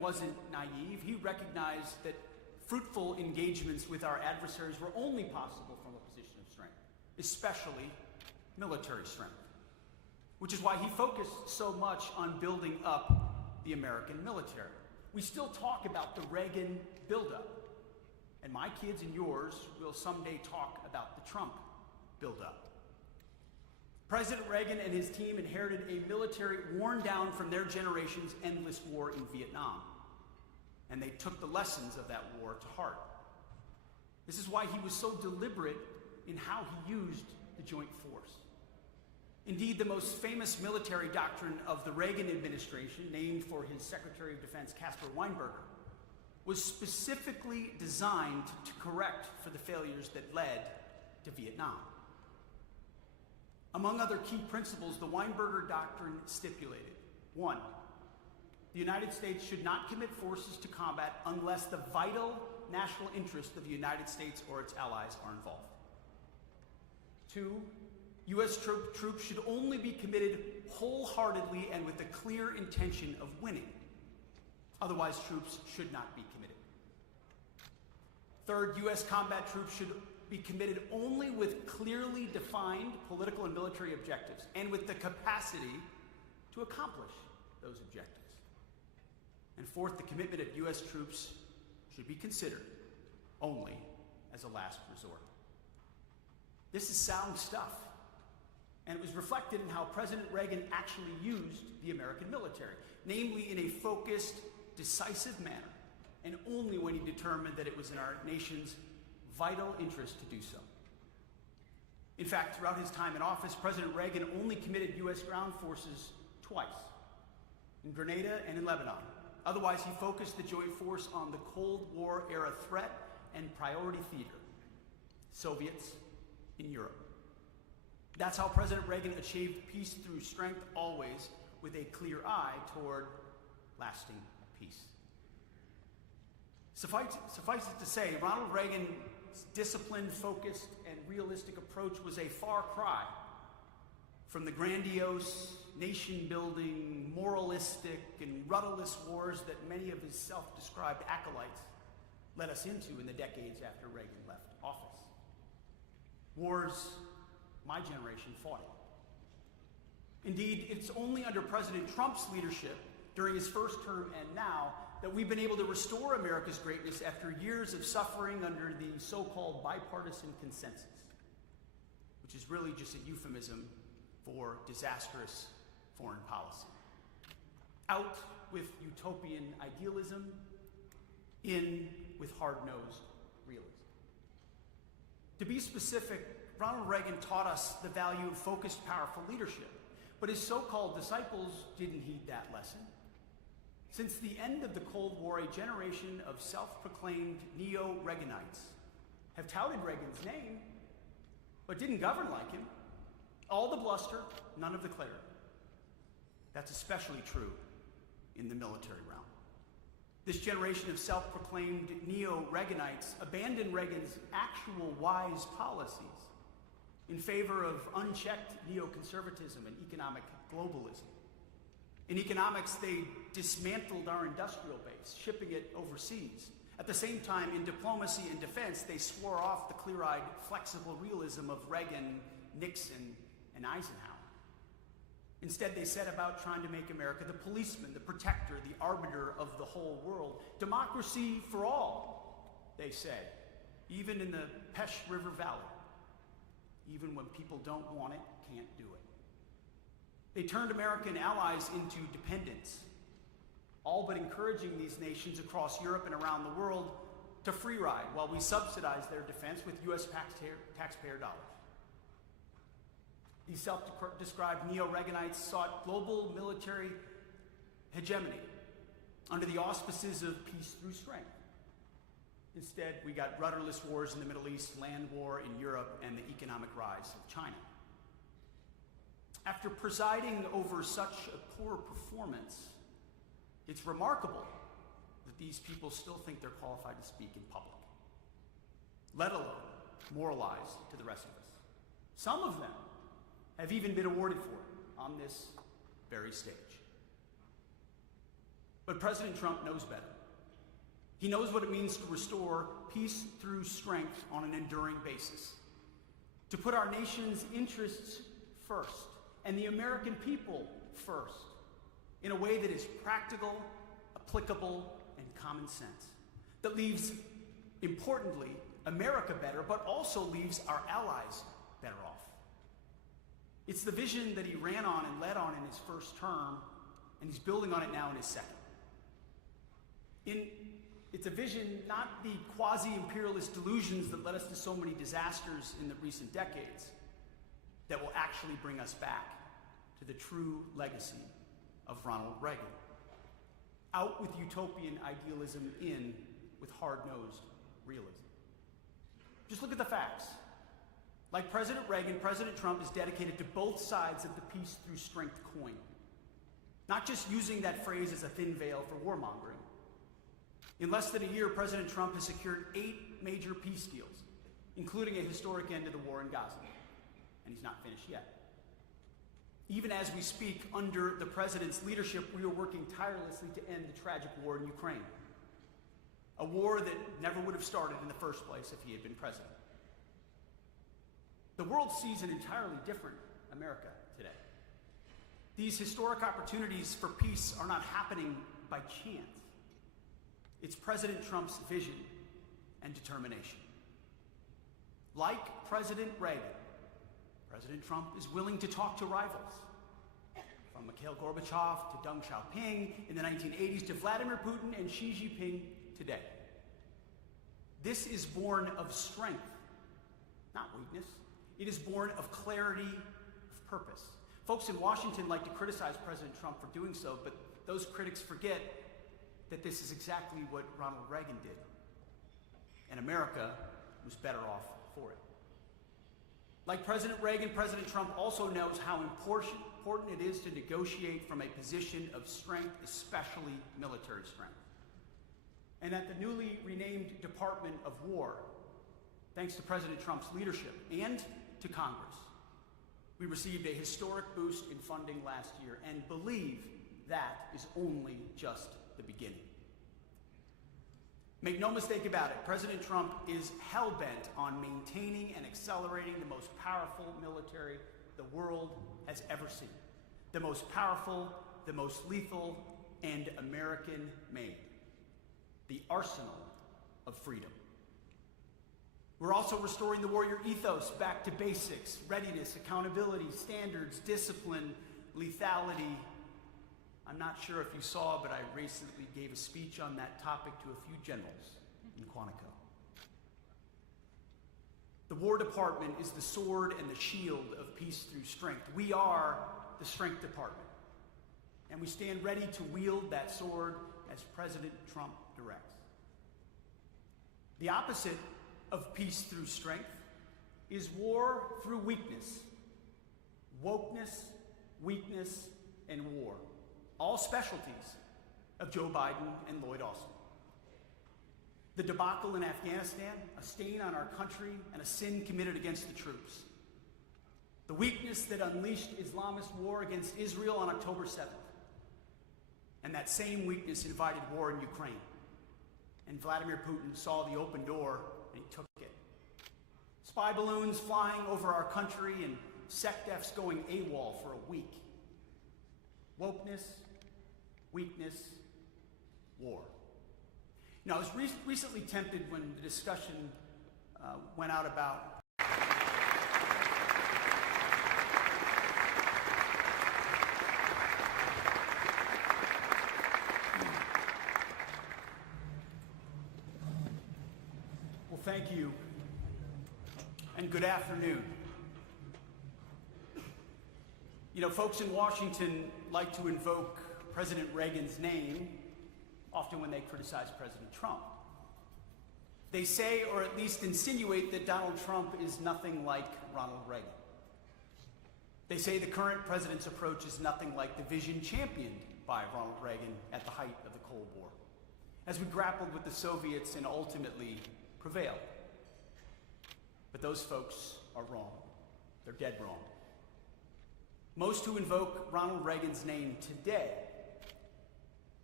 wasn't naive. He recognized that fruitful engagements with our adversaries were only possible from a position of strength, especially military strength, which is why he focused so much on building up the American military. We still talk about the Reagan buildup, and my kids and yours will someday talk about the Trump buildup. President Reagan and his team inherited a military worn down from their generation's endless war in Vietnam, and they took the lessons of that war to heart. This is why he was so deliberate in how he used the joint force. Indeed, the most famous military doctrine of the Reagan administration, named for his Secretary of Defense, Caspar Weinberger, was specifically designed to correct for the failures that led to Vietnam. Among other key principles, the Weinberger doctrine stipulated: 1, the United States should not commit forces to combat unless the vital national interest of the United States or its allies are involved. 2, U.S. troops should only be committed wholeheartedly and with the clear intention of winning. Otherwise, troops should not be committed. 3rd, U.S. combat troops should be committed only with clearly defined political and military objectives and with the capacity to accomplish those objectives. And 4th, the commitment of U.S. troops should be considered only as a last resort. This is sound stuff, and it was reflected in how President Reagan actually used the American military, namely in a focused, decisive manner, and only when he determined that it was in our nation's vital interest to do so. In fact, throughout his time in office, President Reagan only committed U.S. ground forces twice, in Grenada and in Lebanon. Otherwise, he focused the joint force on the Cold War era threat and priority theater, Soviets in Europe. That's how President Reagan achieved peace through strength, always with a clear eye toward lasting peace. Suffice it to say, Ronald Reagan's disciplined, focused, and realistic approach was a far cry from the grandiose, nation-building, moralistic, and rudderless wars that many of his self-described acolytes led us into in the decades after Reagan left office. Wars my generation fought in. Indeed, it's only under President Trump's leadership during his first term and now that we've been able to restore America's greatness after years of suffering under the so-called bipartisan consensus, which is really just a euphemism for disastrous foreign policy. Out with utopian idealism, in with hard-nosed realism. To be specific, Ronald Reagan taught us the value of focused, powerful leadership, but his so-called disciples didn't heed that lesson. Since the end of the Cold War, a generation of self-proclaimed Neoreaganites have touted Reagan's name, but didn't govern like him. All the bluster, none of the clarity. That's especially true in the military realm. This generation of self-proclaimed Neoreaganites abandoned Reagan's actual wise policies in favor of unchecked neoconservatism and economic globalism. In economics, they dismantled our industrial base, shipping it overseas. At the same time, in diplomacy and defense, they swore off the clear-eyed, flexible realism of Reagan, Nixon, and Eisenhower. Instead, they set about trying to make America the policeman, the protector, the arbiter of the whole world. Democracy for all, they said, even in the Pesh River Valley. Even when people don't want it, can't do it. They turned American allies into dependents, all but encouraging these nations across Europe and around the world to free ride while we subsidize their defense with U.S. taxpayer dollars. These self-described Neoreaganites sought global military hegemony under the auspices of peace through strength. Instead, we got rudderless wars in the Middle East, land war in Europe, and the economic rise of China. After presiding over such a poor performance, it's remarkable that these people still think they're qualified to speak in public, let alone moralize to the rest of us. Some of them have even been awarded for it on this very stage. But President Trump knows better. He knows what it means to restore peace through strength on an enduring basis, to put our nation's interests first and the American people first in a way that is practical, applicable, and common sense, that leaves, importantly, America better, but also leaves our allies better off. It's the vision that he ran on and led on in his first term, and he's building on it now in his second. It's a vision, not the quasi-imperialist delusions that led us to so many disasters in the recent decades, that will actually bring us back to the true legacy of Ronald Reagan. Out with utopian idealism, in with hard-nosed realism. Just look at the facts. Like President Reagan, President Trump is dedicated to both sides of the peace through strength coin. Not just using that phrase as a thin veil for warmongering. In less than a year, President Trump has secured 8 major peace deals, including a historic end to the war in Gaza. And he's not finished yet. Even as we speak, under the president's leadership, we are working tirelessly to end the tragic war in Ukraine. A war that never would have started in the first place if he had been president. The world sees an entirely different America today. These historic opportunities for peace are not happening by chance. It's President Trump's vision and determination. Like President Reagan, President Trump is willing to talk to rivals. From Mikhail Gorbachev to Deng Xiaoping in the 1980s to Vladimir Putin and Xi Jinping today. This is born of strength, not weakness. It is born of clarity of purpose. Folks in Washington like to criticize President Trump for doing so, but those critics forget that this is exactly what Ronald Reagan did. And America was better off for it. Like President Reagan, President Trump also knows how important it is to negotiate from a position of strength, especially military strength. And at the newly renamed Department of War, thanks to President Trump's leadership and to Congress, we received a historic boost in funding last year and believe that is only just the beginning. Make no mistake about it, President Trump is hell-bent on maintaining and accelerating the most powerful military the world has ever seen. The most powerful, the most lethal, and American-made. The arsenal of freedom. We're also restoring the warrior ethos back to basics: readiness, accountability, standards, discipline, lethality. I'm not sure if you saw, but I recently gave a speech on that topic to a few generals in Quantico. The War Department is the sword and the shield of peace through strength. We are the Strength Department, and we stand ready to wield that sword as President Trump directs. The opposite of peace through strength is war through weakness. Wokeness, weakness, and war. All specialties of Joe Biden and Lloyd Austin. The debacle in Afghanistan, a stain on our country and a sin committed against the troops. The weakness that unleashed Islamist war against Israel on October 7th. And that same weakness invited war in Ukraine. And Vladimir Putin saw the open door and he took it. Spy balloons flying over our country and SecDefs going AWOL for a week. Wokeness, weakness, war. Now, I was recently tempted when the discussion went out about well, thank you, and good afternoon. You know, folks in Washington like to invoke President Reagan's name, often when they criticize President Trump. They say, or at least insinuate, that Donald Trump is nothing like Ronald Reagan. They say the current president's approach is nothing like the vision championed by Ronald Reagan at the height of the Cold War, as we grappled with the Soviets and ultimately prevailed. But those folks are wrong. They're dead wrong. Most who invoke Ronald Reagan's name today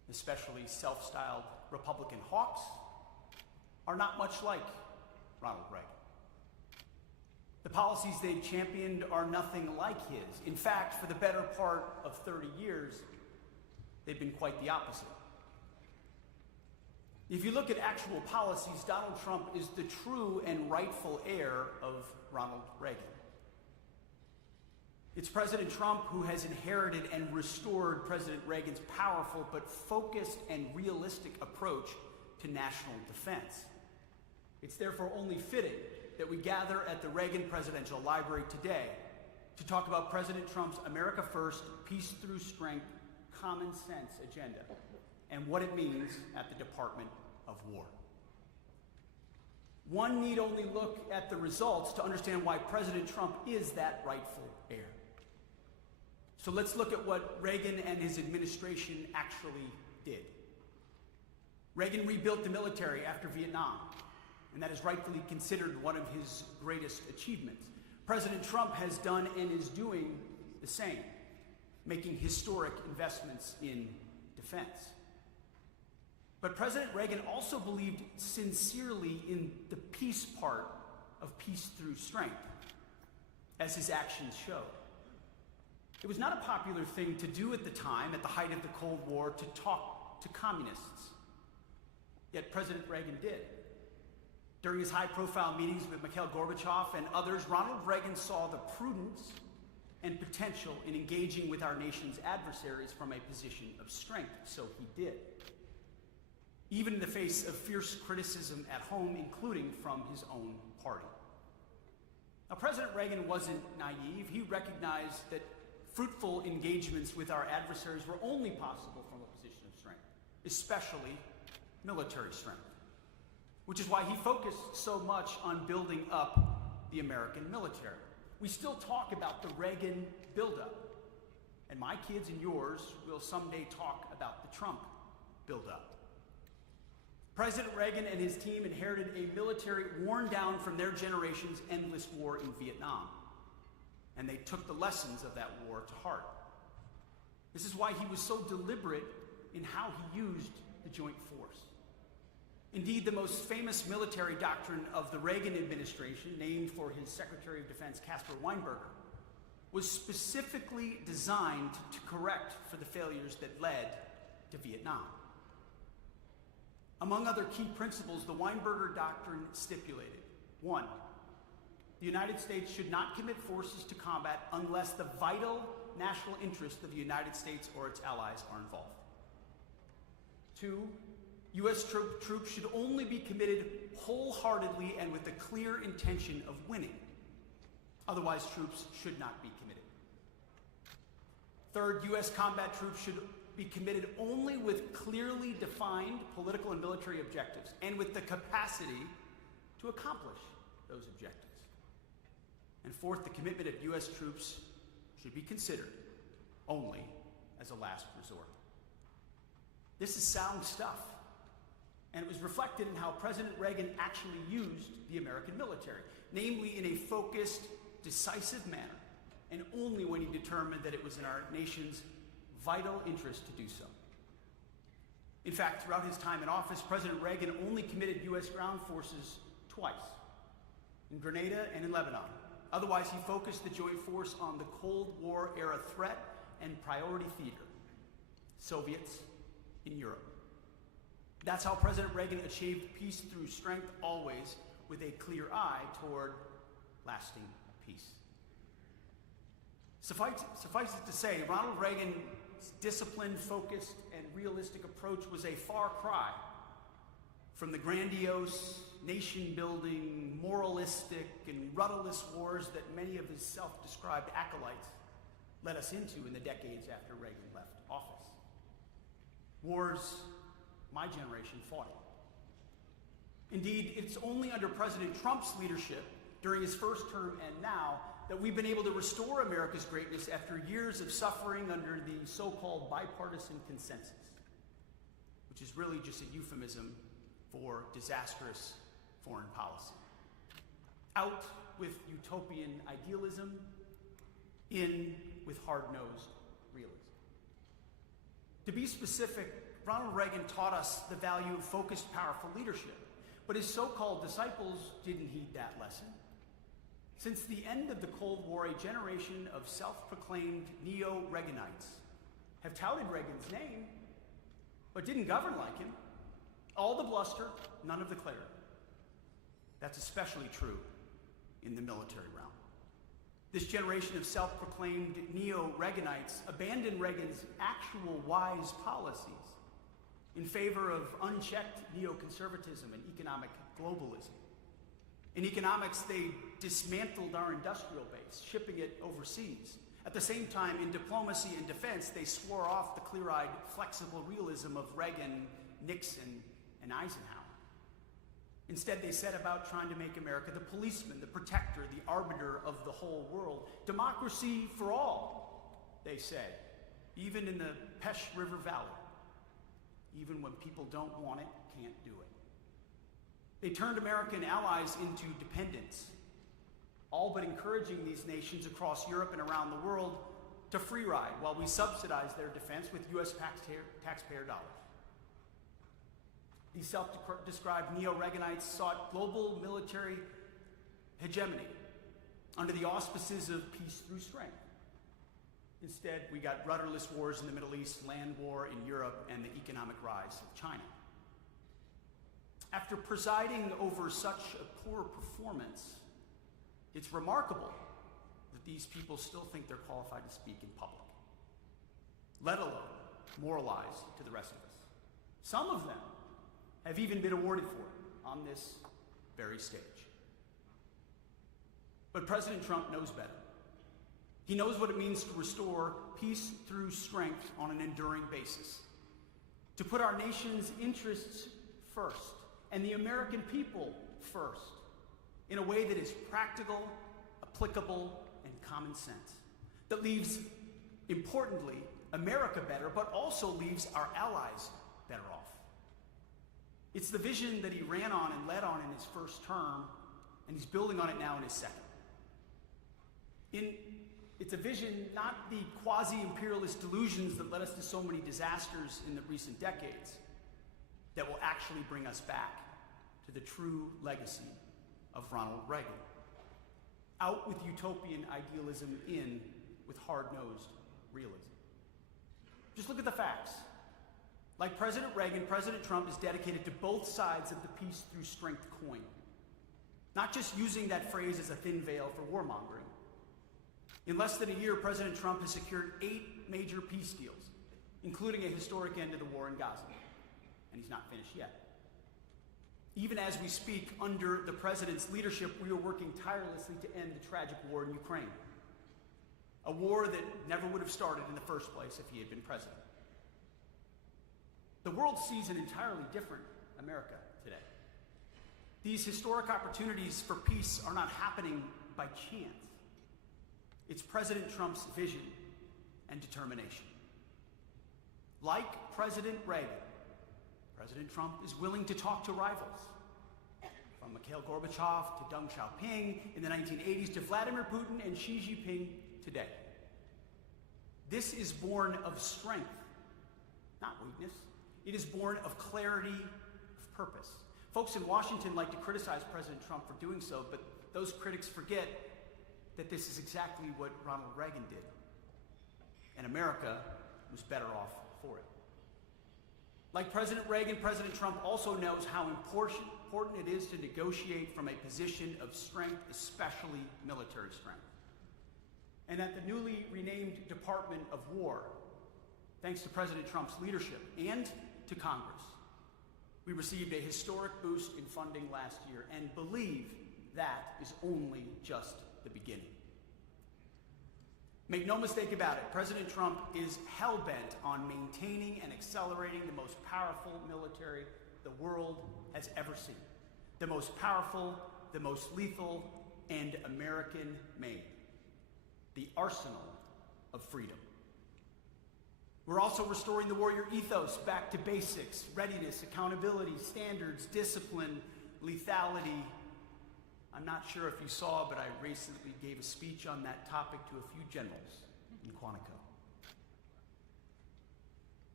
especially self-styled Republican hawks, are not much like Ronald Reagan. The policies they've championed are nothing like his. In fact, for the better part of 30 years, they've been quite the opposite. If you look at actual policies, Donald Trump is the true and rightful heir of Ronald Reagan. It's President Trump who has inherited and restored President Reagan's powerful but focused and realistic approach to national defense. It's therefore only fitting that we gather at the Reagan Presidential Library today to talk about President Trump's America First, Peace Through Strength, Common Sense agenda and what it means at the Department of War. One need only look at the results to understand why President Trump is that rightful heir. So let's look at what Reagan and his administration actually did. Reagan rebuilt the military after Vietnam, and that is rightfully considered one of his greatest achievements. President Trump has done and is doing the same, making historic investments in defense. But President Reagan also believed sincerely in the peace part of peace through strength, as his actions showed. It was not a popular thing to do at the time, at the height of the Cold War, to talk to communists. Yet President Reagan did. During his high-profile meetings with Mikhail Gorbachev and others, Ronald Reagan saw the prudence and potential in engaging with our nation's adversaries from a position of strength, so he did. Even in the face of fierce criticism at home, including from his own party. Now, President Reagan wasn't naive. He recognized that fruitful engagements with our adversaries were only possible from a position of strength, especially military strength, which is why he focused so much on building up the American military. We still talk about the Reagan buildup, and my kids and yours will someday talk about the Trump buildup. President Reagan and his team inherited a military worn down from their generation's endless war in Vietnam, and they took the lessons of that war to heart. This is why he was so deliberate in how he used the joint force. Indeed, the most famous military doctrine of the Reagan administration, named for his Secretary of Defense, Caspar Weinberger, was specifically designed to correct for the failures that led to Vietnam. Among other key principles, the Weinberger doctrine stipulated: 1, the United States should not commit forces to combat unless the vital national interest of the United States or its allies are involved. 2, U.S. troops should only be committed wholeheartedly and with the clear intention of winning. Otherwise, troops should not be committed. 3rd, U.S. combat troops should be committed only with clearly defined political and military objectives and with the capacity to accomplish those objectives. And 4th, the commitment of U.S. troops should be considered only as a last resort. This is sound stuff, and it was reflected in how President Reagan actually used the American military, namely in a focused, decisive manner, and only when he determined that it was in our nation's vital interest to do so. In fact, throughout his time in office, President Reagan only committed U.S. ground forces twice, in Grenada and in Lebanon. Otherwise, he focused the joint force on the Cold War era threat and priority theater, Soviets in Europe. That's how President Reagan achieved peace through strength, always with a clear eye toward lasting peace. Suffice it to say, Ronald Reagan's disciplined, focused, and realistic approach was a far cry from the grandiose, nation-building, moralistic, and rudderless wars that many of his self-described acolytes led us into in the decades after Reagan left office. Wars my generation fought. Indeed, it's only under President Trump's leadership during his first term and now that we've been able to restore America's greatness after years of suffering under the so-called bipartisan consensus, which is really just a euphemism for disastrous foreign policy. Out with utopian idealism, in with hard-nosed realism. To be specific, Ronald Reagan taught us the value of focused, powerful leadership. But his so-called disciples didn't heed that lesson. Since the end of the Cold War, a generation of self-proclaimed Neoreaganites have touted Reagan's name, but didn't govern like him. All the bluster, none of the clarity. That's especially true in the military realm. This generation of self-proclaimed Neo-Reaganites abandoned Reagan's actual wise policies in favor of unchecked neoconservatism and economic globalism. In economics, they dismantled our industrial base, shipping it overseas. At the same time, in diplomacy and defense, they swore off the clear-eyed, flexible realism of Reagan, Nixon, and Eisenhower. Instead, they set about trying to make America the policeman, the protector, the arbiter of the whole world. Democracy for all, they said, even in the Pesh River Valley. Even when people don't want it, can't do it. They turned American allies into dependents, all but encouraging these nations across Europe and around the world to free ride while we subsidize their defense with U.S. taxpayer dollars. These self-described Neo-Reaganites sought global military hegemony under the auspices of peace through strength. Instead, we got rudderless wars in the Middle East, land war in Europe, and the economic rise of China. After presiding over such a poor performance, it's remarkable that these people still think they're qualified to speak in public, let alone moralize to the rest of us. Some of them have even been awarded for it on this very stage. But President Trump knows better. He knows what it means to restore peace through strength on an enduring basis, to put our nation's interests first and the American people first in a way that is practical, applicable, and common sense, that leaves, importantly, America better, but also leaves our allies better off. It's the vision that he ran on and led on in his first term, and he's building on it now in his second. It's a vision, not the quasi-imperialist delusions that led us to so many disasters in the recent decades, that will actually bring us back to the true legacy of Ronald Reagan. Out with utopian idealism, in with hard-nosed realism. Just look at the facts. Like President Reagan, President Trump is dedicated to both sides of the peace through strength coin. Not just using that phrase as a thin veil for warmongering. In less than a year, President Trump has secured 8 major peace deals, including a historic end to the war in Gaza. And he's not finished yet. Even as we speak, under the president's leadership, we are working tirelessly to end the tragic war in Ukraine. A war that never would have started in the first place if he had been president. The world sees an entirely different America today. These historic opportunities for peace are not happening by chance. It's President Trump's vision and determination. Like President Reagan, President Trump is willing to talk to rivals. From Mikhail Gorbachev to Deng Xiaoping in the 1980s to Vladimir Putin and Xi Jinping today. This is born of strength, not weakness. It is born of clarity of purpose. Folks in Washington like to criticize President Trump for doing so, but those critics forget that this is exactly what Ronald Reagan did. And America was better off for it. Like President Reagan, President Trump also knows how important it is to negotiate from a position of strength, especially military strength. And at the newly renamed Department of War, thanks to President Trump's leadership and to Congress, we received a historic boost in funding last year and believe that is only just the beginning. Make no mistake about it, President Trump is hell-bent on maintaining and accelerating the most powerful military the world has ever seen. The most powerful, the most lethal, and American-made. The arsenal of freedom. We're also restoring the warrior ethos back to basics: readiness, accountability, standards, discipline, lethality. I'm not sure if you saw, but I recently gave a speech on that topic to a few generals in Quantico.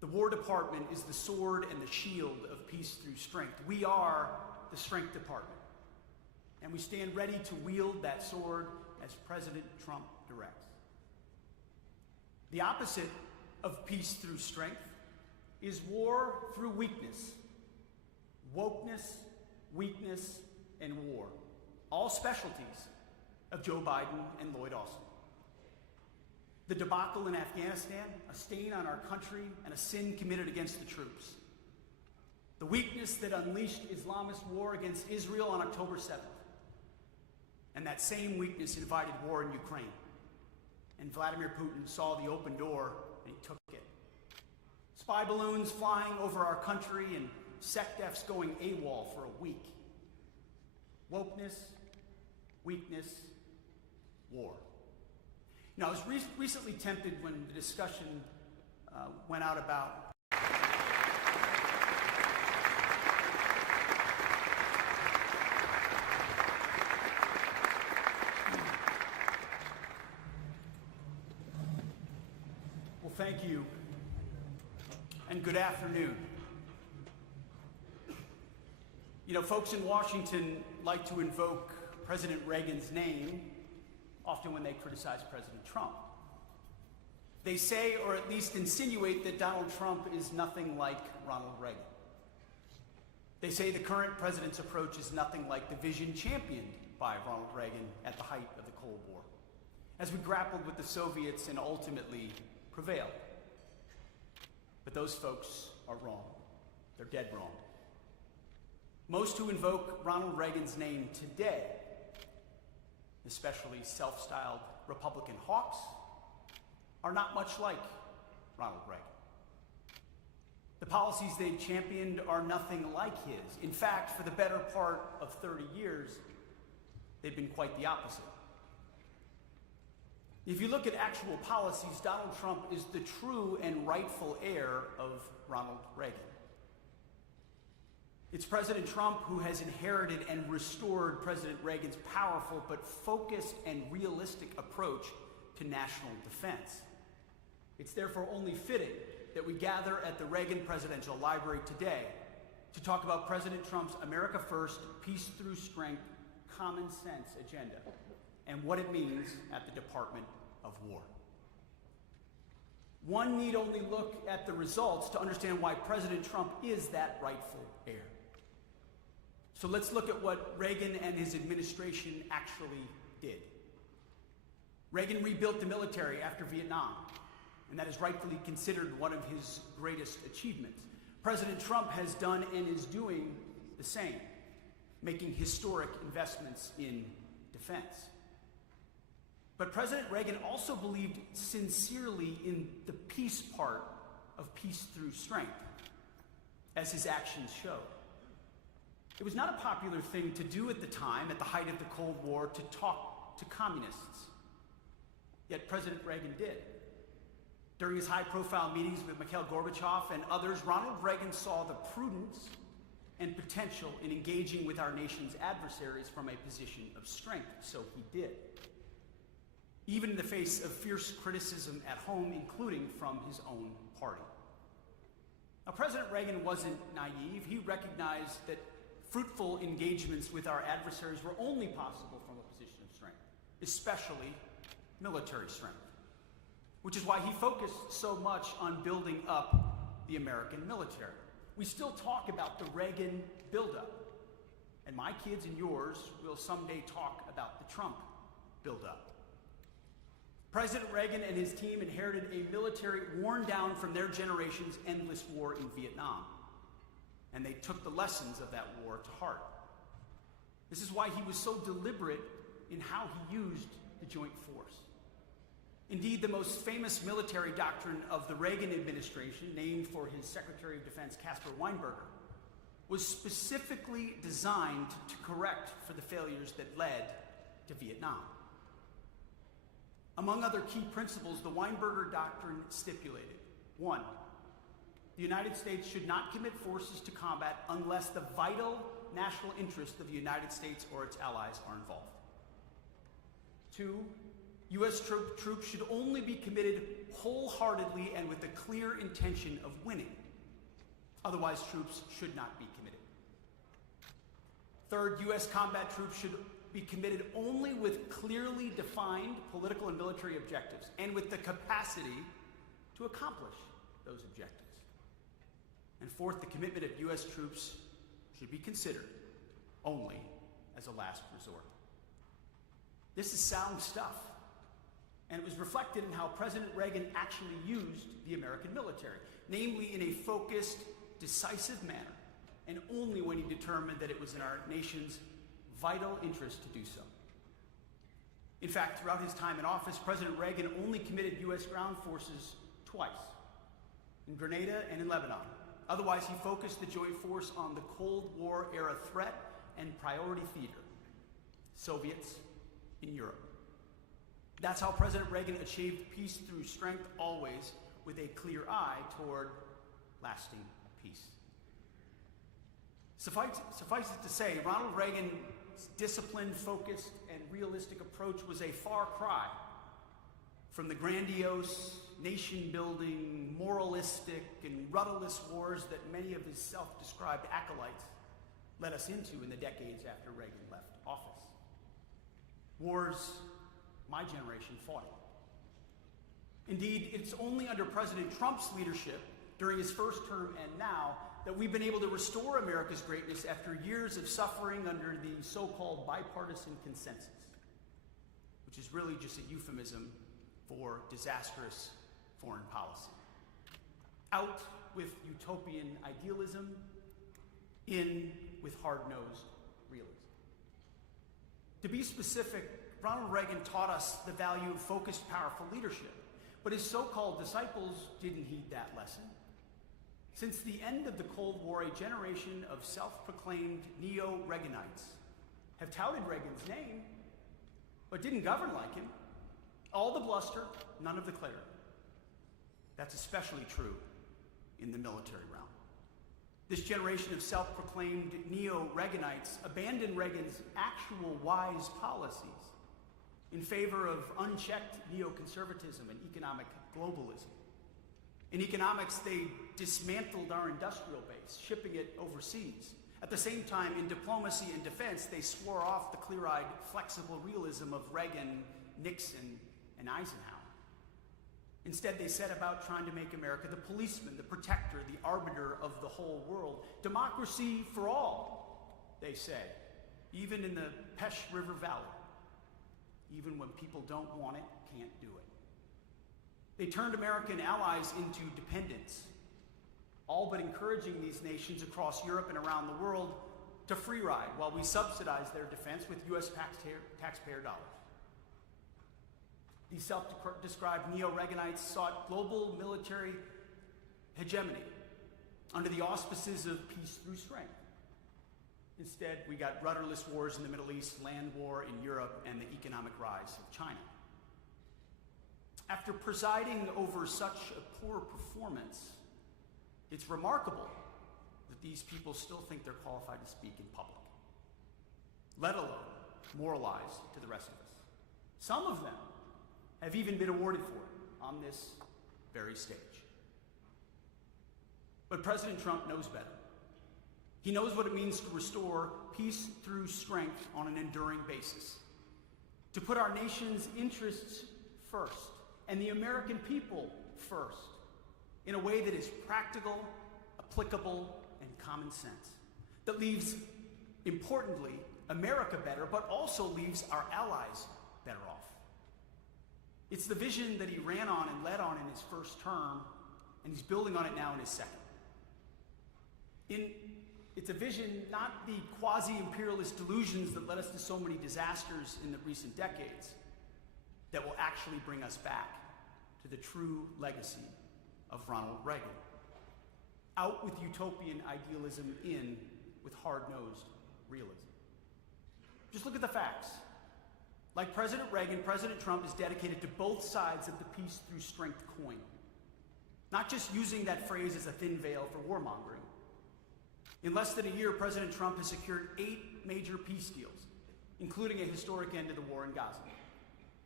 The War Department is the sword and the shield of peace through strength. We are the Strength Department, and we stand ready to wield that sword as President Trump directs. The opposite of peace through strength is war through weakness. Wokeness, weakness, and war. All specialties of Joe Biden and Lloyd Austin. The debacle in Afghanistan, a stain on our country and a sin committed against the troops. The weakness that unleashed Islamist war against Israel on October 7th. And that same weakness invited war in Ukraine. And Vladimir Putin saw the open door and he took it. Spy balloons flying over our country and SecDefs going AWOL for a week. Wokeness, weakness, war. Now, I was recently tempted when the discussion went out about well, thank you, and good afternoon. You know, folks in Washington like to invoke President Reagan's name often when they criticize President Trump. They say, or at least insinuate, that Donald Trump is nothing like Ronald Reagan. They say the current president's approach is nothing like the vision championed by Ronald Reagan at the height of the Cold War, as we grappled with the Soviets and ultimately prevailed. But those folks are wrong. They're dead wrong. Most who invoke Ronald Reagan's name today, especially self-styled Republican hawks, are not much like Ronald Reagan. The policies they've championed are nothing like his. In fact, for the better part of 30 years, they've been quite the opposite. If you look at actual policies, Donald Trump is the true and rightful heir of Ronald Reagan. It's President Trump who has inherited and restored President Reagan's powerful but focused and realistic approach to national defense. It's therefore only fitting that we gather at the Reagan Presidential Library today to talk about President Trump's America First, Peace Through Strength, Common Sense agenda and what it means at the Department of War. One need only look at the results to understand why President Trump is that rightful heir. So let's look at what Reagan and his administration actually did. Reagan rebuilt the military after Vietnam, and that is rightfully considered one of his greatest achievements. President Trump has done and is doing the same, making historic investments in defense. But President Reagan also believed sincerely in the peace part of peace through strength, as his actions show. It was not a popular thing to do at the time, at the height of the Cold War, to talk to communists. Yet President Reagan did. During his high-profile meetings with Mikhail Gorbachev and others, Ronald Reagan saw the prudence and potential in engaging with our nation's adversaries from a position of strength, so he did. Even in the face of fierce criticism at home, including from his own party. Now, President Reagan wasn't naive. He recognized that fruitful engagements with our adversaries were only possible from a position of strength, especially military strength, which is why he focused so much on building up the American military. We still talk about the Reagan buildup, and my kids and yours will someday talk about the Trump buildup. President Reagan and his team inherited a military worn down from their generation's endless war in Vietnam, and they took the lessons of that war to heart. This is why he was so deliberate in how he used the joint force. Indeed, the most famous military doctrine of the Reagan administration, named for his Secretary of Defense, Caspar Weinberger, was specifically designed to correct for the failures that led to Vietnam. Among other key principles, the Weinberger doctrine stipulated: 1, the United States should not commit forces to combat unless the vital national interest of the United States or its allies are involved. 2, U.S. troops should only be committed wholeheartedly and with a clear intention of winning. Otherwise, troops should not be committed. Third, U.S. combat troops should be committed only with clearly defined political and military objectives and with the capacity to accomplish those objectives. And fourth, the commitment of U.S. troops should be considered only as a last resort. This is sound stuff, and it was reflected in how President Reagan actually used the American military, namely in a focused, decisive manner, and only when he determined that it was in our nation's vital interest to do so. In fact, throughout his time in office, President Reagan only committed U.S. ground forces twice, in Grenada and in Lebanon. Otherwise, he focused the joint force on the Cold War era threat and priority theater, Soviets in Europe. That's how President Reagan achieved peace through strength, always with a clear eye toward lasting peace. Suffice it to say, Ronald Reagan's disciplined, focused, and realistic approach was a far cry from the grandiose, nation-building, moralistic, and rudderless wars that many of his self-described acolytes led us into in the decades after Reagan left office. Wars my generation fought in. Indeed, it's only under President Trump's leadership during his first term and now that we've been able to restore America's greatness after years of suffering under the so-called bipartisan consensus, which is really just a euphemism for disastrous foreign policy. Out with utopian idealism, in with hard-nosed realism. To be specific, Ronald Reagan taught us the value of focused, powerful leadership, but his so-called disciples didn't heed that lesson. Since the end of the Cold War, a generation of self-proclaimed Neoreaganites have touted Reagan's name, but didn't govern like him. All the bluster, none of the clarity. That's especially true in the military realm. This generation of self-proclaimed Neo-Reaganites abandoned Reagan's actual wise policies in favor of unchecked neoconservatism and economic globalism. In economics, they dismantled our industrial base, shipping it overseas. At the same time, in diplomacy and defense, they swore off the clear-eyed, flexible realism of Reagan, Nixon, and Eisenhower. Instead, they set about trying to make America the policeman, the protector, the arbiter of the whole world. Democracy for all, they say, even in the Pesh River Valley. Even when people don't want it, can't do it. They turned American allies into dependents, all but encouraging these nations across Europe and around the world to free ride while we subsidize their defense with U.S. taxpayer dollars. These self-described Neo-Reaganites sought global military hegemony under the auspices of peace through strength. Instead, we got rudderless wars in the Middle East, land war in Europe, and the economic rise of China. After presiding over such a poor performance, it's remarkable that these people still think they're qualified to speak in public, let alone moralize to the rest of us. Some of them have even been awarded for it on this very stage. But President Trump knows better. He knows what it means to restore peace through strength on an enduring basis, to put our nation's interests first and the American people first in a way that is practical, applicable, and common sense, that leaves, importantly, America better, but also leaves our allies better off. It's the vision that he ran on and led on in his first term, and he's building on it now in his second. It's a vision, not the quasi-imperialist delusions that led us to so many disasters in the recent decades, that will actually bring us back to the true legacy of Ronald Reagan. Out with utopian idealism, in with hard-nosed realism. Just look at the facts. Like President Reagan, President Trump is dedicated to both sides of the peace through strength coin. Not just using that phrase as a thin veil for warmongering. In less than a year, President Trump has secured 8 major peace deals, including a historic end to the war in Gaza,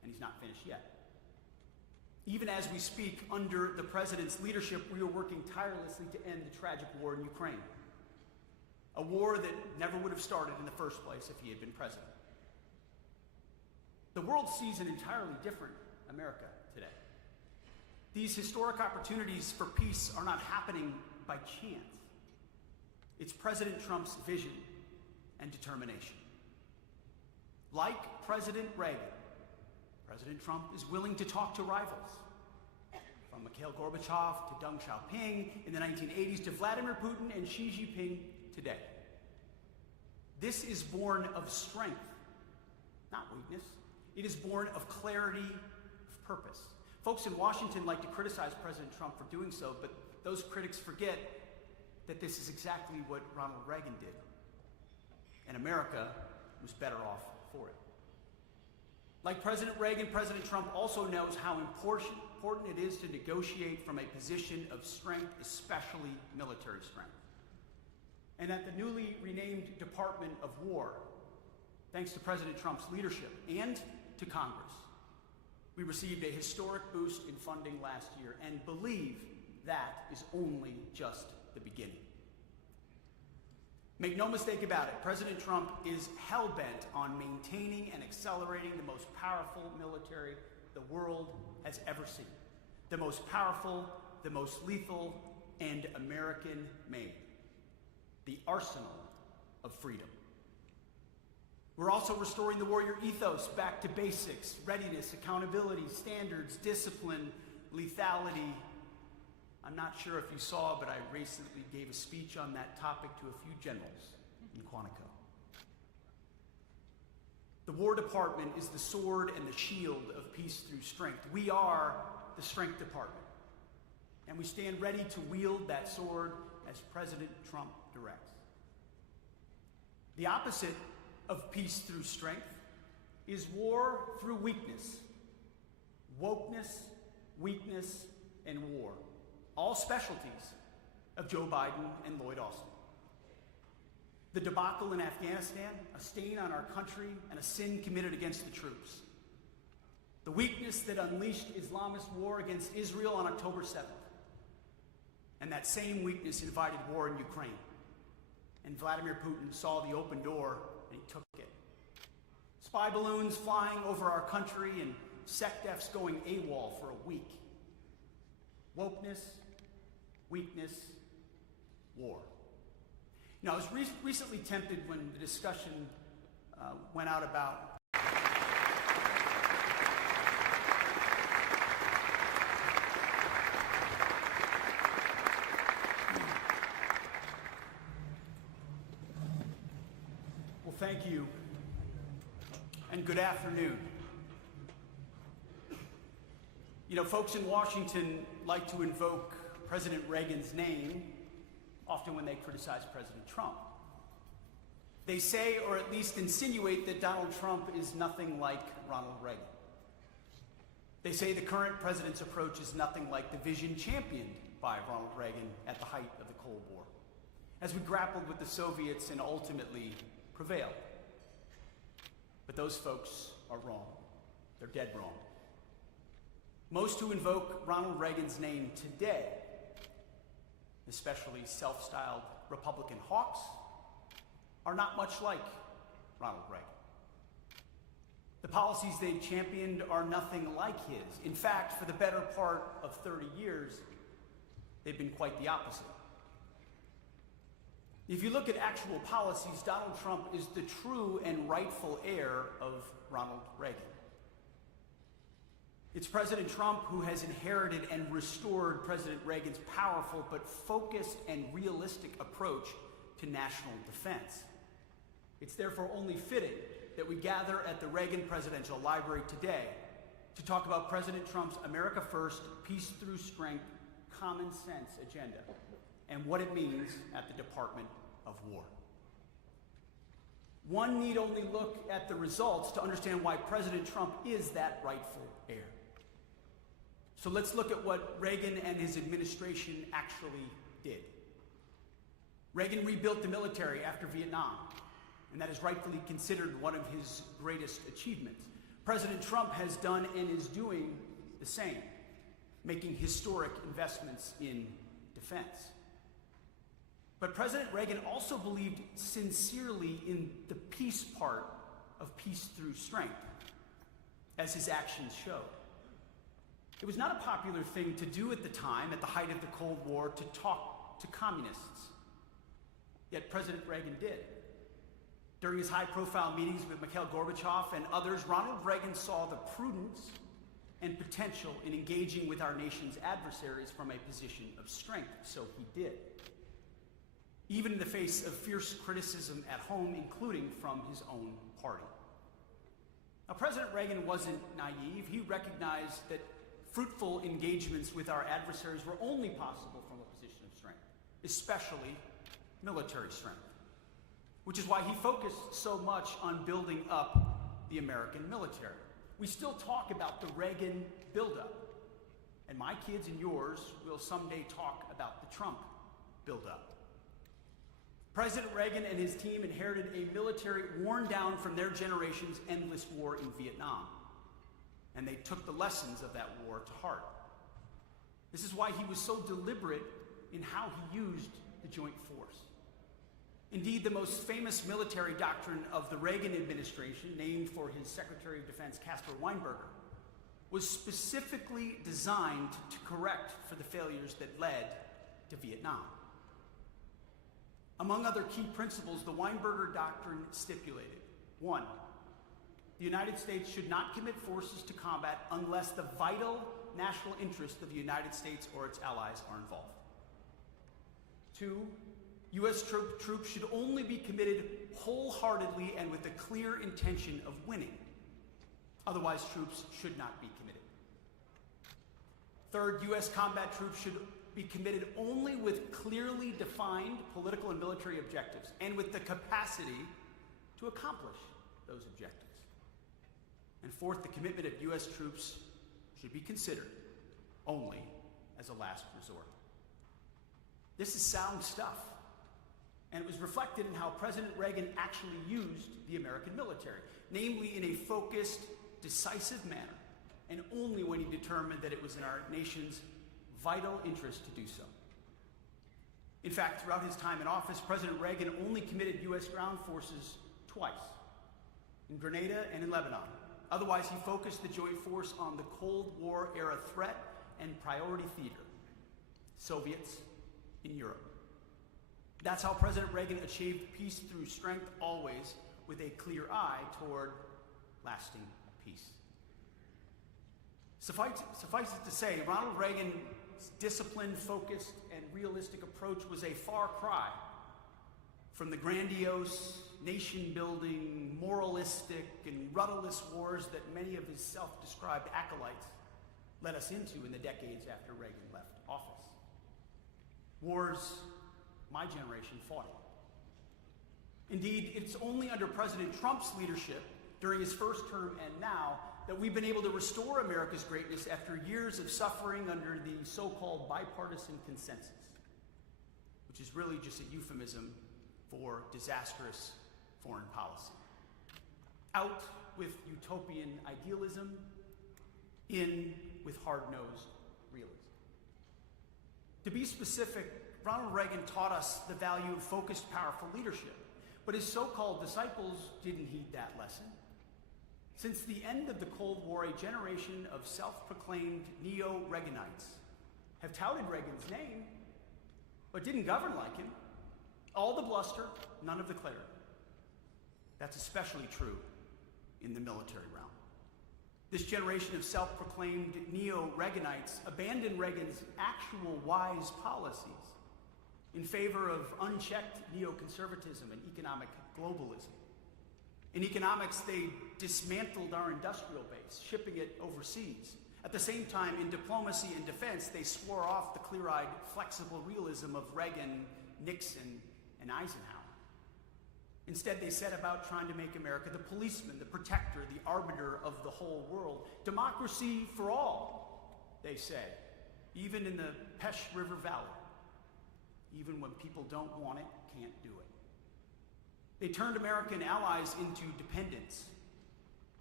and he's not finished yet. Even as we speak, under the president's leadership, we are working tirelessly to end the tragic war in Ukraine. A war that never would have started in the first place if he had been president. The world sees an entirely different America today. These historic opportunities for peace are not happening by chance. It's President Trump's vision and determination. Like President Reagan, President Trump is willing to talk to rivals. From Mikhail Gorbachev to Deng Xiaoping in the 1980s to Vladimir Putin and Xi Jinping today. This is born of strength, not weakness. It is born of clarity of purpose. Folks in Washington like to criticize President Trump for doing so, but those critics forget that this is exactly what Ronald Reagan did. And America was better off for it. Like President Reagan, President Trump also knows how important it is to negotiate from a position of strength, especially military strength. And at the newly renamed Department of War, thanks to President Trump's leadership and to Congress, we received a historic boost in funding last year and believe that is only just the beginning. Make no mistake about it, President Trump is hell-bent on maintaining and accelerating the most powerful military the world has ever seen. The most powerful, the most lethal, and American-made. The arsenal of freedom. We're also restoring the warrior ethos back to basics: readiness, accountability, standards, discipline, lethality. I'm not sure if you saw, but I recently gave a speech on that topic to a few generals in Quantico. The War Department is the sword and the shield of peace through strength. We are the Strength Department, and we stand ready to wield that sword as President Trump directs. The opposite of peace through strength is war through weakness. Wokeness, weakness, and war. All specialties of Joe Biden and Lloyd Austin. The debacle in Afghanistan, a stain on our country and a sin committed against the troops. The weakness that unleashed Islamist war against Israel on October 7th. And that same weakness invited war in Ukraine. And Vladimir Putin saw the open door and he took it. Spy balloons flying over our country and SecDefs going AWOL for a week. Wokeness, weakness, war. You know, I was recently tempted when the discussion went out about well, thank you, and good afternoon. You know, folks in Washington like to invoke President Reagan's name often when they criticize President Trump. They say, or at least insinuate, that Donald Trump is nothing like Ronald Reagan. They say the current president's approach is nothing like the vision championed by Ronald Reagan at the height of the Cold War, as we grappled with the Soviets and ultimately prevailed. But those folks are wrong. They're dead wrong. Most who invoke Ronald Reagan's name today, especially self-styled Republican hawks, are not much like Ronald Reagan. The policies they've championed are nothing like his. In fact, for the better part of 30 years, they've been quite the opposite. If you look at actual policies, Donald Trump is the true and rightful heir of Ronald Reagan. It's President Trump who has inherited and restored President Reagan's powerful but focused and realistic approach to national defense. It's therefore only fitting that we gather at the Reagan Presidential Library today to talk about President Trump's America First, Peace Through Strength, Common Sense agenda and what it means at the Department of War. One need only look at the results to understand why President Trump is that rightful heir. So let's look at what Reagan and his administration actually did. Reagan rebuilt the military after Vietnam, and that is rightfully considered one of his greatest achievements. President Trump has done and is doing the same, making historic investments in defense. But President Reagan also believed sincerely in the peace part of peace through strength, as his actions showed. It was not a popular thing to do at the time, at the height of the Cold War, to talk to communists. Yet President Reagan did. During his high-profile meetings with Mikhail Gorbachev and others, Ronald Reagan saw the prudence and potential in engaging with our nation's adversaries from a position of strength, so he did. Even in the face of fierce criticism at home, including from his own party. Now, President Reagan wasn't naive. He recognized that fruitful engagements with our adversaries were only possible from a position of strength, especially military strength, which is why he focused so much on building up the American military. We still talk about the Reagan buildup, and my kids and yours will someday talk about the Trump buildup. President Reagan and his team inherited a military worn down from their generation's endless war in Vietnam, and they took the lessons of that war to heart. This is why he was so deliberate in how he used the joint force. Indeed, the most famous military doctrine of the Reagan administration, named for his Secretary of Defense, Caspar Weinberger, was specifically designed to correct for the failures that led to Vietnam. Among other key principles, the Weinberger doctrine stipulated: 1, the United States should not commit forces to combat unless the vital national interest of the United States or its allies are involved. 2, U.S. troops should only be committed wholeheartedly and with the clear intention of winning. Otherwise, troops should not be committed. 3rd, U.S. combat troops should be committed only with clearly defined political and military objectives and with the capacity to accomplish those objectives. And 4th, the commitment of U.S. troops should be considered only as a last resort. This is sound stuff, and it was reflected in how President Reagan actually used the American military, namely in a focused, decisive manner, and only when he determined that it was in our nation's vital interest to do so. In fact, throughout his time in office, President Reagan only committed U.S. ground forces twice, in Grenada and in Lebanon. Otherwise, he focused the joint force on the Cold War era threat and priority theater, Soviets in Europe. That's how President Reagan achieved peace through strength, always with a clear eye toward lasting peace. Suffice it to say, Ronald Reagan's disciplined, focused, and realistic approach was a far cry from the grandiose, nation-building, moralistic, and rudderless wars that many of his self-described acolytes led us into in the decades after Reagan left office. Wars my generation fought in. Indeed, it's only under President Trump's leadership during his first term and now that we've been able to restore America's greatness after years of suffering under the so-called bipartisan consensus, which is really just a euphemism for disastrous foreign policy. Out with utopian idealism, in with hard-nosed realism. To be specific, Ronald Reagan taught us the value of focused, powerful leadership, but his so-called disciples didn't heed that lesson. Since the end of the Cold War, a generation of self-proclaimed Neoreaganites have touted Reagan's name, but didn't govern like him. All the bluster, none of the clarity. That's especially true in the military realm. This generation of self-proclaimed Neoreaganites abandoned Reagan's actual wise policies in favor of unchecked neoconservatism and economic globalism. In economics, they dismantled our industrial base, shipping it overseas. At the same time, in diplomacy and defense, they swore off the clear-eyed, flexible realism of Reagan, Nixon, and Eisenhower. Instead, they set about trying to make America the policeman, the protector, the arbiter of the whole world. Democracy for all, they said, even in the Pesh River Valley. Even when people don't want it, can't do it. They turned American allies into dependents,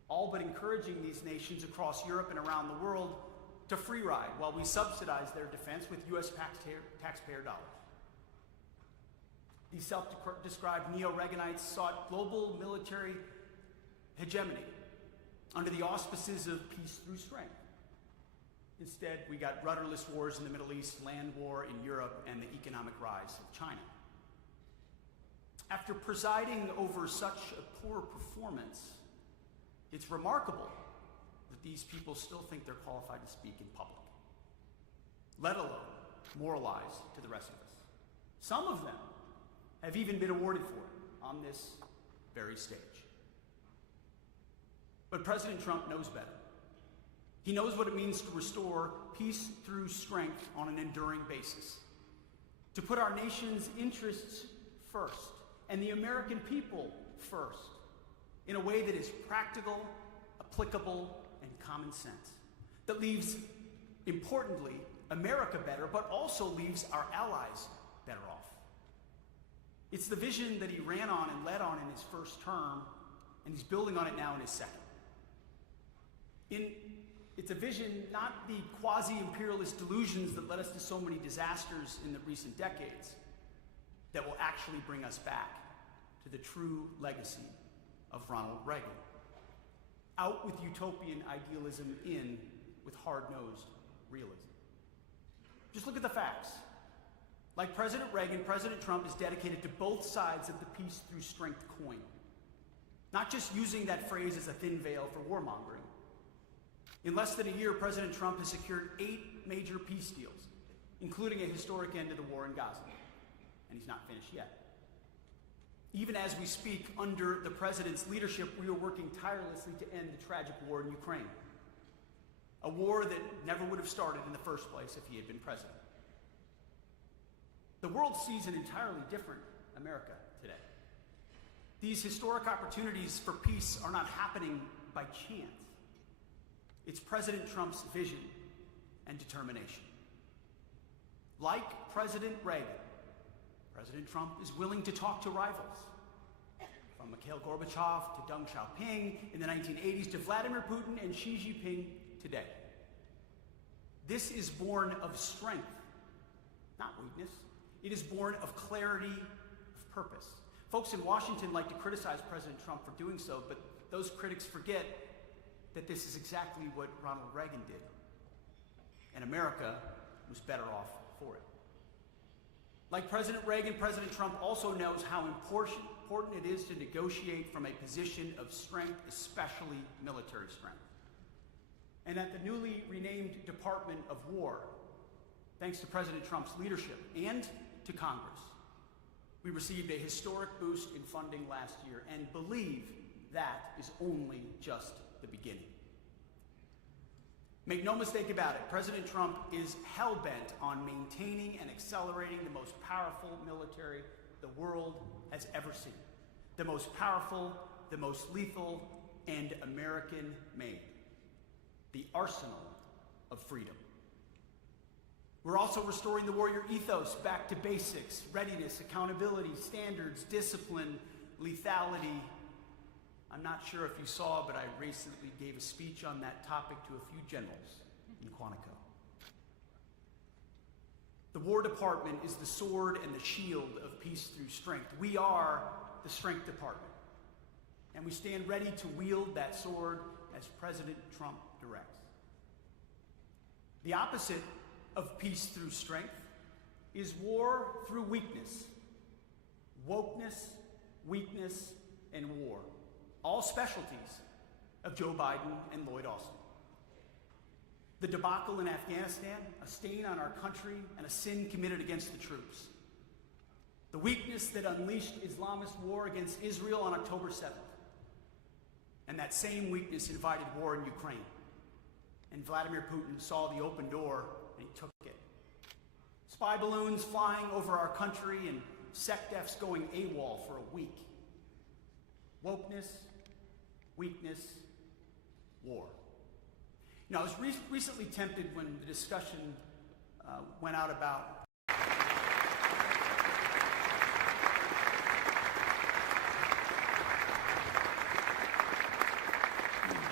all but encouraging these nations across Europe and around the world to free ride while we subsidize their defense with U.S. taxpayer dollars. These self-described Neoreaganites sought global military hegemony under the auspices of peace through strength. Instead, we got rudderless wars in the Middle East, land war in Europe, and the economic rise of China. After presiding over such a poor performance, it's remarkable that these people still think they're qualified to speak in public, let alone moralize to the rest of us. Some of them have even been awarded for it on this very stage. But President Trump knows better. He knows what it means to restore peace through strength on an enduring basis, to put our nation's interests first and the American people first in a way that is practical, applicable, and common sense, that leaves, importantly, America better, but also leaves our allies better off. It's the vision that he ran on and led on in his first term, and he's building on it now in his second. It's a vision, not the quasi-imperialist delusions that led us to so many disasters in the recent decades, that will actually bring us back to the true legacy of Ronald Reagan. Out with utopian idealism, in with hard-nosed realism. Just look at the facts. Like President Reagan, President Trump is dedicated to both sides of the peace through strength coin. Not just using that phrase as a thin veil for warmongering. In less than a year, President Trump has secured 8 major peace deals, including a historic end to the war in Gaza. And he's not finished yet. Even as we speak, under the president's leadership, we are working tirelessly to end the tragic war in Ukraine. A war that never would have started in the first place if he had been president. The world sees an entirely different America today. These historic opportunities for peace are not happening by chance. It's President Trump's vision and determination. Like President Reagan, President Trump is willing to talk to rivals. From Mikhail Gorbachev to Deng Xiaoping in the 1980s to Vladimir Putin and Xi Jinping today. This is born of strength, not weakness. It is born of clarity of purpose. Folks in Washington like to criticize President Trump for doing so, but those critics forget that this is exactly what Ronald Reagan did. And America was better off for it. Like President Reagan, President Trump also knows how important it is to negotiate from a position of strength, especially military strength. And at the newly renamed Department of War, thanks to President Trump's leadership and to Congress, we received a historic boost in funding last year and believe that is only just the beginning. Make no mistake about it, President Trump is hell-bent on maintaining and accelerating the most powerful military the world has ever seen. The most powerful, the most lethal, and American-made. The arsenal of freedom. We're also restoring the warrior ethos back to basics: readiness, accountability, standards, discipline, lethality. I'm not sure if you saw, but I recently gave a speech on that topic to a few generals in Quantico. The War Department is the sword and the shield of peace through strength. We are the Strength Department, and we stand ready to wield that sword as President Trump directs. The opposite of peace through strength is war through weakness. Wokeness, weakness, and war. All specialties of Joe Biden and Lloyd Austin. The debacle in Afghanistan, a stain on our country and a sin committed against the troops. The weakness that unleashed Islamist war against Israel on October 7th. And that same weakness invited war in Ukraine. And Vladimir Putin saw the open door and he took it. Spy balloons flying over our country and SecDefs going AWOL for a week. Wokeness, weakness, war. You know, I was recently tempted when the discussion went out about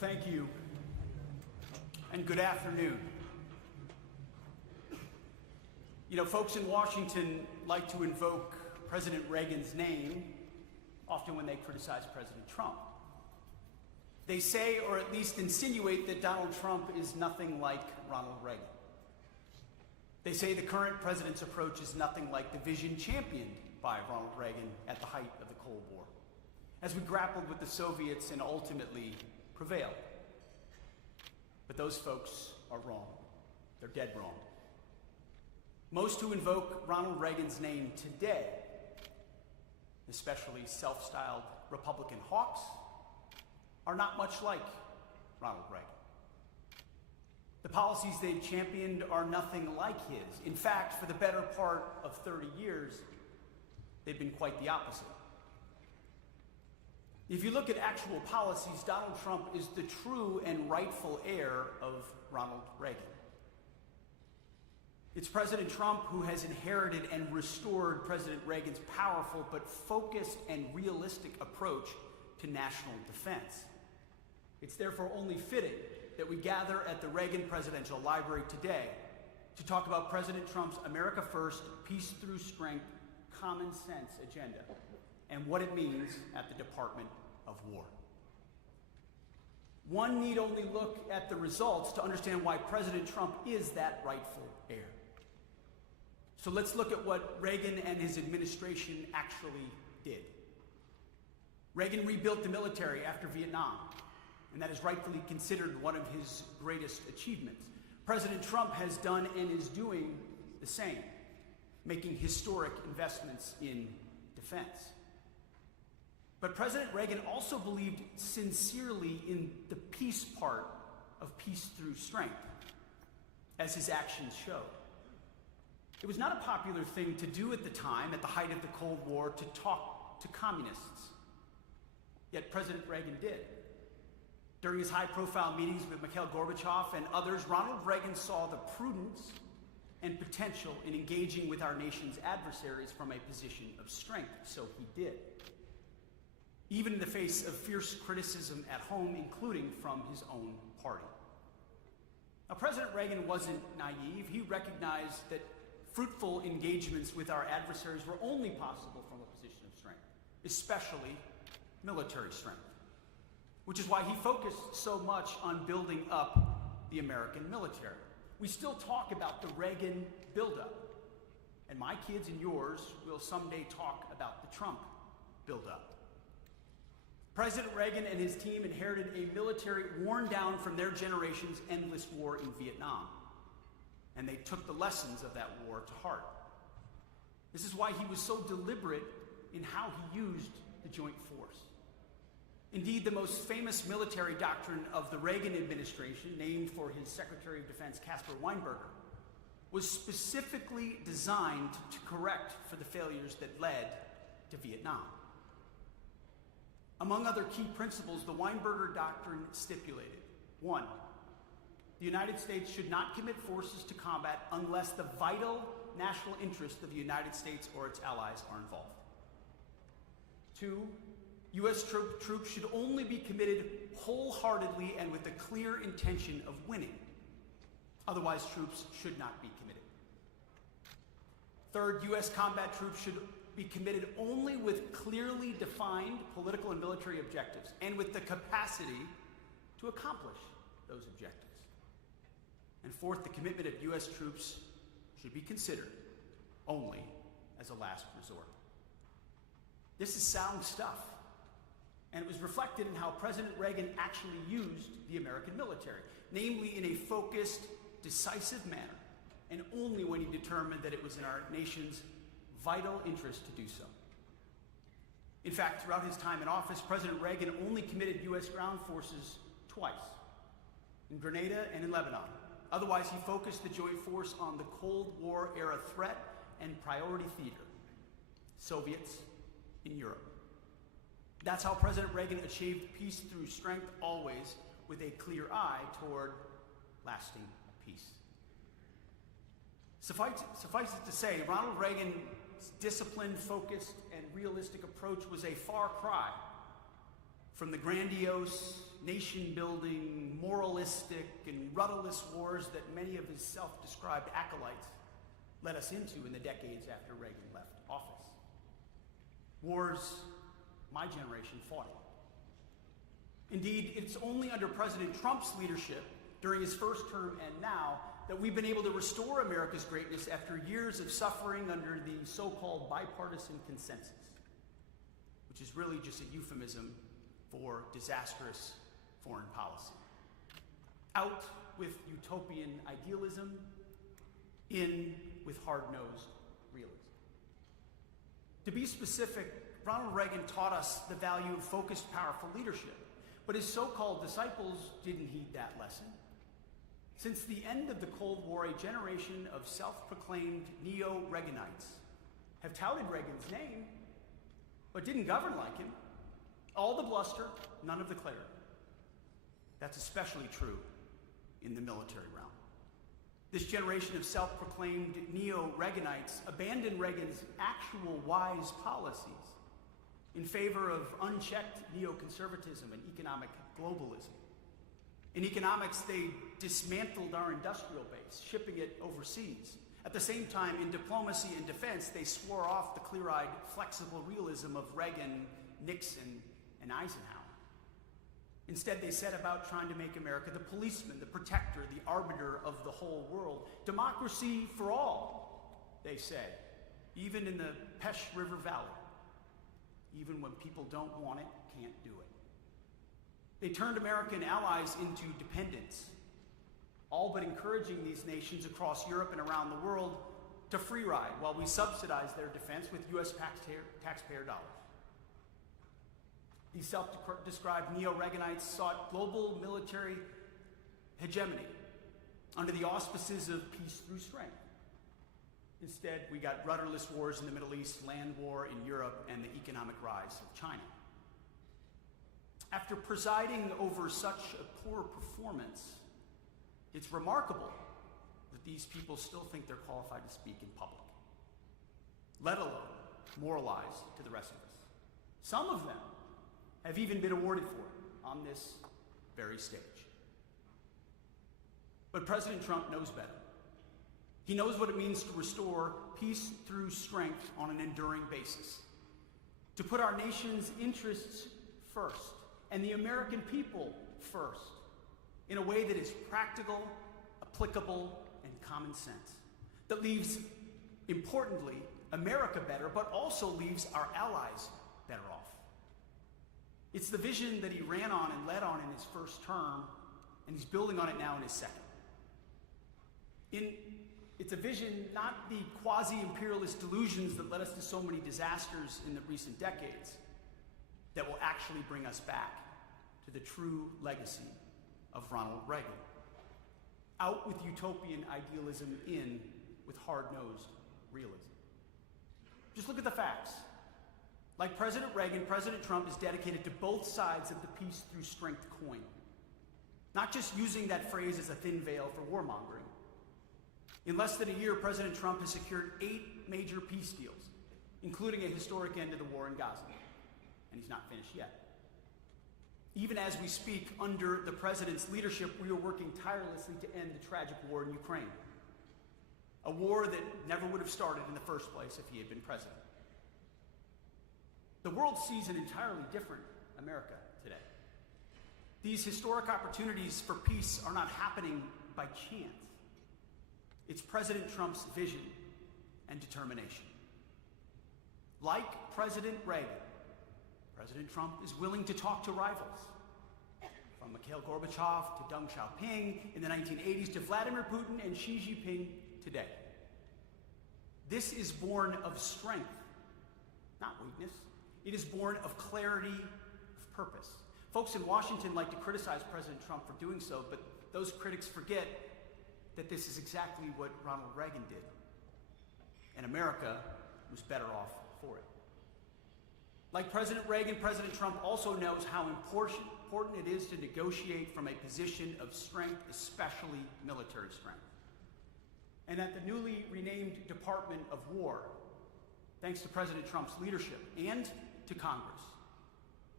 Thank you, and good afternoon. You know, folks in Washington like to invoke President Reagan's name, often when they criticize President Trump. They say, or at least insinuate, that Donald Trump is nothing like Ronald Reagan. They say the current president's approach is nothing like the vision championed by Ronald Reagan at the height of the Cold War, as we grappled with the Soviets and ultimately prevailed. But those folks are wrong. They're dead wrong. Most who invoke Ronald Reagan's name today, especially self-styled Republican hawks, are not much like Ronald Reagan. The policies they've championed are nothing like his. In fact, for the better part of 30 years, they've been quite the opposite. If you look at actual policies, Donald Trump is the true and rightful heir of Ronald Reagan. It's President Trump who has inherited and restored President Reagan's powerful but focused and realistic approach to national defense. It's therefore only fitting that we gather at the Reagan Presidential Library today to talk about President Trump's America First, Peace Through Strength, Common Sense agenda and what it means at the Department of War. One need only look at the results to understand why President Trump is that rightful heir. So let's look at what Reagan and his administration actually did. Reagan rebuilt the military after Vietnam, and that is rightfully considered one of his greatest achievements. President Trump has done and is doing the same, making historic investments in defense. But President Reagan also believed sincerely in the peace part of peace through strength, as his actions show. It was not a popular thing to do at the time, at the height of the Cold War, to talk to communists. Yet President Reagan did. During his high-profile meetings with Mikhail Gorbachev and others, Ronald Reagan saw the prudence and potential in engaging with our nation's adversaries from a position of strength, so he did. Even in the face of fierce criticism at home, including from his own party. Now, President Reagan wasn't naive. He recognized that fruitful engagements with our adversaries were only possible from a position of strength, especially military strength, which is why he focused so much on building up the American military. We still talk about the Reagan buildup, and my kids and yours will someday talk about the Trump buildup. President Reagan and his team inherited a military worn down from their generation's endless war in Vietnam, and they took the lessons of that war to heart. This is why he was so deliberate in how he used the joint force. Indeed, the most famous military doctrine of the Reagan administration, named for his Secretary of Defense, Caspar Weinberger, was specifically designed to correct for the failures that led to Vietnam. Among other key principles, the Weinberger doctrine stipulated: 1, the United States should not commit forces to combat unless the vital national interests of the United States or its allies are involved. 2, U.S. troops should only be committed wholeheartedly and with the clear intention of winning. Otherwise, troops should not be committed. 3rd, U.S. combat troops should be committed only with clearly defined political and military objectives and with the capacity to accomplish those objectives. And 4th, the commitment of U.S. troops should be considered only as a last resort. This is sound stuff. And it was reflected in how President Reagan actually used the American military, namely in a focused, decisive manner, and only when he determined that it was in our nation's vital interest to do so. In fact, throughout his time in office, President Reagan only committed U.S. ground forces twice, in Grenada and in Lebanon. Otherwise, he focused the joint force on the Cold War era threat and priority theater, Soviets in Europe. That's how President Reagan achieved peace through strength, always with a clear eye toward lasting peace. Suffice it to say, Ronald Reagan's disciplined, focused, and realistic approach was a far cry from the grandiose, nation-building, moralistic, and rudderless wars that many of his self-described acolytes led us into in the decades after Reagan left office. Wars my generation fought in. Indeed, it's only under President Trump's leadership during his first term and now that we've been able to restore America's greatness after years of suffering under the so-called bipartisan consensus, which is really just a euphemism for disastrous foreign policy. Out with utopian idealism, in with hard-nosed realism. To be specific, Ronald Reagan taught us the value of focused, powerful leadership, but his so-called disciples didn't heed that lesson. Since the end of the Cold War, a generation of self-proclaimed Neoreaganites have touted Reagan's name, but didn't govern like him. All the bluster, none of the clarity. That's especially true in the military realm. This generation of self-proclaimed Neo-Reaganites abandoned Reagan's actual wise policies in favor of unchecked neoconservatism and economic globalism. In economics, they dismantled our industrial base, shipping it overseas. At the same time, in diplomacy and defense, they swore off the clear-eyed, flexible realism of Reagan, Nixon, and Eisenhower. Instead, they set about trying to make America the policeman, the protector, the arbiter of the whole world. Democracy for all, they said, even in the Pesh River Valley. Even when people don't want it, can't do it. They turned American allies into dependents, all but encouraging these nations across Europe and around the world to free ride while we subsidize their defense with U.S. taxpayer dollars. These self-described Neo-Reaganites sought global military hegemony under the auspices of peace through strength. Instead, we got rudderless wars in the Middle East, land war in Europe, and the economic rise of China. After presiding over such a poor performance, it's remarkable that these people still think they're qualified to speak in public, let alone moralize to the rest of us. Some of them have even been awarded for it on this very stage. But President Trump knows better. He knows what it means to restore peace through strength on an enduring basis, to put our nation's interests first and the American people first in a way that is practical, applicable, and common sense, that leaves, importantly, America better, but also leaves our allies better off. It's the vision that he ran on and led on in his first term, and he's building on it now in his second. It's a vision, not the quasi-imperialist delusions that led us to so many disasters in the recent decades, that will actually bring us back to the true legacy of Ronald Reagan. Out with utopian idealism, in with hard-nosed realism. Just look at the facts. Like President Reagan, President Trump is dedicated to both sides of the peace through strength coin. Not just using that phrase as a thin veil for warmongering. In less than a year, President Trump has secured 8 major peace deals, including a historic end to the war in Gaza. And he's not finished yet. Even as we speak, under the president's leadership, we are working tirelessly to end the tragic war in Ukraine. A war that never would have started in the first place if he had been president. The world sees an entirely different America today. These historic opportunities for peace are not happening by chance. It's President Trump's vision and determination. Like President Reagan, President Trump is willing to talk to rivals, from Mikhail Gorbachev to Deng Xiaoping in the 1980s to Vladimir Putin and Xi Jinping today. This is born of strength, not weakness. It is born of clarity of purpose. Folks in Washington like to criticize President Trump for doing so, but those critics forget that this is exactly what Ronald Reagan did. And America was better off for it. Like President Reagan, President Trump also knows how important it is to negotiate from a position of strength, especially military strength. And at the newly renamed Department of War, thanks to President Trump's leadership and to Congress,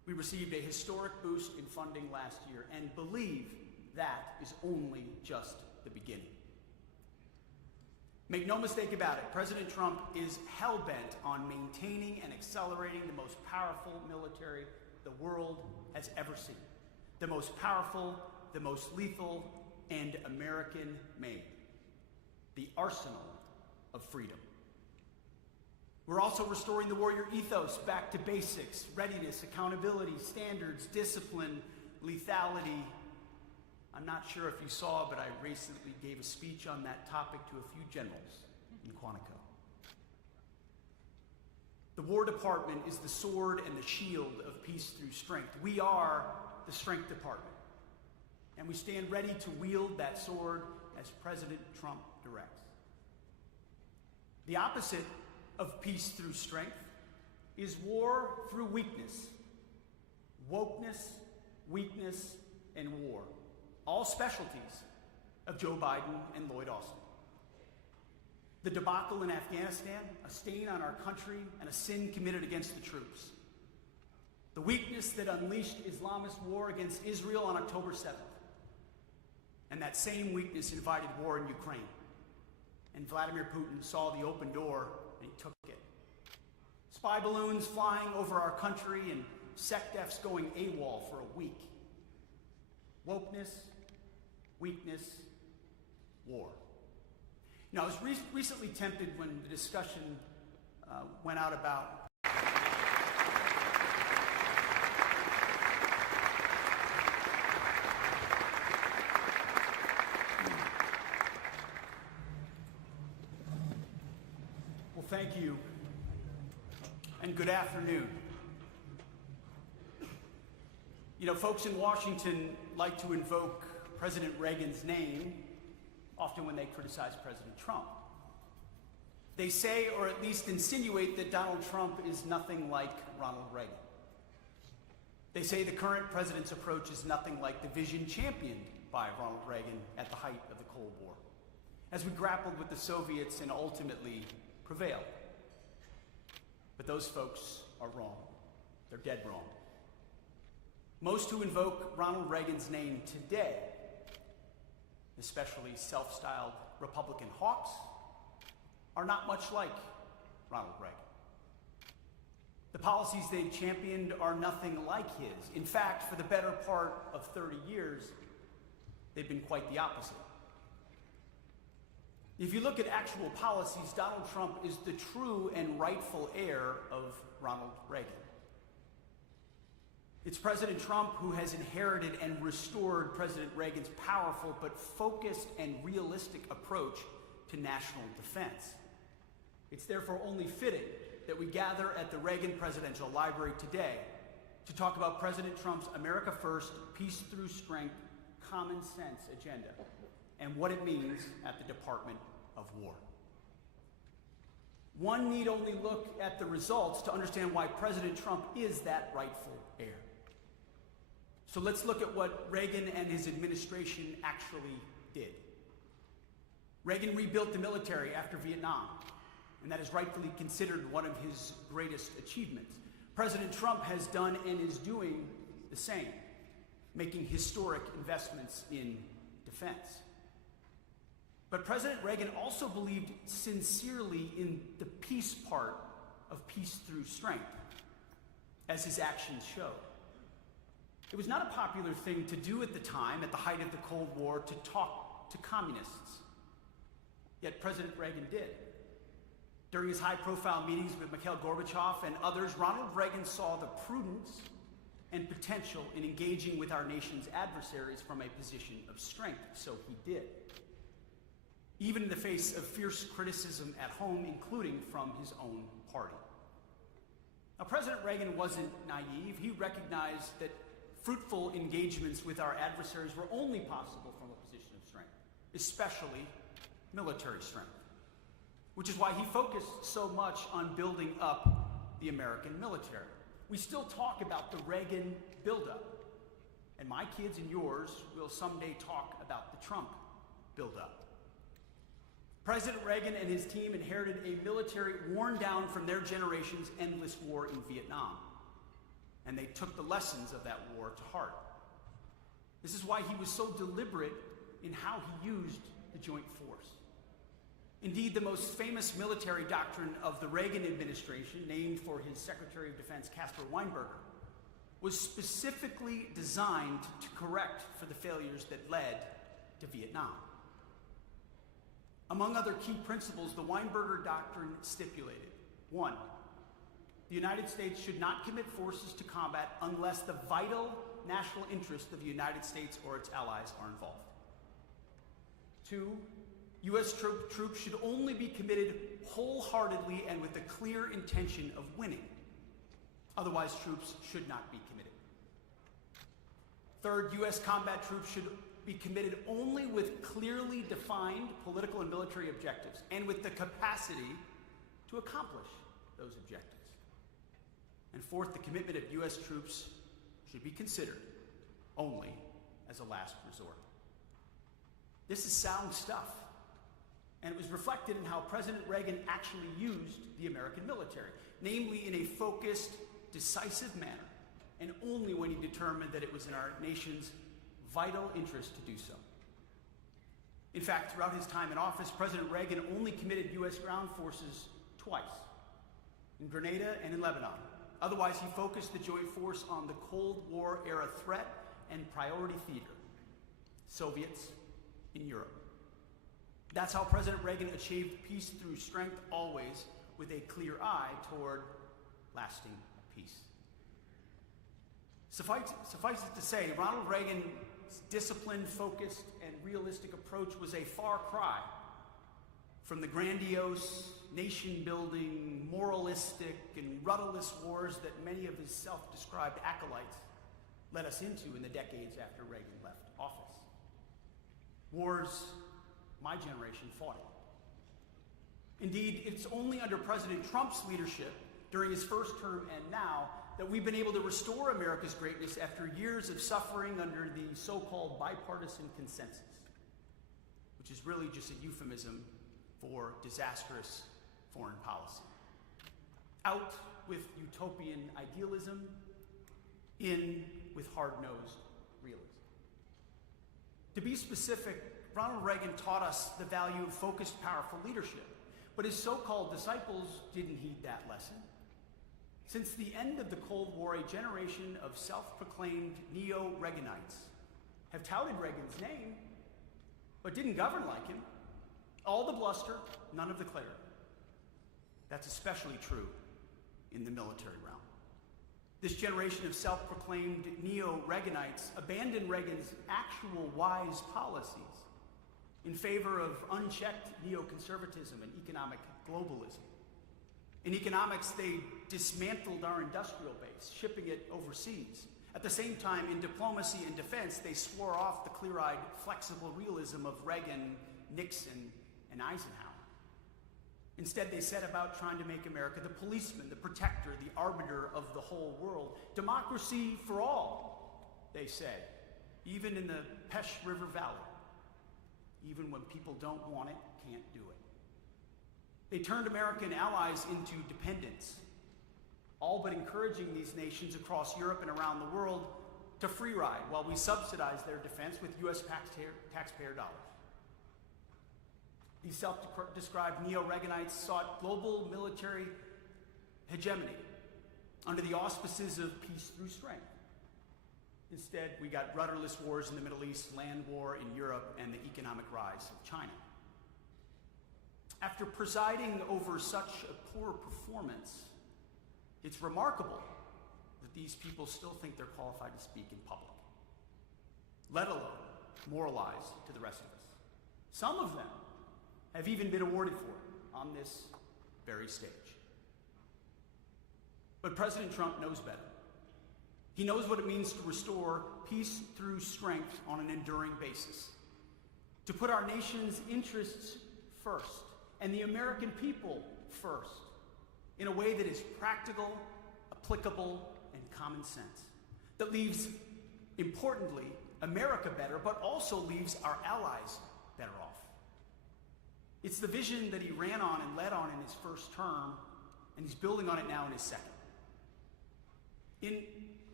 We received a historic boost in funding last year and believe that is only just the beginning. Make no mistake about it, President Trump is hell-bent on maintaining and accelerating the most powerful military the world has ever seen. The most powerful, the most lethal, and American-made. The arsenal of freedom. We're also restoring the warrior ethos back to basics: readiness, accountability, standards, discipline, lethality. I'm not sure if you saw, but I recently gave a speech on that topic to a few generals in Quantico. The War Department is the sword and the shield of peace through strength. We are the Strength Department, and we stand ready to wield that sword as President Trump directs. The opposite of peace through strength is war through weakness. Wokeness, weakness, and war. All specialties of Joe Biden and Lloyd Austin. The debacle in Afghanistan, a stain on our country and a sin committed against the troops. The weakness that unleashed Islamist war against Israel on October 7th. And that same weakness invited war in Ukraine. And Vladimir Putin saw the open door and he took it. Spy balloons flying over our country and SecDefs going AWOL for a week. Wokeness, weakness, war. You know, I was recently tempted when the discussion went out about well, thank you, and good afternoon. You know, folks in Washington like to invoke President Reagan's name often when they criticize President Trump. They say, or at least insinuate, that Donald Trump is nothing like Ronald Reagan. They say the current president's approach is nothing like the vision championed by Ronald Reagan at the height of the Cold War, as we grappled with the Soviets and ultimately prevailed. But those folks are wrong. They're dead wrong. Most who invoke Ronald Reagan's name today, especially self-styled Republican hawks, are not much like Ronald Reagan. The policies they've championed are nothing like his. In fact, for the better part of 30 years, they've been quite the opposite. If you look at actual policies, Donald Trump is the true and rightful heir of Ronald Reagan. It's President Trump who has inherited and restored President Reagan's powerful but focused and realistic approach to national defense. It's therefore only fitting that we gather at the Reagan Presidential Library today to talk about President Trump's America First, Peace Through Strength, Common Sense agenda and what it means at the Department of War. One need only look at the results to understand why President Trump is that rightful heir. So let's look at what Reagan and his administration actually did. Reagan rebuilt the military after Vietnam, and that is rightfully considered one of his greatest achievements. President Trump has done and is doing the same, making historic investments in defense. But President Reagan also believed sincerely in the peace part of peace through strength, as his actions showed. It was not a popular thing to do at the time, at the height of the Cold War, to talk to communists. Yet President Reagan did. During his high-profile meetings with Mikhail Gorbachev and others, Ronald Reagan saw the prudence and potential in engaging with our nation's adversaries from a position of strength, so he did. Even in the face of fierce criticism at home, including from his own party. Now, President Reagan wasn't naive. He recognized that fruitful engagements with our adversaries were only possible from a position of strength, especially military strength, which is why he focused so much on building up the American military. We still talk about the Reagan buildup, and my kids and yours will someday talk about the Trump buildup. President Reagan and his team inherited a military worn down from their generation's endless war in Vietnam. and they took the lessons of that war to heart. This is why he was so deliberate in how he used the joint force. Indeed, the most famous military doctrine of the Reagan administration, named for his Secretary of Defense, Caspar Weinberger, was specifically designed to correct for the failures that led to Vietnam. Among other key principles, the Weinberger doctrine stipulated: 1, the United States should not commit forces to combat unless the vital national interests of the United States or its allies are involved. 2, U.S. troops should only be committed wholeheartedly and with the clear intention of winning. Otherwise, troops should not be committed. 3rd, U.S. combat troops should be committed only with clearly defined political and military objectives and with the capacity to accomplish those objectives. And 4th, the commitment of U.S. troops should be considered only as a last resort. This is sound stuff, and it was reflected in how President Reagan actually used the American military, namely in a focused, decisive manner, and only when he determined that it was in our nation's vital interest to do so. In fact, throughout his time in office, President Reagan only committed U.S. ground forces twice, in Grenada and in Lebanon. Otherwise, he focused the joint force on the Cold War era threat and priority theater, Soviets in Europe. That's how President Reagan achieved peace through strength, always with a clear eye toward lasting peace. Suffice it to say, Ronald Reagan's disciplined, focused, and realistic approach was a far cry from the grandiose, nation-building, moralistic, and rudderless wars that many of his self-described acolytes led us into in the decades after Reagan left office. Wars my generation fought in. Indeed, it's only under President Trump's leadership during his first term and now that we've been able to restore America's greatness after years of suffering under the so-called bipartisan consensus, which is really just a euphemism for disastrous foreign policy. Out with utopian idealism, in with hard-nosed realism. To be specific, Ronald Reagan taught us the value of focused, powerful leadership, but his so-called disciples didn't heed that lesson. Since the end of the Cold War, a generation of self-proclaimed Neoreaganites have touted Reagan's name, but didn't govern like him. All the bluster, none of the clarity. That's especially true in the military realm. This generation of self-proclaimed Neo-Reaganites abandoned Reagan's actual wise policies in favor of unchecked neoconservatism and economic globalism. In economics, they dismantled our industrial base, shipping it overseas. At the same time, in diplomacy and defense, they swore off the clear-eyed, flexible realism of Reagan, Nixon, and Eisenhower. Instead, they set about trying to make America the policeman, the protector, the arbiter of the whole world. Democracy for all, they said, even in the Pesh River Valley. Even when people don't want it, can't do it. They turned American allies into dependents, all but encouraging these nations across Europe and around the world to free ride while we subsidize their defense with U.S. taxpayer dollars. These self-described Neo-Reaganites sought global military hegemony under the auspices of peace through strength. Instead, we got rudderless wars in the Middle East, land war in Europe, and the economic rise of China. After presiding over such a poor performance, it's remarkable that these people still think they're qualified to speak in public, let alone moralize to the rest of us. Some of them have even been awarded for it on this very stage. But President Trump knows better. He knows what it means to restore peace through strength on an enduring basis, to put our nation's interests first and the American people first in a way that is practical, applicable, and common sense, that leaves, importantly, America better, but also leaves our allies better off. It's the vision that he ran on and led on in his first term, and he's building on it now in his second. In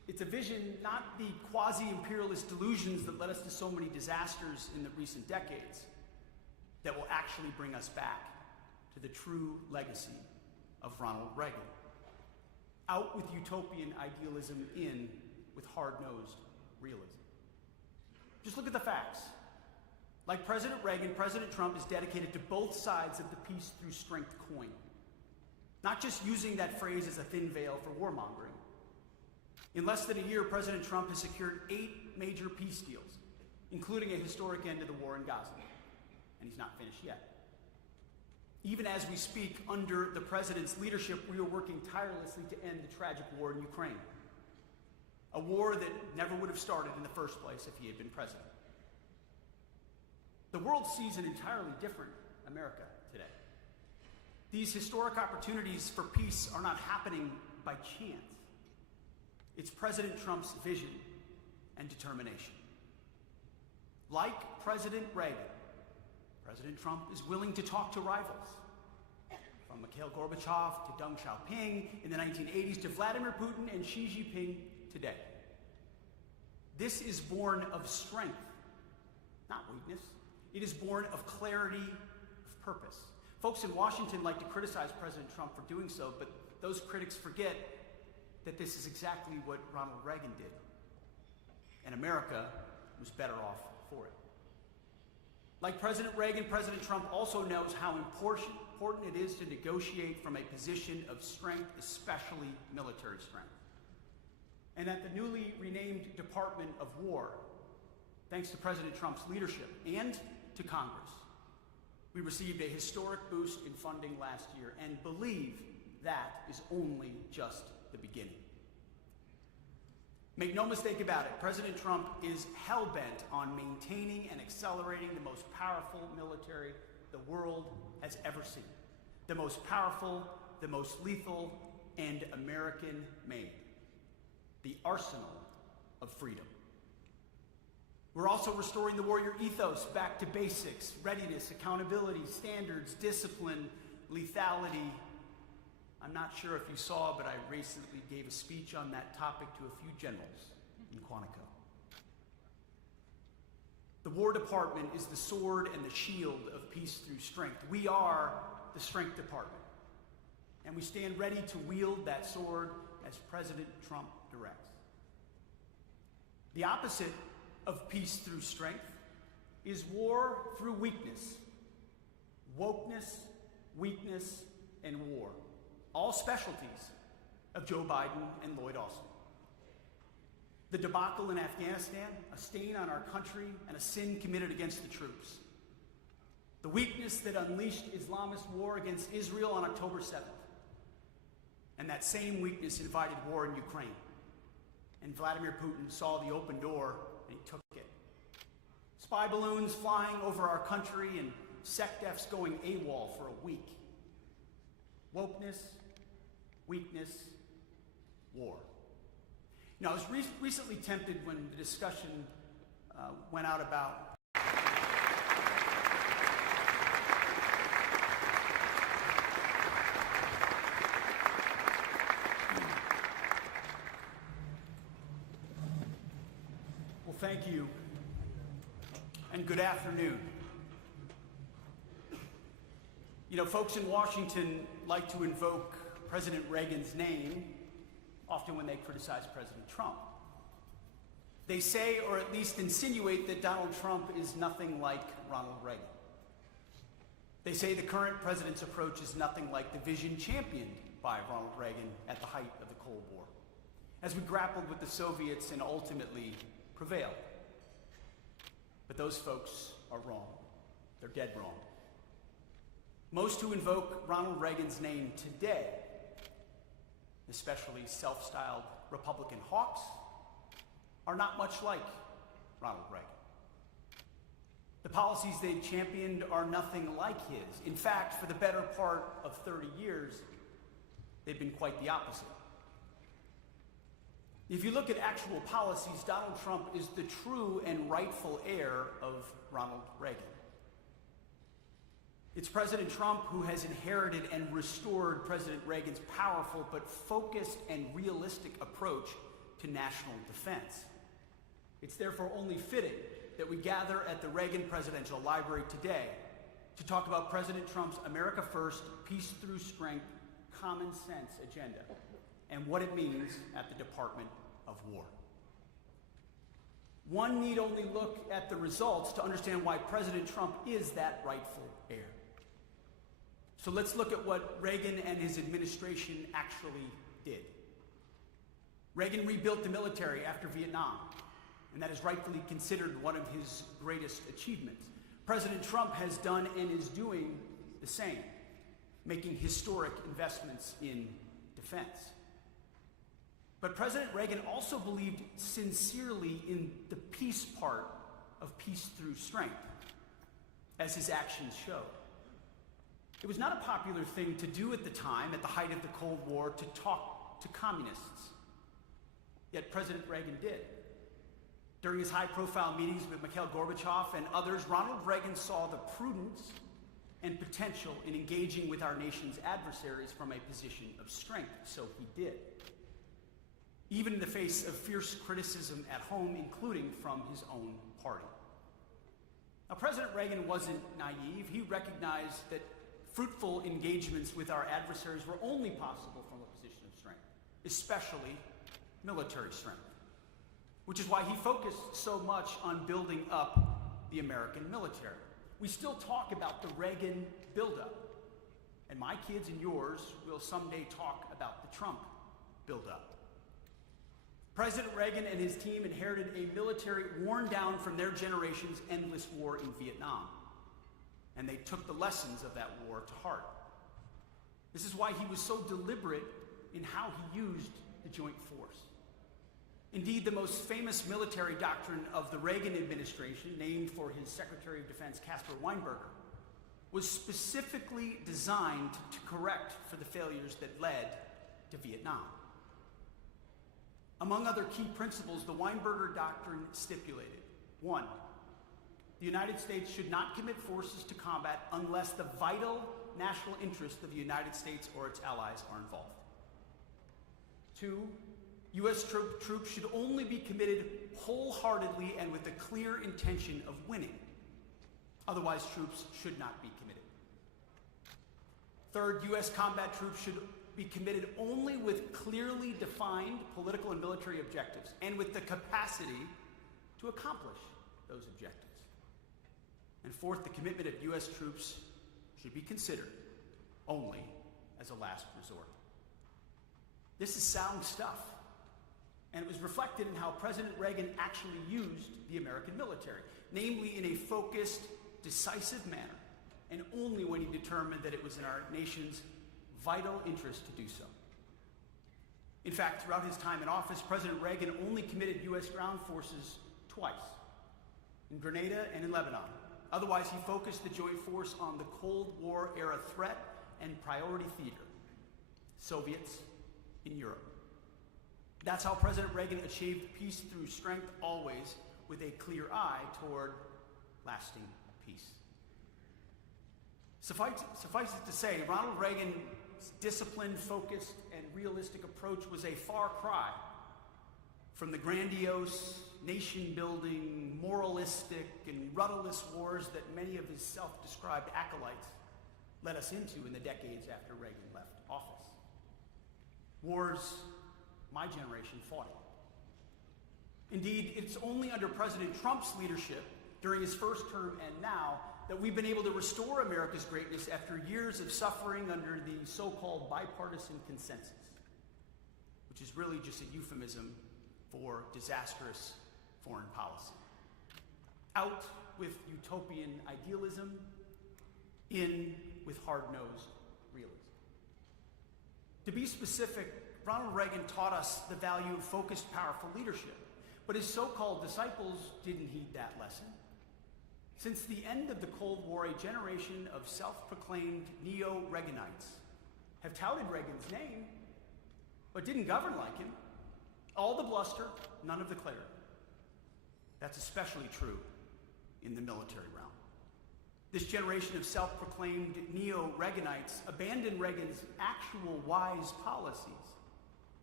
It's a vision, not the quasi-imperialist delusions that led us to so many disasters in the recent decades, that will actually bring us back to the true legacy of Ronald Reagan. Out with utopian idealism, in with hard-nosed realism. Just look at the facts. Like President Reagan, President Trump is dedicated to both sides of the peace through strength coin. Not just using that phrase as a thin veil for warmongering. In less than a year, President Trump has secured 8 major peace deals, including a historic end to the war in Gaza. And he's not finished yet. Even as we speak, under the president's leadership, we are working tirelessly to end the tragic war in Ukraine. A war that never would have started in the first place if he had been president. The world sees an entirely different America today. These historic opportunities for peace are not happening by chance. It's President Trump's vision and determination. Like President Reagan, President Trump is willing to talk to rivals. From Mikhail Gorbachev to Deng Xiaoping in the 1980s to Vladimir Putin and Xi Jinping today. This is born of strength, not weakness. It is born of clarity of purpose. Folks in Washington like to criticize President Trump for doing so, but those critics forget that this is exactly what Ronald Reagan did. And America was better off for it. Like President Reagan, President Trump also knows how important it is to negotiate from a position of strength, especially military strength. And at the newly renamed Department of War, thanks to President Trump's leadership and to Congress, we received a historic boost in funding last year and believe that is only just the beginning. Make no mistake about it, President Trump is hell-bent on maintaining and accelerating the most powerful military the world has ever seen. The most powerful, the most lethal, and American-made. The arsenal of freedom. We're also restoring the warrior ethos back to basics: readiness, accountability, standards, discipline, lethality. I'm not sure if you saw, but I recently gave a speech on that topic to a few generals in Quantico. The War Department is the sword and the shield of peace through strength. We are the Strength Department, and we stand ready to wield that sword as President Trump directs. The opposite of peace through strength is war through weakness. Wokeness, weakness, and war. All specialties of Joe Biden and Lloyd Austin. The debacle in Afghanistan, a stain on our country and a sin committed against the troops. The weakness that unleashed Islamist war against Israel on October 7th. And that same weakness invited war in Ukraine. And Vladimir Putin saw the open door and he took it. Spy balloons flying over our country and SecDefs going AWOL for a week. Wokeness, weakness, war. Now, I was recently tempted when the discussion went out about well, thank you, and good afternoon. You know, folks in Washington like to invoke President Reagan's name, often when they criticize President Trump. They say, or at least insinuate, that Donald Trump is nothing like Ronald Reagan. They say the current president's approach is nothing like the vision championed by Ronald Reagan at the height of the Cold War, as we grappled with the Soviets and ultimately prevailed. But those folks are wrong. They're dead wrong. Most who invoke Ronald Reagan's name today, especially self-styled Republican hawks, are not much like Ronald Reagan. The policies they've championed are nothing like his. In fact, for the better part of 30 years, they've been quite the opposite. If you look at actual policies, Donald Trump is the true and rightful heir of Ronald Reagan. It's President Trump who has inherited and restored President Reagan's powerful but focused and realistic approach to national defense. It's therefore only fitting that we gather at the Reagan Presidential Library today to talk about President Trump's America First, Peace Through Strength, Common Sense agenda and what it means at the Department of War. One need only look at the results to understand why President Trump is that rightful heir. So let's look at what Reagan and his administration actually did. Reagan rebuilt the military after Vietnam, and that is rightfully considered one of his greatest achievements. President Trump has done and is doing the same, making historic investments in defense. But President Reagan also believed sincerely in the peace part of peace through strength, as his actions showed. It was not a popular thing to do at the time, at the height of the Cold War, to talk to communists. Yet President Reagan did. During his high-profile meetings with Mikhail Gorbachev and others, Ronald Reagan saw the prudence and potential in engaging with our nation's adversaries from a position of strength, so he did. Even in the face of fierce criticism at home, including from his own party. Now, President Reagan wasn't naive. He recognized that fruitful engagements with our adversaries were only possible from a position of strength, especially military strength, which is why he focused so much on building up the American military. We still talk about the Reagan buildup, and my kids and yours will someday talk about the Trump buildup. President Reagan and his team inherited a military worn down from their generation's endless war in Vietnam, and they took the lessons of that war to heart. This is why he was so deliberate in how he used the joint force. Indeed, the most famous military doctrine of the Reagan administration, named for his Secretary of Defense, Caspar Weinberger, was specifically designed to correct for the failures that led to Vietnam. Among other key principles, the Weinberger doctrine stipulated: 1, the United States should not commit forces to combat unless the vital national interests of the United States or its allies are involved. 2, U.S. troops should only be committed wholeheartedly and with the clear intention of winning. Otherwise, troops should not be committed. 3rd, U.S. combat troops should be committed only with clearly defined political and military objectives and with the capacity to accomplish those objectives. And 4th, the commitment of U.S. troops should be considered only as a last resort. This is sound stuff, and it was reflected in how President Reagan actually used the American military, namely in a focused, decisive manner, and only when he determined that it was in our nation's vital interest to do so. In fact, throughout his time in office, President Reagan only committed U.S. ground forces twice, in Grenada and in Lebanon. Otherwise, he focused the joint force on the Cold War era threat and priority theater, Soviets in Europe. That's how President Reagan achieved peace through strength, always with a clear eye toward lasting peace. Suffice it to say, Ronald Reagan's disciplined, focused, and realistic approach was a far cry from the grandiose, nation-building, moralistic, and rudderless wars that many of his self-described acolytes led us into in the decades after Reagan left office. Wars my generation fought it. Indeed, it's only under President Trump's leadership during his first term and now that we've been able to restore America's greatness after years of suffering under the so-called bipartisan consensus, which is really just a euphemism for disastrous foreign policy. Out with utopian idealism, in with hard-nosed realism. To be specific, Ronald Reagan taught us the value of focused, powerful leadership, but his so-called disciples didn't heed that lesson. Since the end of the Cold War, a generation of self-proclaimed Neoreaganites have touted Reagan's name, but didn't govern like him. All the bluster, none of the clarity. That's especially true in the military realm. This generation of self-proclaimed Neo-Reaganites abandoned Reagan's actual wise policies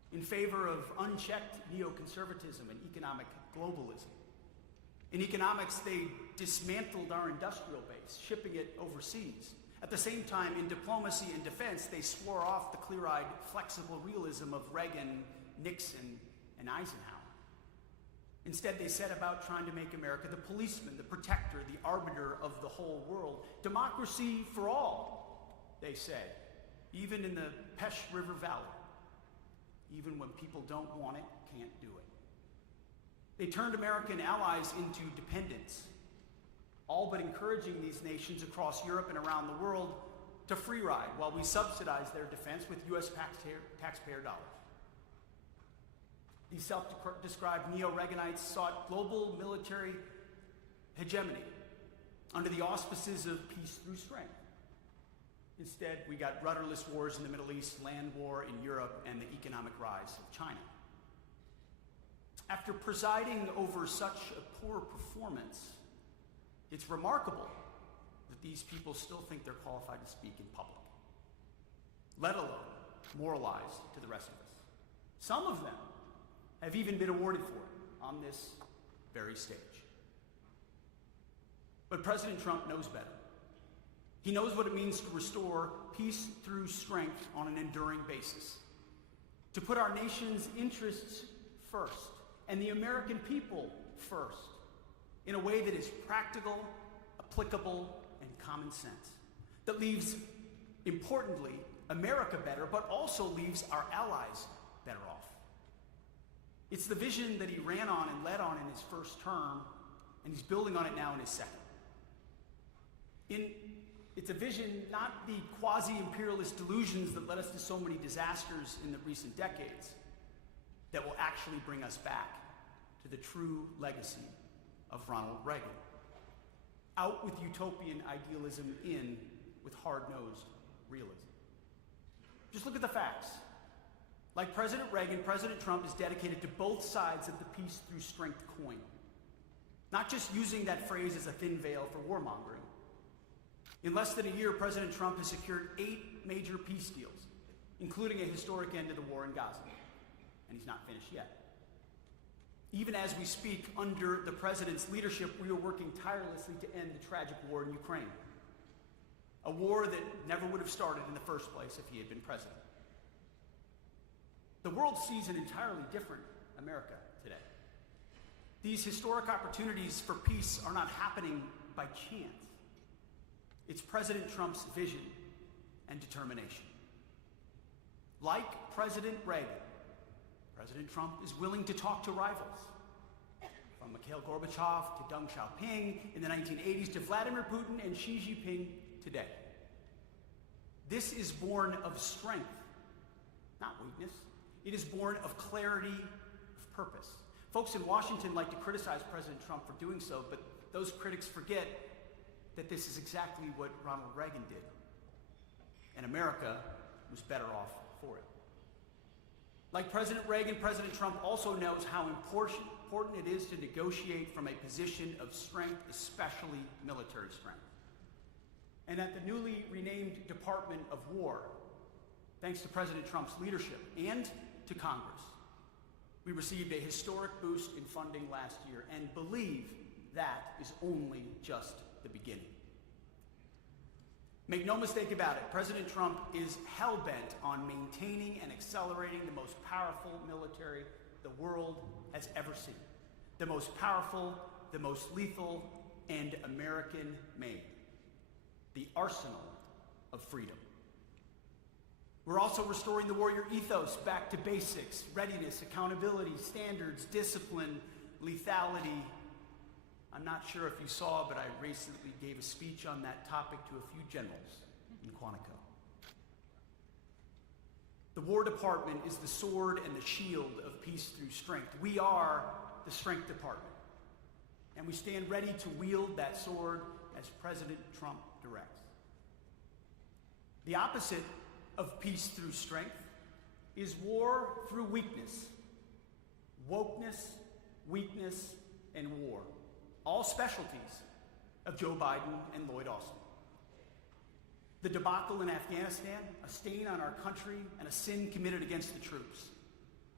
in favor of unchecked neoconservatism and economic globalism. In economics, they dismantled our industrial base, shipping it overseas. At the same time, in diplomacy and defense, they swore off the clear-eyed, flexible realism of Reagan, Nixon, and Eisenhower. Instead, they set about trying to make America the policeman, the protector, the arbiter of the whole world. Democracy for all, they said, even in the Pesh River Valley. Even when people don't want it, can't do it. They turned American allies into dependents, all but encouraging these nations across Europe and around the world to free ride while we subsidize their defense with U.S. taxpayer dollars. These self-described Neoreaganites sought global military hegemony under the auspices of peace through strength. Instead, we got rudderless wars in the Middle East, land war in Europe, and the economic rise of China. After presiding over such a poor performance, it's remarkable that these people still think they're qualified to speak in public, let alone moralize to the rest of us. Some of them have even been awarded for it on this very stage. But President Trump knows better. He knows what it means to restore peace through strength on an enduring basis, to put our nation's interests first and the American people first in a way that is practical, applicable, and common sense, that leaves, importantly, America better, but also leaves our allies better off. It's the vision that he ran on and led on in his first term, and he's building on it now in his second. It's a vision, not the quasi-imperialist delusions that led us to so many disasters in the recent decades, that will actually bring us back to the true legacy of Ronald Reagan. Out with utopian idealism, in with hard-nosed realism. Just look at the facts. Like President Reagan, President Trump is dedicated to both sides of the peace through strength coin. Not just using that phrase as a thin veil for warmongering. In less than a year, President Trump has secured 8 major peace deals, including a historic end to the war in Gaza. And he's not finished yet. Even as we speak, under the president's leadership, we are working tirelessly to end the tragic war in Ukraine. A war that never would have started in the first place if he had been president. The world sees an entirely different America today. These historic opportunities for peace are not happening by chance. It's President Trump's vision and determination. Like President Reagan, President Trump is willing to talk to rivals. From Mikhail Gorbachev to Deng Xiaoping in the 1980s to Vladimir Putin and Xi Jinping today. This is born of strength, not weakness. It is born of clarity of purpose. Folks in Washington like to criticize President Trump for doing so, but those critics forget that this is exactly what Ronald Reagan did. And America was better off for it. Like President Reagan, President Trump also knows how important it is to negotiate from a position of strength, especially military strength. And at the newly renamed Department of War, thanks to President Trump's leadership and to Congress, we received a historic boost in funding last year and believe that is only just the beginning. Make no mistake about it, President Trump is hell-bent on maintaining and accelerating the most powerful military the world has ever seen. The most powerful, the most lethal, and American-made. The arsenal of freedom. We're also restoring the warrior ethos back to basics: readiness, accountability, standards, discipline, lethality. I'm not sure if you saw, but I recently gave a speech on that topic to a few generals in Quantico. The War Department is the sword and the shield of peace through strength. We are the Strength Department, and we stand ready to wield that sword as President Trump directs. The opposite of peace through strength is war through weakness. Wokeness, weakness, and war. All specialties of Joe Biden and Lloyd Austin. The debacle in Afghanistan, a stain on our country and a sin committed against the troops.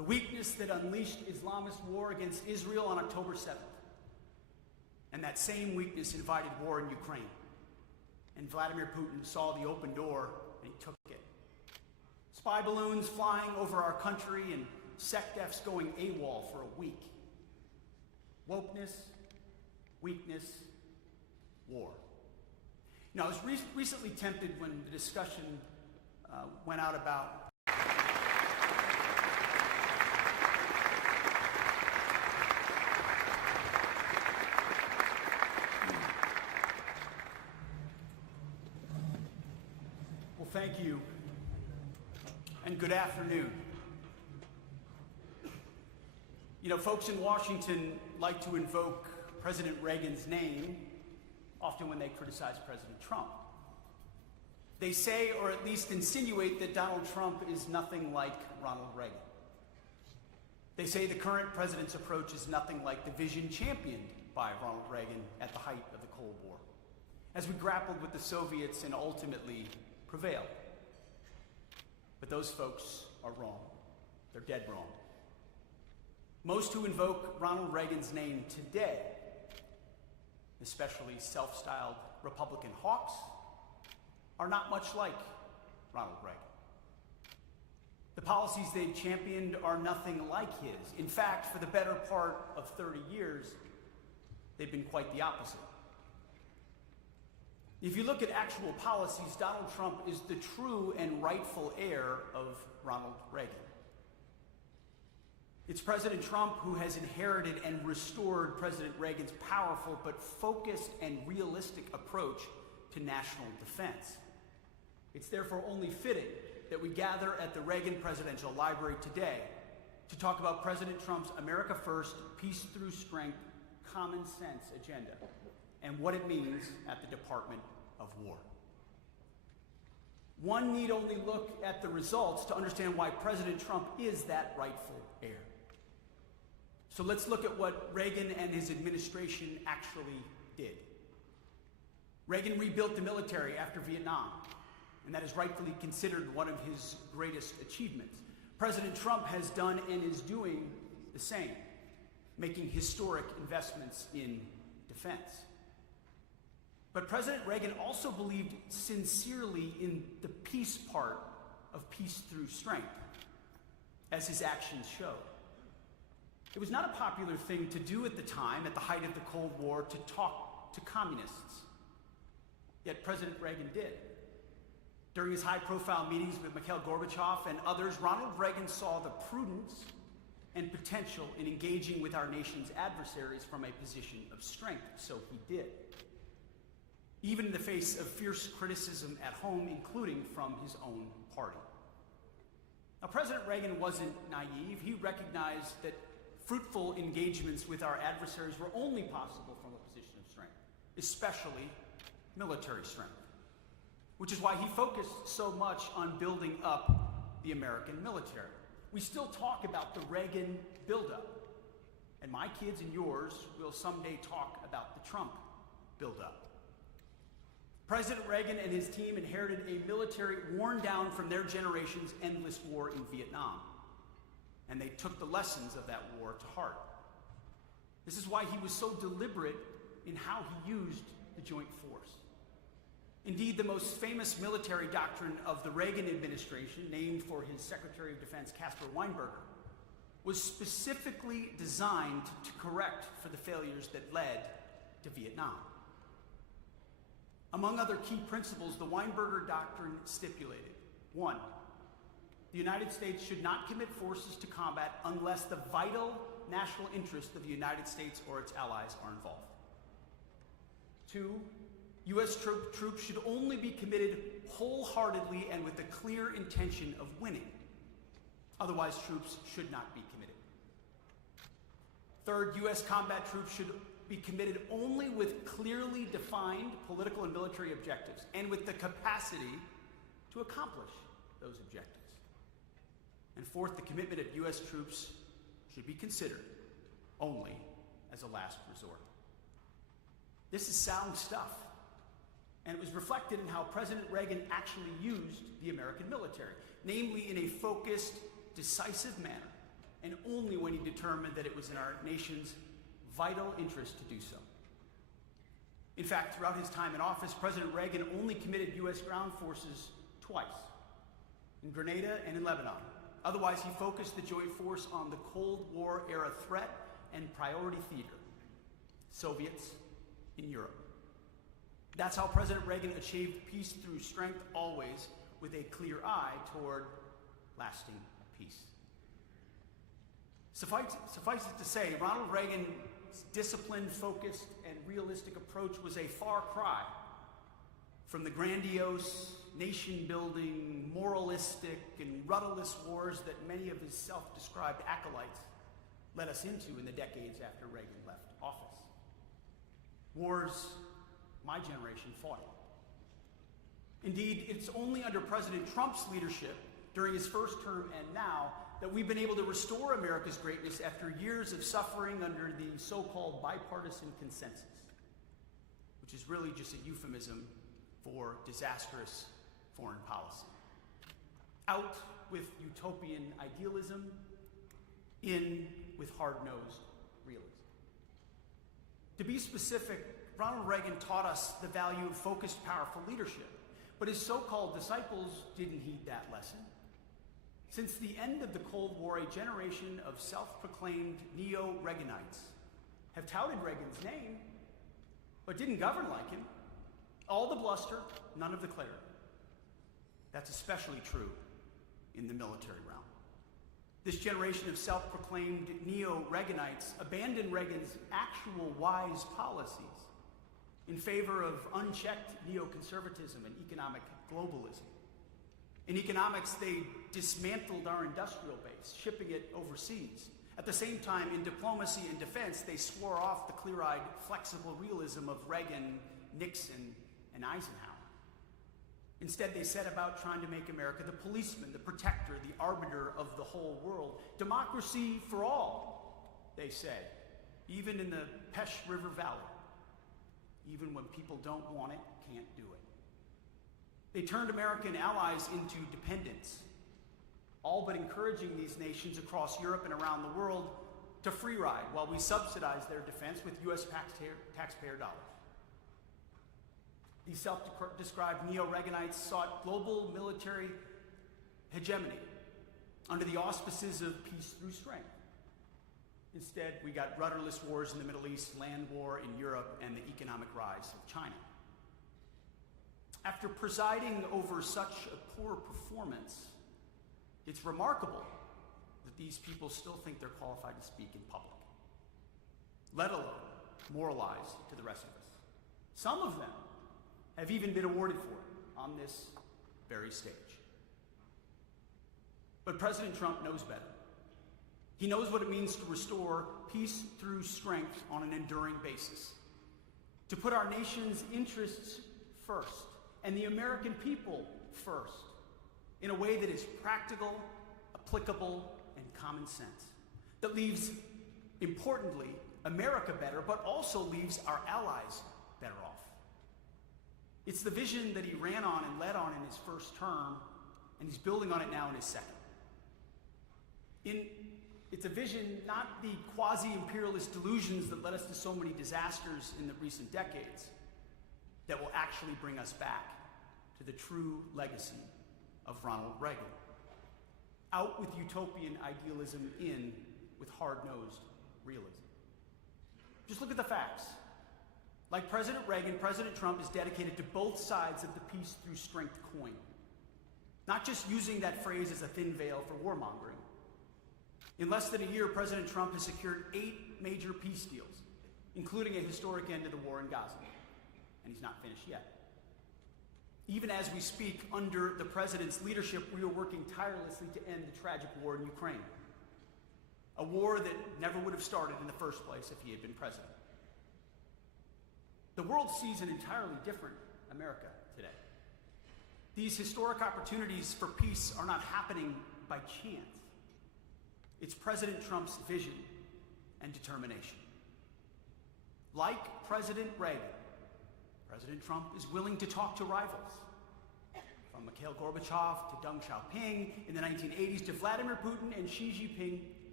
The weakness that unleashed Islamist war against Israel on October 7th. And that same weakness invited war in Ukraine. And Vladimir Putin saw the open door and he took it. Spy balloons flying over our country and SecDefs going AWOL for a week. Wokeness, weakness, war. You know, I was recently tempted when the discussion went out about thank you, and good afternoon. You know, folks in Washington like to invoke President Reagan's name, often when they criticize President Trump. They say, or at least insinuate, that Donald Trump is nothing like Ronald Reagan. They say the current president's approach is nothing like the vision championed by Ronald Reagan at the height of the Cold War, as we grappled with the Soviets and ultimately prevailed. But those folks are wrong. They're dead wrong. Most who invoke Ronald Reagan's name today, especially self-styled Republican hawks, are not much like Ronald Reagan. The policies they've championed are nothing like his. In fact, for the better part of 30 years, they've been quite the opposite. If you look at actual policies, Donald Trump is the true and rightful heir of Ronald Reagan. It's President Trump who has inherited and restored President Reagan's powerful but focused and realistic approach to national defense. It's therefore only fitting that we gather at the Reagan Presidential Library today to talk about President Trump's America First, Peace Through Strength, Common Sense agenda, and what it means at the Department of War. One need only look at the results to understand why President Trump is that rightful heir. So let's look at what Reagan and his administration actually did. Reagan rebuilt the military after Vietnam, and that is rightfully considered one of his greatest achievements. President Trump has done and is doing the same, making historic investments in defense. But President Reagan also believed sincerely in the peace part of peace through strength, as his actions showed. It was not a popular thing to do at the time, at the height of the Cold War, to talk to communists. Yet President Reagan did. During his high-profile meetings with Mikhail Gorbachev and others, Ronald Reagan saw the prudence and potential in engaging with our nation's adversaries from a position of strength, so he did. Even in the face of fierce criticism at home, including from his own party. Now, President Reagan wasn't naive. He recognized that fruitful engagements with our adversaries were only possible from a position of strength, especially military strength, which is why he focused so much on building up the American military. We still talk about the Reagan buildup, and my kids and yours will someday talk about the Trump buildup. President Reagan and his team inherited a military worn down from their generation's endless war in Vietnam, and they took the lessons of that war to heart. This is why he was so deliberate in how he used the joint force. Indeed, the most famous military doctrine of the Reagan administration, named for his Secretary of Defense, Caspar Weinberger, was specifically designed to correct for the failures that led to Vietnam. Among other key principles, the Weinberger doctrine stipulated: 1, the United States should not commit forces to combat unless the vital national interest of the United States or its allies are involved. 2, U.S. troops should only be committed wholeheartedly and with the clear intention of winning. Otherwise, troops should not be committed. 3rd, U.S. combat troops should be committed only with clearly defined political and military objectives and with the capacity to accomplish those objectives. And 4th, the commitment of U.S. troops should be considered only as a last resort. This is sound stuff, and it was reflected in how President Reagan actually used the American military, namely in a focused, decisive manner, and only when he determined that it was in our nation's vital interest to do so. In fact, throughout his time in office, President Reagan only committed U.S. ground forces twice, in Grenada and in Lebanon. Otherwise, he focused the joint force on the Cold War-era threat and priority theater, Soviets in Europe. That's how President Reagan achieved peace through strength, always with a clear eye toward lasting peace. Suffice it to say, Ronald Reagan's disciplined, focused, and realistic approach was a far cry from the grandiose, nation-building, moralistic, and rudderless wars that many of his self-described acolytes led us into in the decades after Reagan left office. Wars my generation fought in. Indeed, it's only under President Trump's leadership during his first term and now that we've been able to restore America's greatness after years of suffering under the so-called bipartisan consensus, which is really just a euphemism for disastrous foreign policy. Out with utopian idealism, in with hard-nosed realism. To be specific, Ronald Reagan taught us the value of focused, powerful leadership, but his so-called disciples didn't heed that lesson. Since the end of the Cold War, a generation of self-proclaimed Neoreaganites have touted Reagan's name, but didn't govern like him. All the bluster, none of the clarity. That's especially true in the military realm. This generation of self-proclaimed Neo-Reaganites abandoned Reagan's actual wise policies in favor of unchecked neoconservatism and economic globalism. In economics, they dismantled our industrial base, shipping it overseas. At the same time, in diplomacy and defense, they swore off the clear-eyed, flexible realism of Reagan, Nixon, and Eisenhower. Instead, they set about trying to make America the policeman, the protector, the arbiter of the whole world. Democracy for all, they said, even in the Pesh River Valley. Even when people don't want it, can't do it. They turned American allies into dependents, all but encouraging these nations across Europe and around the world to free ride while we subsidize their defense with U.S. taxpayer dollars. These self-described Neo-Reaganites sought global military hegemony under the auspices of peace through strength. Instead, we got rudderless wars in the Middle East, land war in Europe, and the economic rise of China. After presiding over such a poor performance, it's remarkable that these people still think they're qualified to speak in public, let alone moralize to the rest of us. Some of them have even been awarded for it on this very stage. But President Trump knows better. He knows what it means to restore peace through strength on an enduring basis, to put our nation's interests first and the American people first in a way that is practical, applicable, and common sense, that leaves, importantly, America better, but also leaves our allies better off. It's the vision that he ran on and led on in his first term, and he's building on it now in his second. It's a vision, not the quasi-imperialist delusions that led us to so many disasters in the recent decades, that will actually bring us back to the true legacy of Ronald Reagan. Out with utopian idealism, in with hard-nosed realism. Just look at the facts. Like President Reagan, President Trump is dedicated to both sides of the peace through strength coin. Not just using that phrase as a thin veil for warmongering. In less than a year, President Trump has secured 8 major peace deals, including a historic end to the war in Gaza. And he's not finished yet. Even as we speak, under the president's leadership, we are working tirelessly to end the tragic war in Ukraine. A war that never would have started in the first place if he had been president. The world sees an entirely different America today. These historic opportunities for peace are not happening by chance. It's President Trump's vision and determination. Like President Reagan, President Trump is willing to talk to rivals. From Mikhail Gorbachev to Deng Xiaoping in the 1980s to Vladimir Putin and Xi Jinping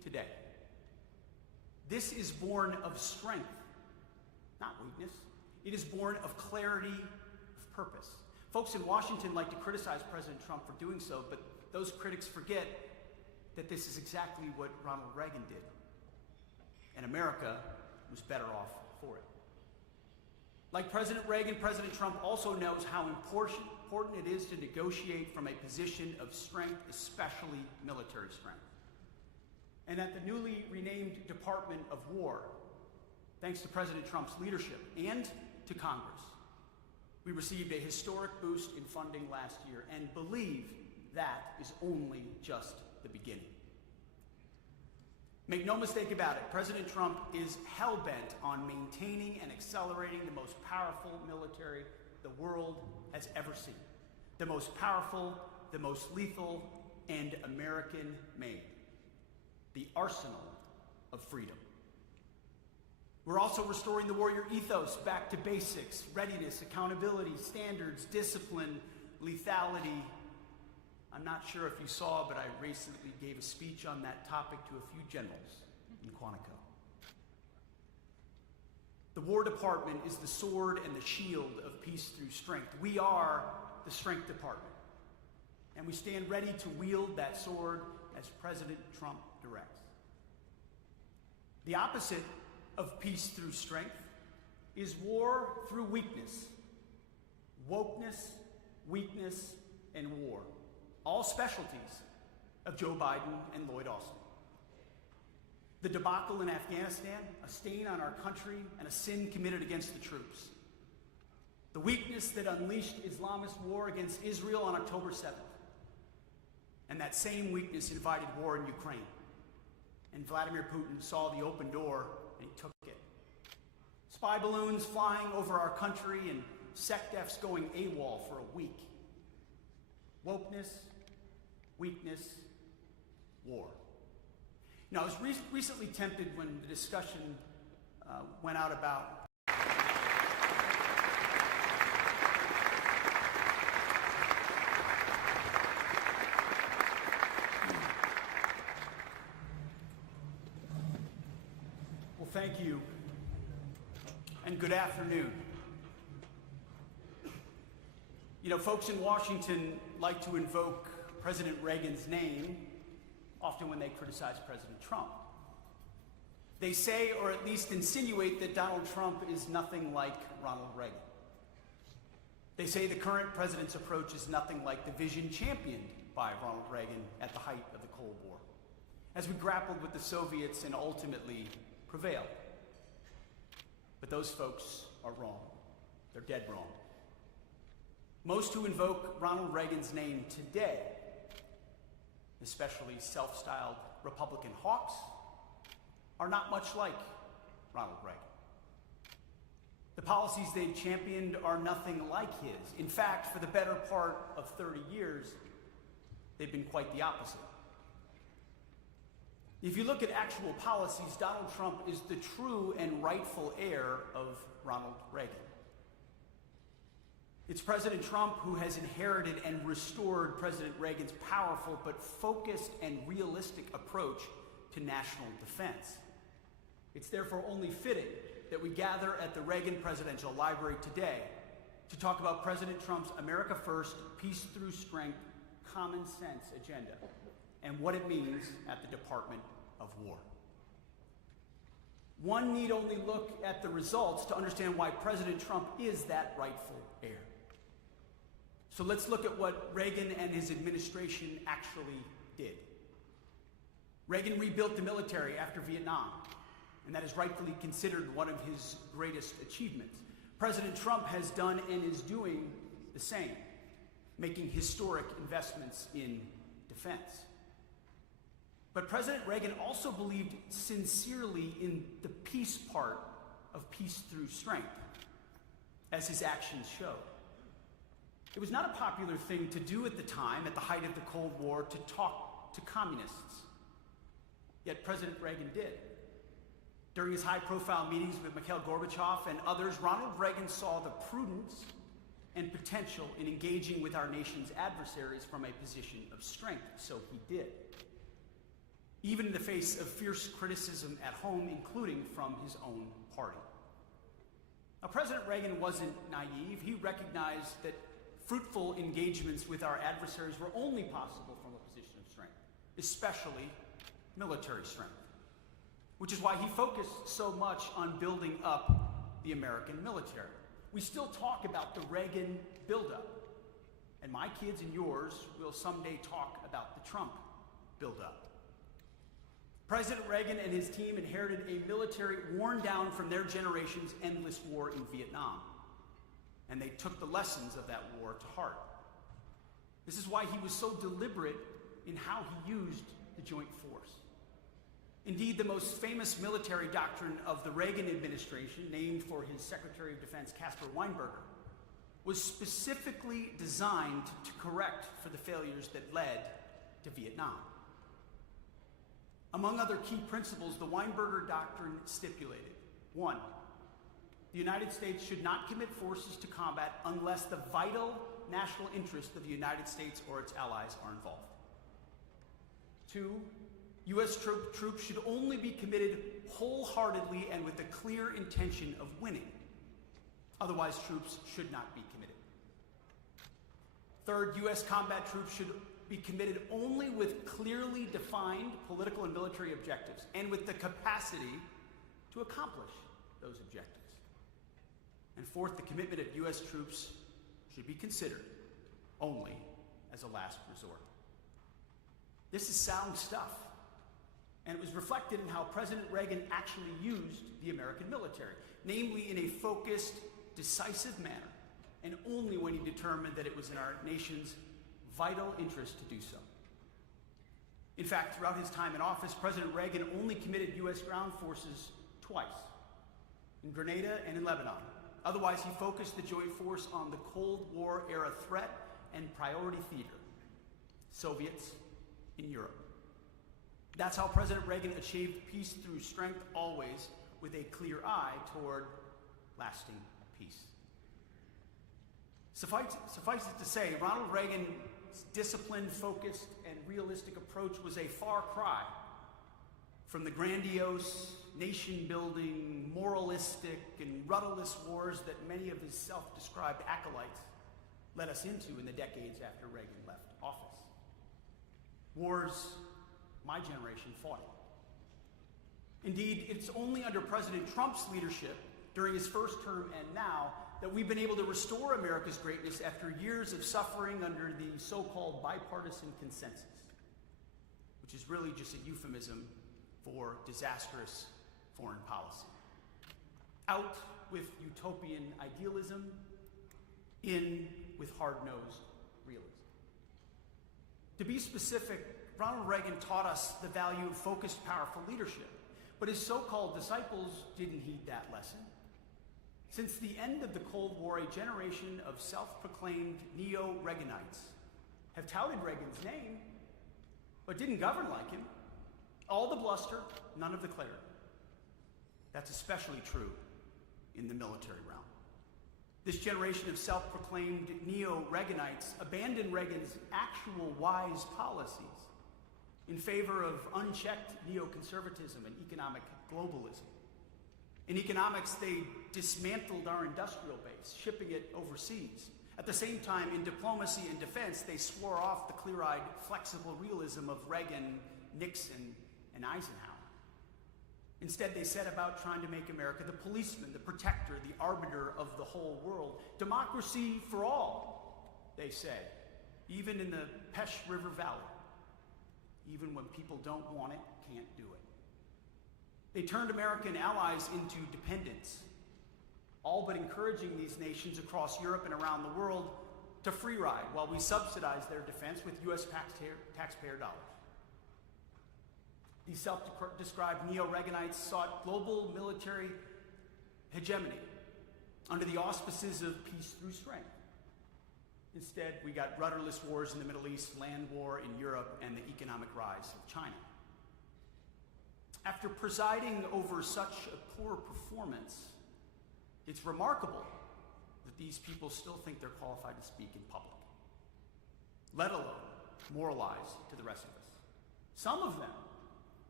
today. This is born of strength, not weakness. It is born of clarity of purpose. Folks in Washington like to criticize President Trump for doing so, but those critics forget that this is exactly what Ronald Reagan did. And America was better off for it. Like President Reagan, President Trump also knows how important it is to negotiate from a position of strength, especially military strength. And at the newly renamed Department of War, thanks to President Trump's leadership and to Congress, we received a historic boost in funding last year and believe that is only just the beginning. Make no mistake about it, President Trump is hell-bent on maintaining and accelerating the most powerful military the world has ever seen. The most powerful, the most lethal, and American-made. The arsenal of freedom. We're also restoring the warrior ethos back to basics: readiness, accountability, standards, discipline, lethality. I'm not sure if you saw, but I recently gave a speech on that topic to a few generals in Quantico. The War Department is the sword and the shield of peace through strength. We are the Strength Department, and we stand ready to wield that sword as President Trump directs. The opposite of peace through strength is war through weakness. Wokeness, weakness, and war. All specialties of Joe Biden and Lloyd Austin. The debacle in Afghanistan, a stain on our country and a sin committed against the troops. The weakness that unleashed Islamist war against Israel on October 7th. And that same weakness invited war in Ukraine. And Vladimir Putin saw the open door and he took it. Spy balloons flying over our country and SecDefs going AWOL for a week. Wokeness, weakness, war. Now, I was recently tempted when the discussion went out about well, thank you, and good afternoon. You know, folks in Washington like to invoke President Reagan's name often when they criticize President Trump. They say, or at least insinuate, that Donald Trump is nothing like Ronald Reagan. They say the current president's approach is nothing like the vision championed by Ronald Reagan at the height of the Cold War, as we grappled with the Soviets and ultimately prevailed. But those folks are wrong. They're dead wrong. Most who invoke Ronald Reagan's name today, especially self-styled Republican hawks, are not much like Ronald Reagan. The policies they've championed are nothing like his. In fact, for the better part of 30 years, they've been quite the opposite. If you look at actual policies, Donald Trump is the true and rightful heir of Ronald Reagan. It's President Trump who has inherited and restored President Reagan's powerful but focused and realistic approach to national defense. It's therefore only fitting that we gather at the Reagan Presidential Library today to talk about President Trump's America First, Peace Through Strength, Common Sense agenda and what it means at the Department of War. One need only look at the results to understand why President Trump is that rightful heir. So let's look at what Reagan and his administration actually did. Reagan rebuilt the military after Vietnam, and that is rightfully considered one of his greatest achievements. President Trump has done and is doing the same, making historic investments in defense. But President Reagan also believed sincerely in the peace part of peace through strength, as his actions showed. It was not a popular thing to do at the time, at the height of the Cold War, to talk to communists. Yet President Reagan did. During his high-profile meetings with Mikhail Gorbachev and others, Ronald Reagan saw the prudence and potential in engaging with our nation's adversaries from a position of strength, so he did. even in the face of fierce criticism at home, including from his own party. Now, President Reagan wasn't naive. He recognized that fruitful engagements with our adversaries were only possible from a position of strength, especially military strength, which is why he focused so much on building up the American military. We still talk about the Reagan buildup, and my kids and yours will someday talk about the Trump buildup. President Reagan and his team inherited a military worn down from their generation's endless war in Vietnam, and they took the lessons of that war to heart. This is why he was so deliberate in how he used the joint force. Indeed, the most famous military doctrine of the Reagan administration, named for his Secretary of Defense, Caspar Weinberger, was specifically designed to correct for the failures that led to Vietnam. Among other key principles, the Weinberger doctrine stipulated: 1, the United States should not commit forces to combat unless the vital national interest of the United States or its allies are involved. 2, U.S. troops should only be committed wholeheartedly and with the clear intention of winning. Otherwise, troops should not be committed. 3rd, U.S. combat troops should be committed only with clearly defined political and military objectives and with the capacity to accomplish those objectives. And 4th, the commitment of U.S. troops should be considered only as a last resort. This is sound stuff, and it was reflected in how President Reagan actually used the American military, namely in a focused, decisive manner, and only when he determined that it was in our nation's vital interest to do so. In fact, throughout his time in office, President Reagan only committed U.S. ground forces twice, in Grenada and in Lebanon. Otherwise, he focused the joint force on the Cold War era threat and priority theater, Soviets in Europe. That's how President Reagan achieved peace through strength, always with a clear eye toward lasting peace. Suffice it to say, Ronald Reagan's disciplined, focused, and realistic approach was a far cry from the grandiose, nation-building, moralistic, and rudderless wars that many of his self-described acolytes led us into in the decades after Reagan left office. Wars my generation fought. Indeed, it's only under President Trump's leadership during his first term and now that we've been able to restore America's greatness after years of suffering under the so-called bipartisan consensus, which is really just a euphemism for disastrous foreign policy. Out with utopian idealism, in with hard-nosed realism. To be specific, Ronald Reagan taught us the value of focused, powerful leadership, but his so-called disciples didn't heed that lesson. Since the end of the Cold War, a generation of self-proclaimed Neoreaganites have touted Reagan's name, but didn't govern like him. All the bluster, none of the clarity. That's especially true in the military realm. This generation of self-proclaimed Neoreaganites abandoned Reagan's actual wise policies in favor of unchecked neoconservatism and economic globalism. In economics, they dismantled our industrial base, shipping it overseas. At the same time, in diplomacy and defense, they swore off the clear-eyed, flexible realism of Reagan, Nixon, and Eisenhower. Instead, they set about trying to make America the policeman, the protector, the arbiter of the whole world. Democracy for all, they say, even in the Pesh River Valley. Even when people don't want it, can't do it. They turned American allies into dependents, all but encouraging these nations across Europe and around the world to free ride while we subsidize their defense with U.S. taxpayer dollars. These self-described Neoreaganites sought global military hegemony under the auspices of peace through strength. Instead, we got rudderless wars in the Middle East, land war in Europe, and the economic rise of China. After presiding over such a poor performance, it's remarkable that these people still think they're qualified to speak in public, let alone moralize to the rest of us. Some of them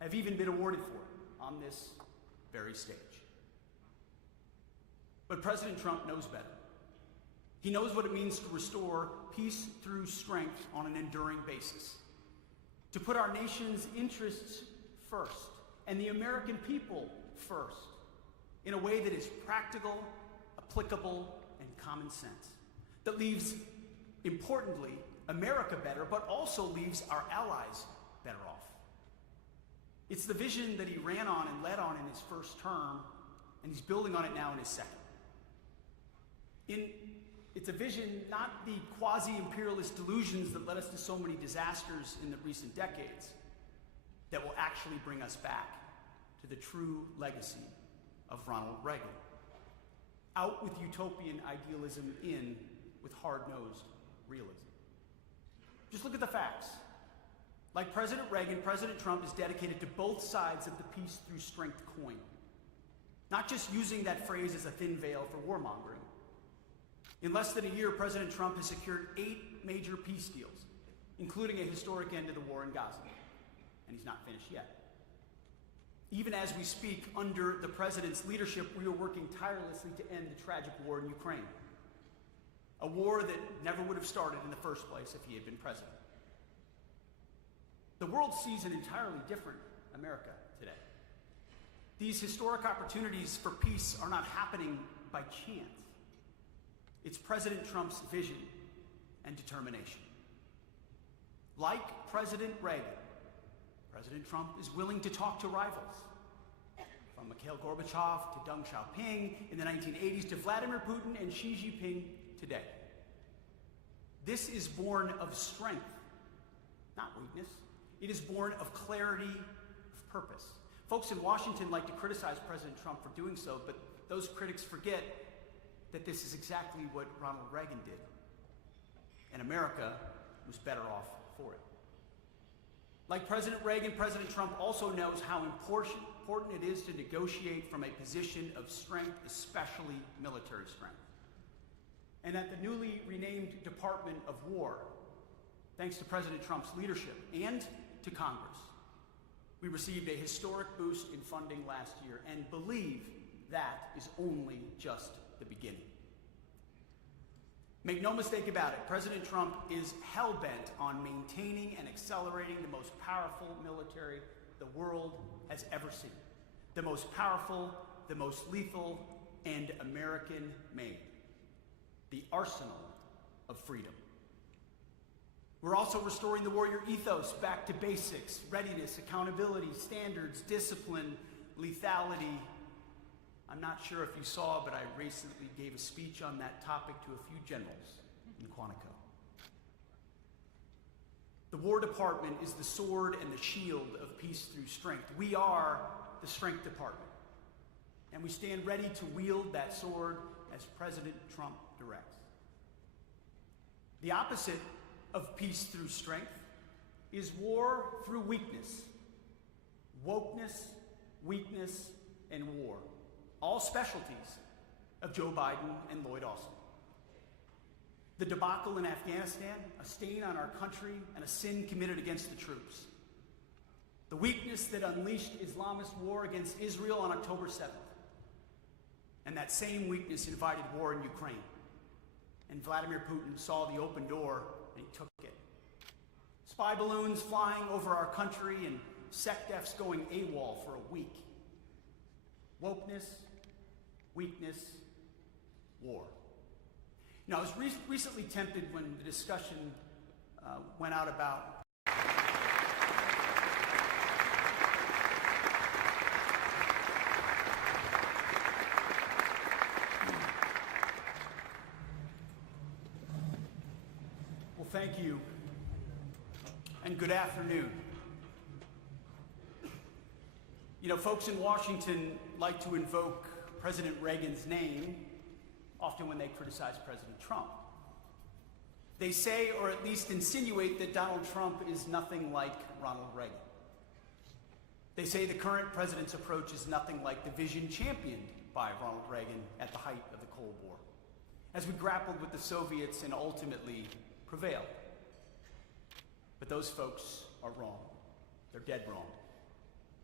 have even been awarded for it on this very stage. But President Trump knows better. He knows what it means to restore peace through strength on an enduring basis, to put our nation's interests first and the American people first in a way that is practical, applicable, and common sense, that leaves, importantly, America better, but also leaves our allies better off. It's the vision that he ran on and led on in his first term, and he's building on it now in his second. It's a vision, not the quasi-imperialist delusions that led us to so many disasters in the recent decades, that will actually bring us back to the true legacy of Ronald Reagan. Out with utopian idealism, in with hard-nosed realism. Just look at the facts. Like President Reagan, President Trump is dedicated to both sides of the peace through strength coin. Not just using that phrase as a thin veil for warmongering. In less than a year, President Trump has secured 8 major peace deals, including a historic end to the war in Gaza. And he's not finished yet. Even as we speak, under the president's leadership, we are working tirelessly to end the tragic war in Ukraine. A war that never would have started in the first place if he had been president. The world sees an entirely different America today. These historic opportunities for peace are not happening by chance. It's President Trump's vision and determination. Like President Reagan, President Trump is willing to talk to rivals. From Mikhail Gorbachev to Deng Xiaoping in the 1980s to Vladimir Putin and Xi Jinping today. This is born of strength, not weakness. It is born of clarity of purpose. Folks in Washington like to criticize President Trump for doing so, but those critics forget that this is exactly what Ronald Reagan did. And America was better off for it. Like President Reagan, President Trump also knows how important it is to negotiate from a position of strength, especially military strength. And at the newly renamed Department of War, thanks to President Trump's leadership and to Congress, we received a historic boost in funding last year and believe that is only just the beginning. Make no mistake about it, President Trump is hell-bent on maintaining and accelerating the most powerful military the world has ever seen. The most powerful, the most lethal, and American-made. The arsenal of freedom. We're also restoring the warrior ethos back to basics: readiness, accountability, standards, discipline, lethality. I'm not sure if you saw, but I recently gave a speech on that topic to a few generals in Quantico. The War Department is the sword and the shield of peace through strength. We are the Strength Department, and we stand ready to wield that sword as President Trump directs. The opposite of peace through strength is war through weakness. Wokeness, weakness, and war. All specialties of Joe Biden and Lloyd Austin. The debacle in Afghanistan, a stain on our country and a sin committed against the troops. The weakness that unleashed Islamist war against Israel on October 7th. And that same weakness invited war in Ukraine. And Vladimir Putin saw the open door and he took it. Spy balloons flying over our country and SecDefs going AWOL for a week. Wokeness, weakness, war. Now, I was recently tempted when the discussion went out about well, thank you, and good afternoon. You know, folks in Washington like to invoke President Reagan's name often when they criticize President Trump. They say, or at least insinuate, that Donald Trump is nothing like Ronald Reagan. They say the current president's approach is nothing like the vision championed by Ronald Reagan at the height of the Cold War, as we grappled with the Soviets and ultimately prevailed. But those folks are wrong. They're dead wrong.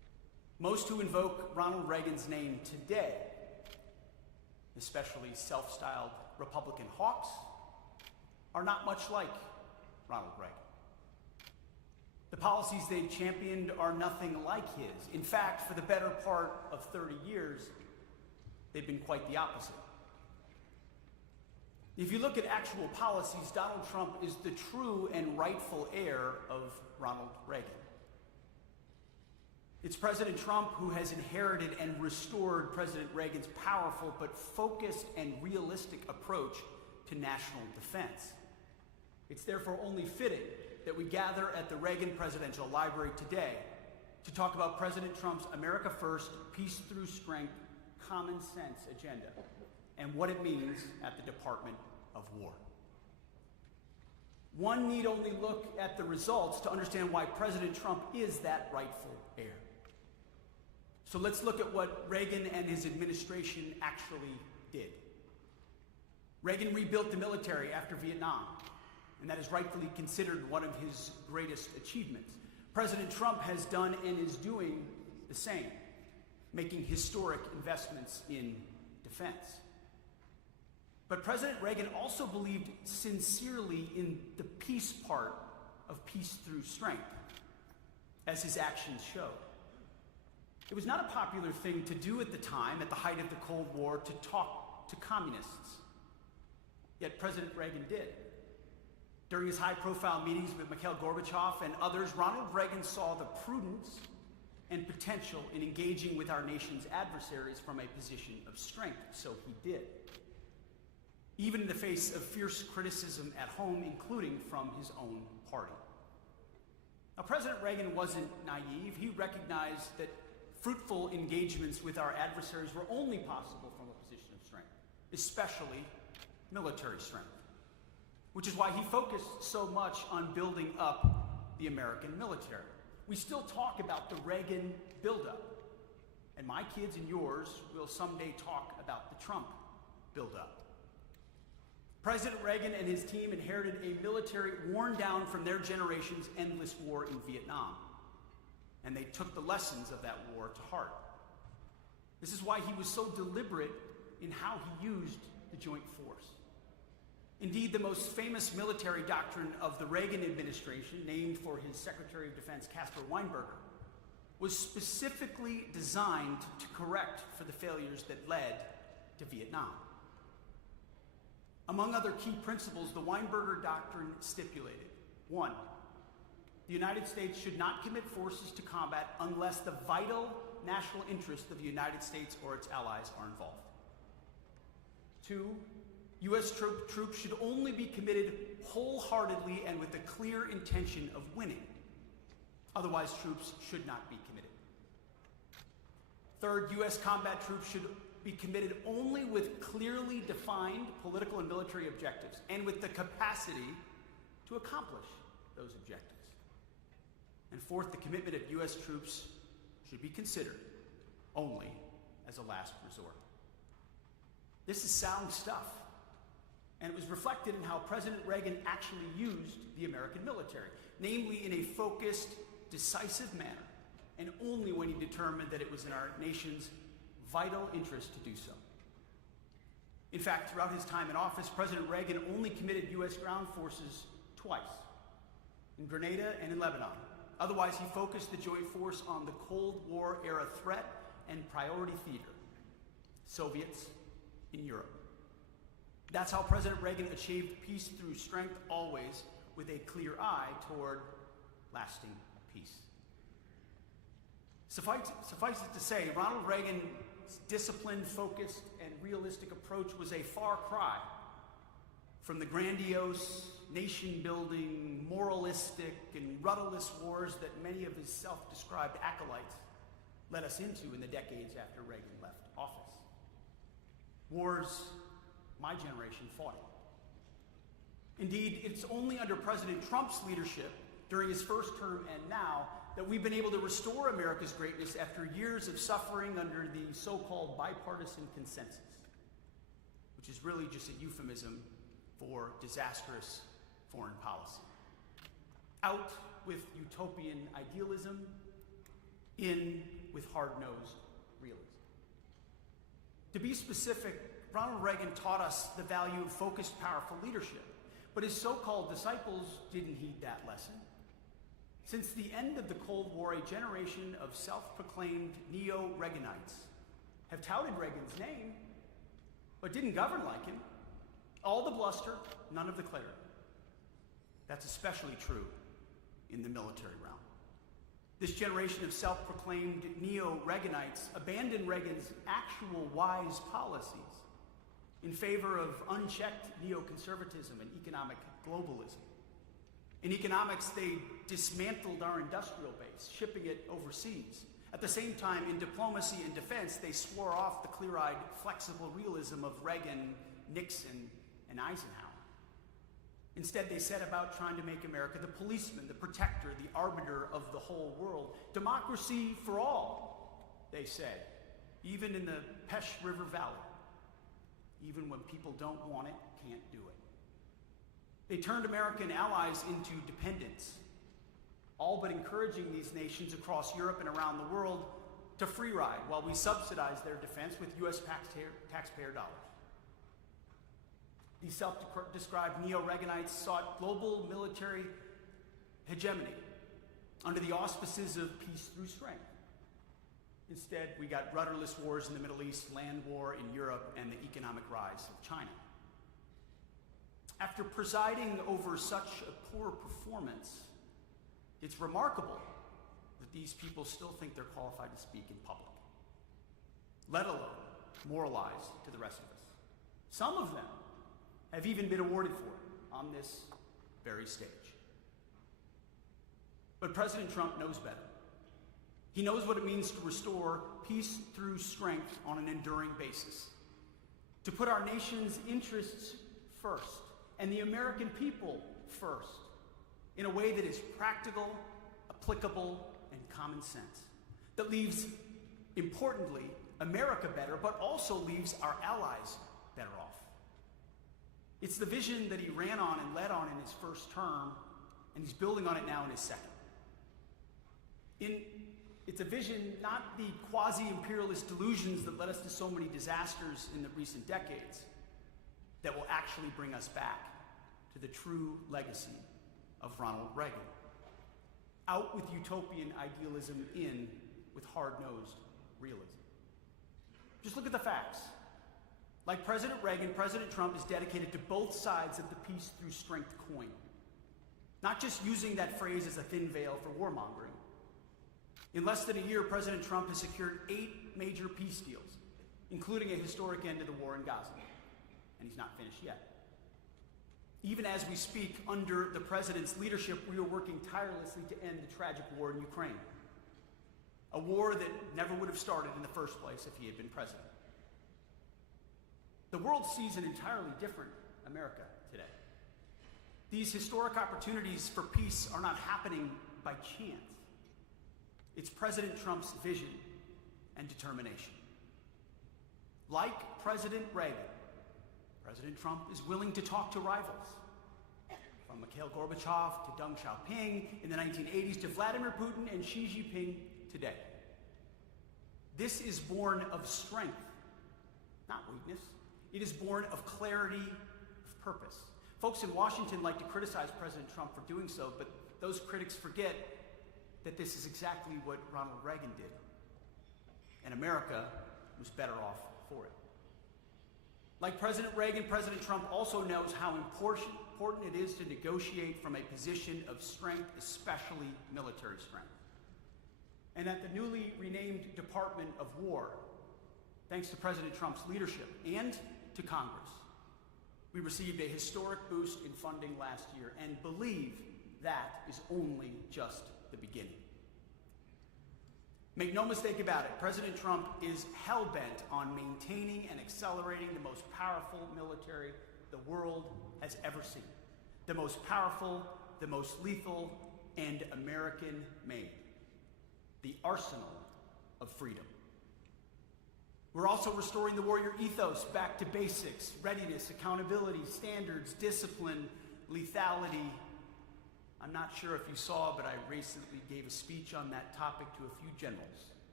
Most who invoke Ronald Reagan's name today, especially self-styled Republican hawks, are not much like Ronald Reagan. The policies they've championed are nothing like his. In fact, for the better part of 30 years, they've been quite the opposite. If you look at actual policies, Donald Trump is the true and rightful heir of Ronald Reagan. It's President Trump who has inherited and restored President Reagan's powerful but focused and realistic approach to national defense. It's therefore only fitting that we gather at the Reagan Presidential Library today to talk about President Trump's America First, Peace Through Strength, Common Sense agenda and what it means at the Department of War. One need only look at the results to understand why President Trump is that rightful heir. So let's look at what Reagan and his administration actually did. Reagan rebuilt the military after Vietnam, and that is rightfully considered one of his greatest achievements. President Trump has done and is doing the same, making historic investments in defense. But President Reagan also believed sincerely in the peace part of peace through strength, as his actions showed. It was not a popular thing to do at the time, at the height of the Cold War, to talk to communists. Yet President Reagan did. During his high-profile meetings with Mikhail Gorbachev and others, Ronald Reagan saw the prudence and potential in engaging with our nation's adversaries from a position of strength, so he did. Even in the face of fierce criticism at home, including from his own party. Now, President Reagan wasn't naive. He recognized that fruitful engagements with our adversaries were only possible from a position of strength, especially military strength, which is why he focused so much on building up the American military. We still talk about the Reagan buildup, and my kids and yours will someday talk about the Trump buildup. President Reagan and his team inherited a military worn down from their generation's endless war in Vietnam, and they took the lessons of that war to heart. This is why he was so deliberate in how he used the joint force. Indeed, the most famous military doctrine of the Reagan administration, named for his Secretary of Defense, Caspar Weinberger, was specifically designed to correct for the failures that led to Vietnam. Among other key principles, the Weinberger doctrine stipulated: 1, the United States should not commit forces to combat unless the vital national interests of the United States or its allies are involved. 2, U.S. troops should only be committed wholeheartedly and with the clear intention of winning. Otherwise, troops should not be committed. 3rd, U.S. combat troops should be committed only with clearly defined political and military objectives and with the capacity to accomplish those objectives. And 4th, the commitment of U.S. troops should be considered only as a last resort. This is sound stuff, and it was reflected in how President Reagan actually used the American military, namely in a focused, decisive manner, and only when he determined that it was in our nation's vital interest to do so. In fact, throughout his time in office, President Reagan only committed U.S. ground forces twice, in Grenada and in Lebanon. Otherwise, he focused the joint force on the Cold War era threat and priority theater, Soviets in Europe. That's how President Reagan achieved peace through strength, always with a clear eye toward lasting peace. Suffice it to say, Ronald Reagan's disciplined, focused, and realistic approach was a far cry from the grandiose, nation-building, moralistic, and rudderless wars that many of his self-described acolytes led us into in the decades after Reagan left office. Wars my generation fought. Indeed, it's only under President Trump's leadership during his first term and now that we've been able to restore America's greatness after years of suffering under the so-called bipartisan consensus, which is really just a euphemism for disastrous foreign policy. Out with utopian idealism, in with hard-nosed realism. To be specific, Ronald Reagan taught us the value of focused, powerful leadership, but his so-called disciples didn't heed that lesson. Since the end of the Cold War, a generation of self-proclaimed Neoreaganites have touted Reagan's name, but didn't govern like him. All the bluster, none of the clarity. That's especially true in the military realm. This generation of self-proclaimed Neo-Reaganites abandoned Reagan's actual wise policies in favor of unchecked neoconservatism and economic globalism. In economics, they dismantled our industrial base, shipping it overseas. At the same time, in diplomacy and defense, they swore off the clear-eyed, flexible realism of Reagan, Nixon, and Eisenhower. Instead, they set about trying to make America the policeman, the protector, the arbiter of the whole world. Democracy for all, they said, even in the Pesh River Valley. Even when people don't want it, can't do it. They turned American allies into dependents, all but encouraging these nations across Europe and around the world to free ride while we subsidize their defense with U.S. taxpayer dollars. These self-described Neo-Reaganites sought global military hegemony under the auspices of peace through strength. Instead, we got rudderless wars in the Middle East, land war in Europe, and the economic rise of China. After presiding over such a poor performance, it's remarkable that these people still think they're qualified to speak in public, let alone moralize to the rest of us. Some of them have even been awarded for it on this very stage. But President Trump knows better. He knows what it means to restore peace through strength on an enduring basis, to put our nation's interests first and the American people first in a way that is practical, applicable, and common sense, that leaves, importantly, America better, but also leaves our allies better off. It's the vision that he ran on and led on in his first term, and he's building on it now in his second. It's a vision, not the quasi-imperialist delusions that led us to so many disasters in the recent decades, that will actually bring us back to the true legacy of Ronald Reagan. Out with utopian idealism, in with hard-nosed realism. Just look at the facts. Like President Reagan, President Trump is dedicated to both sides of the peace through strength coin. Not just using that phrase as a thin veil for warmongering. In less than a year, President Trump has secured 8 major peace deals, including a historic end to the war in Gaza. And he's not finished yet. Even as we speak, under the president's leadership, we are working tirelessly to end the tragic war in Ukraine. A war that never would have started in the first place if he had been president. The world sees an entirely different America today. These historic opportunities for peace are not happening by chance. It's President Trump's vision and determination. Like President Reagan, President Trump is willing to talk to rivals. From Mikhail Gorbachev to Deng Xiaoping in the 1980s to Vladimir Putin and Xi Jinping today. This is born of strength, not weakness. It is born of clarity of purpose. Folks in Washington like to criticize President Trump for doing so, but those critics forget that this is exactly what Ronald Reagan did. And America was better off for it. Like President Reagan, President Trump also knows how important it is to negotiate from a position of strength, especially military strength. And at the newly renamed Department of War, thanks to President Trump's leadership and to Congress, we received a historic boost in funding last year and believe that is only just the beginning. Make no mistake about it, President Trump is hell-bent on maintaining and accelerating the most powerful military the world has ever seen. The most powerful, the most lethal, and American-made. The arsenal of freedom. We're also restoring the warrior ethos back to basics: readiness, accountability, standards, discipline, lethality. I'm not sure if you saw, but I recently gave a speech on that topic to a few generals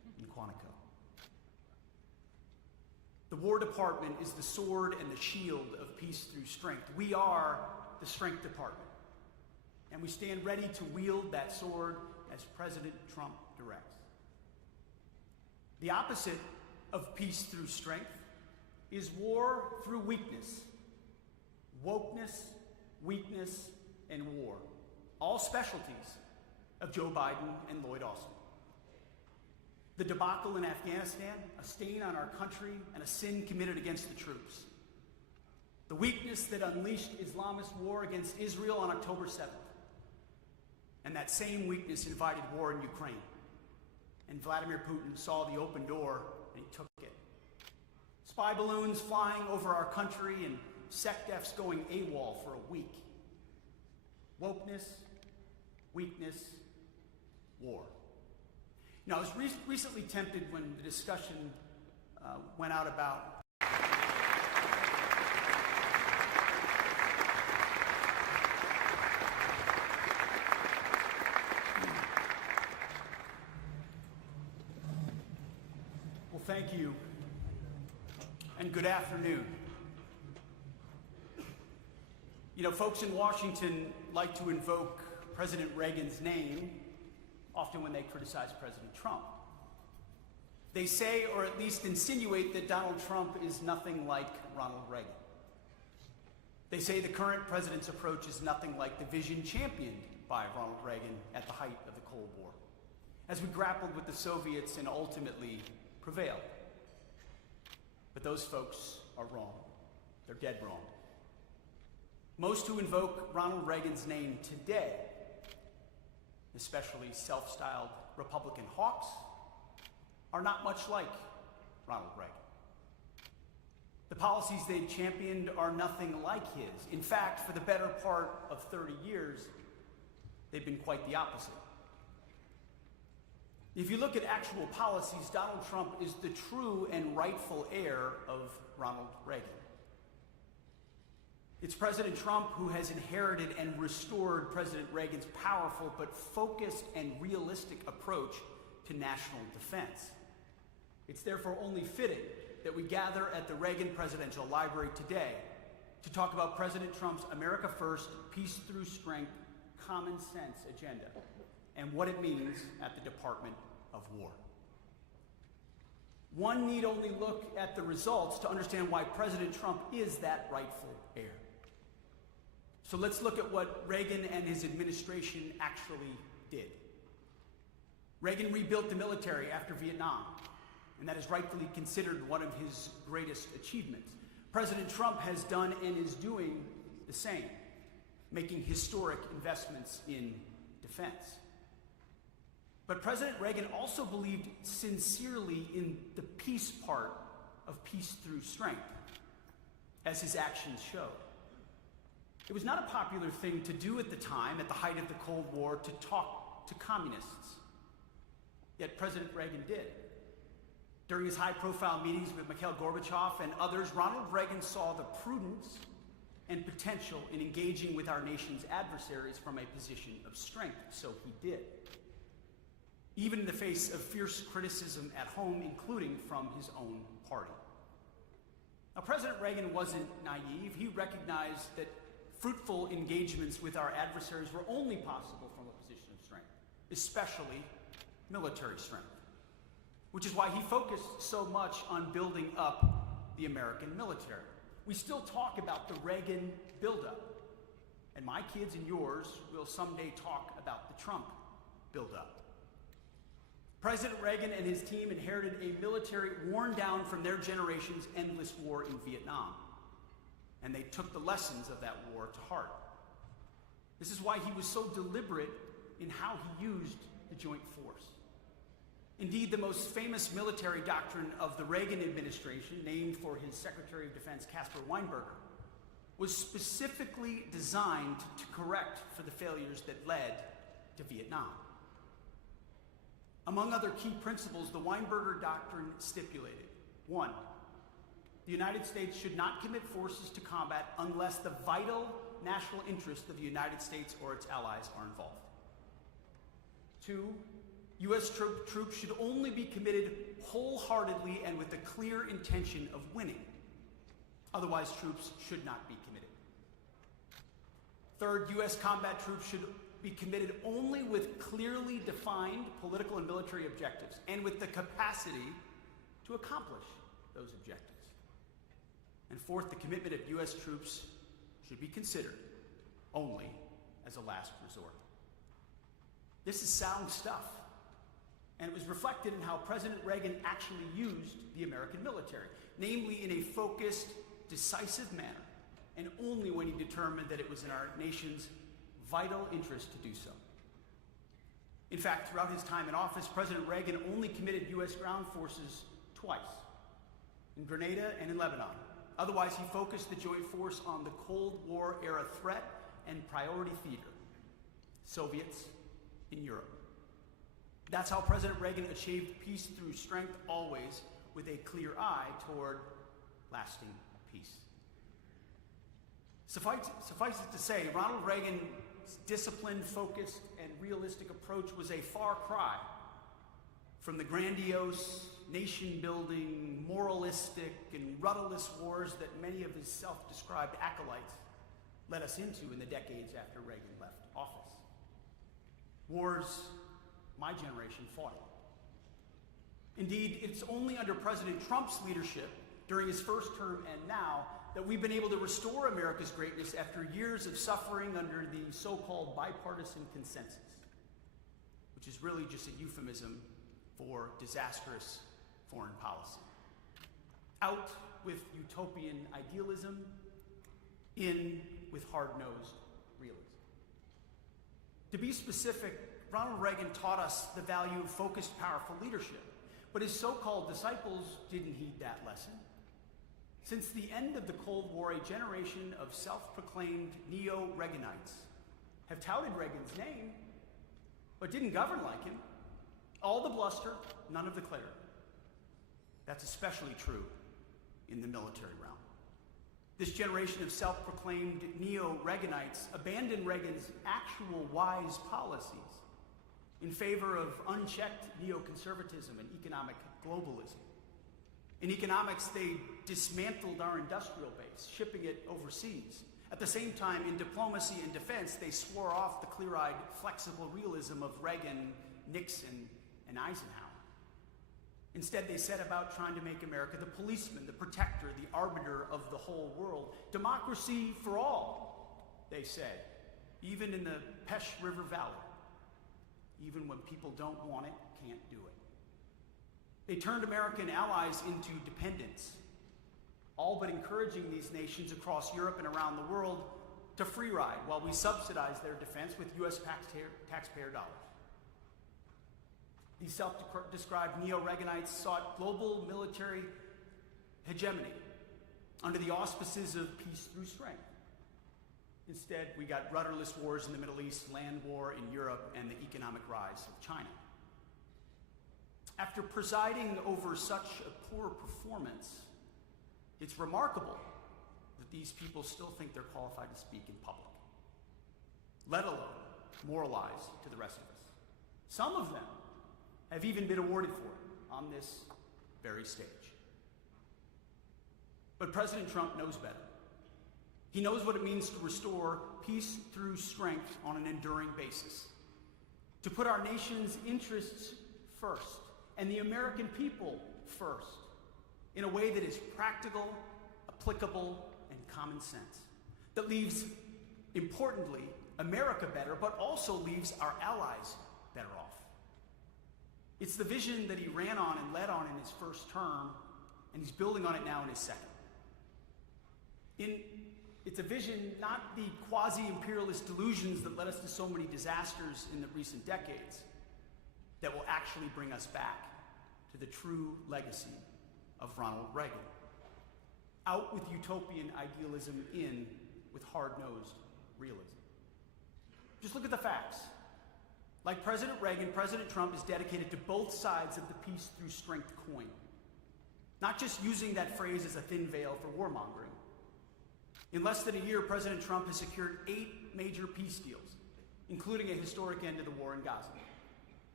in Quantico. The War Department is the sword and the shield of peace through strength. We are the Strength Department, and we stand ready to wield that sword as President Trump directs. The opposite of peace through strength is war through weakness. Wokeness, weakness, and war. All specialties of Joe Biden and Lloyd Austin. The debacle in Afghanistan, a stain on our country and a sin committed against the troops. The weakness that unleashed Islamist war against Israel on October 7th. And that same weakness invited war in Ukraine. And Vladimir Putin saw the open door and he took it. Spy balloons flying over our country and SecDefs going AWOL for a week. Wokeness, weakness, war. Now, I was recently tempted when the discussion went out about well, thank you, and good afternoon. You know, folks in Washington like to invoke President Reagan's name often when they criticize President Trump. They say, or at least insinuate, that Donald Trump is nothing like Ronald Reagan. They say the current president's approach is nothing like the vision championed by Ronald Reagan at the height of the Cold War, as we grappled with the Soviets and ultimately prevailed. But those folks are wrong. They're dead wrong. Most who invoke Ronald Reagan's name today, especially self-styled Republican hawks, are not much like Ronald Reagan. The policies they championed are nothing like his. In fact, for the better part of 30 years, they've been quite the opposite. If you look at actual policies, Donald Trump is the true and rightful heir of Ronald Reagan. It's President Trump who has inherited and restored President Reagan's powerful but focused and realistic approach to national defense. It's therefore only fitting that we gather at the Reagan Presidential Library today to talk about President Trump's America First, Peace Through Strength, Common Sense agenda and what it means at the Department of War. One need only look at the results to understand why President Trump is that rightful heir. So let's look at what Reagan and his administration actually did. Reagan rebuilt the military after Vietnam, and that is rightfully considered one of his greatest achievements. President Trump has done and is doing the same, making historic investments in defense. But President Reagan also believed sincerely in the peace part of peace through strength, as his actions showed. It was not a popular thing to do at the time, at the height of the Cold War, to talk to communists. Yet President Reagan did. During his high-profile meetings with Mikhail Gorbachev and others, Ronald Reagan saw the prudence and potential in engaging with our nation's adversaries from a position of strength, so he did. Even in the face of fierce criticism at home, including from his own party. Now, President Reagan wasn't naive. He recognized that fruitful engagements with our adversaries were only possible from a position of strength, especially military strength, which is why he focused so much on building up the American military. We still talk about the Reagan buildup, and my kids and yours will someday talk about the Trump buildup. President Reagan and his team inherited a military worn down from their generation's endless war in Vietnam, and they took the lessons of that war to heart. This is why he was so deliberate in how he used the joint force. Indeed, the most famous military doctrine of the Reagan administration, named for his Secretary of Defense, Caspar Weinberger, was specifically designed to correct for the failures that led to Vietnam. Among other key principles, the Weinberger doctrine stipulated: 1, the United States should not commit forces to combat unless the vital national interests of the United States or its allies are involved. 2, U.S. troops should only be committed wholeheartedly and with the clear intention of winning. Otherwise, troops should not be committed. Third, U.S. combat troops should be committed only with clearly defined political and military objectives and with the capacity to accomplish those objectives. And fourth, the commitment of U.S. troops should be considered only as a last resort. This is sound stuff, and it was reflected in how President Reagan actually used the American military, namely in a focused, decisive manner, and only when he determined that it was in our nation's vital interest to do so. In fact, throughout his time in office, President Reagan only committed U.S. ground forces twice, in Grenada and in Lebanon. Otherwise, he focused the joint force on the Cold War era threat and priority theater, Soviets in Europe. That's how President Reagan achieved peace through strength, always with a clear eye toward lasting peace. Suffice it to say, Ronald Reagan's disciplined, focused, and realistic approach was a far cry from the grandiose, nation-building, moralistic, and rudderless wars that many of his self-described acolytes led us into in the decades after Reagan left office. Wars my generation fought. Indeed, it's only under President Trump's leadership during his first term and now that we've been able to restore America's greatness after years of suffering under the so-called bipartisan consensus, which is really just a euphemism for disastrous foreign policy. Out with utopian idealism, in with hard-nosed realism. To be specific, Ronald Reagan taught us the value of focused, powerful leadership, but his so-called disciples didn't heed that lesson. Since the end of the Cold War, a generation of self-proclaimed Neoreaganites have touted Reagan's name, but didn't govern like him. All the bluster, none of the clarity. That's especially true in the military realm. This generation of self-proclaimed Neo-Reaganites abandoned Reagan's actual wise policies in favor of unchecked neoconservatism and economic globalism. In economics, they dismantled our industrial base, shipping it overseas. At the same time, in diplomacy and defense, they swore off the clear-eyed, flexible realism of Reagan, Nixon, and Eisenhower. Instead, they set about trying to make America the policeman, the protector, the arbiter of the whole world. Democracy for all, they said, even in the Pesh River Valley. Even when people don't want it, can't do it. They turned American allies into dependents, all but encouraging these nations across Europe and around the world to free ride while we subsidize their defense with U.S. taxpayer dollars. These self-described Neo-Reaganites sought global military hegemony under the auspices of peace through strength. Instead, we got rudderless wars in the Middle East, land war in Europe, and the economic rise of China. After presiding over such a poor performance, it's remarkable that these people still think they're qualified to speak in public, let alone moralize to the rest of us. Some of them have even been awarded for it on this very stage. But President Trump knows better. He knows what it means to restore peace through strength on an enduring basis, to put our nation's interests first and the American people first in a way that is practical, applicable, and common sense, that leaves, importantly, America better, but also leaves our allies better off. It's the vision that he ran on and led on in his first term, and he's building on it now in his second. It's a vision, not the quasi-imperialist delusions that led us to so many disasters in the recent decades, that will actually bring us back to the true legacy of Ronald Reagan. Out with utopian idealism, in with hard-nosed realism. Just look at the facts. Like President Reagan, President Trump is dedicated to both sides of the peace through strength coin. Not just using that phrase as a thin veil for warmongering. In less than a year, President Trump has secured 8 major peace deals, including a historic end to the war in Gaza,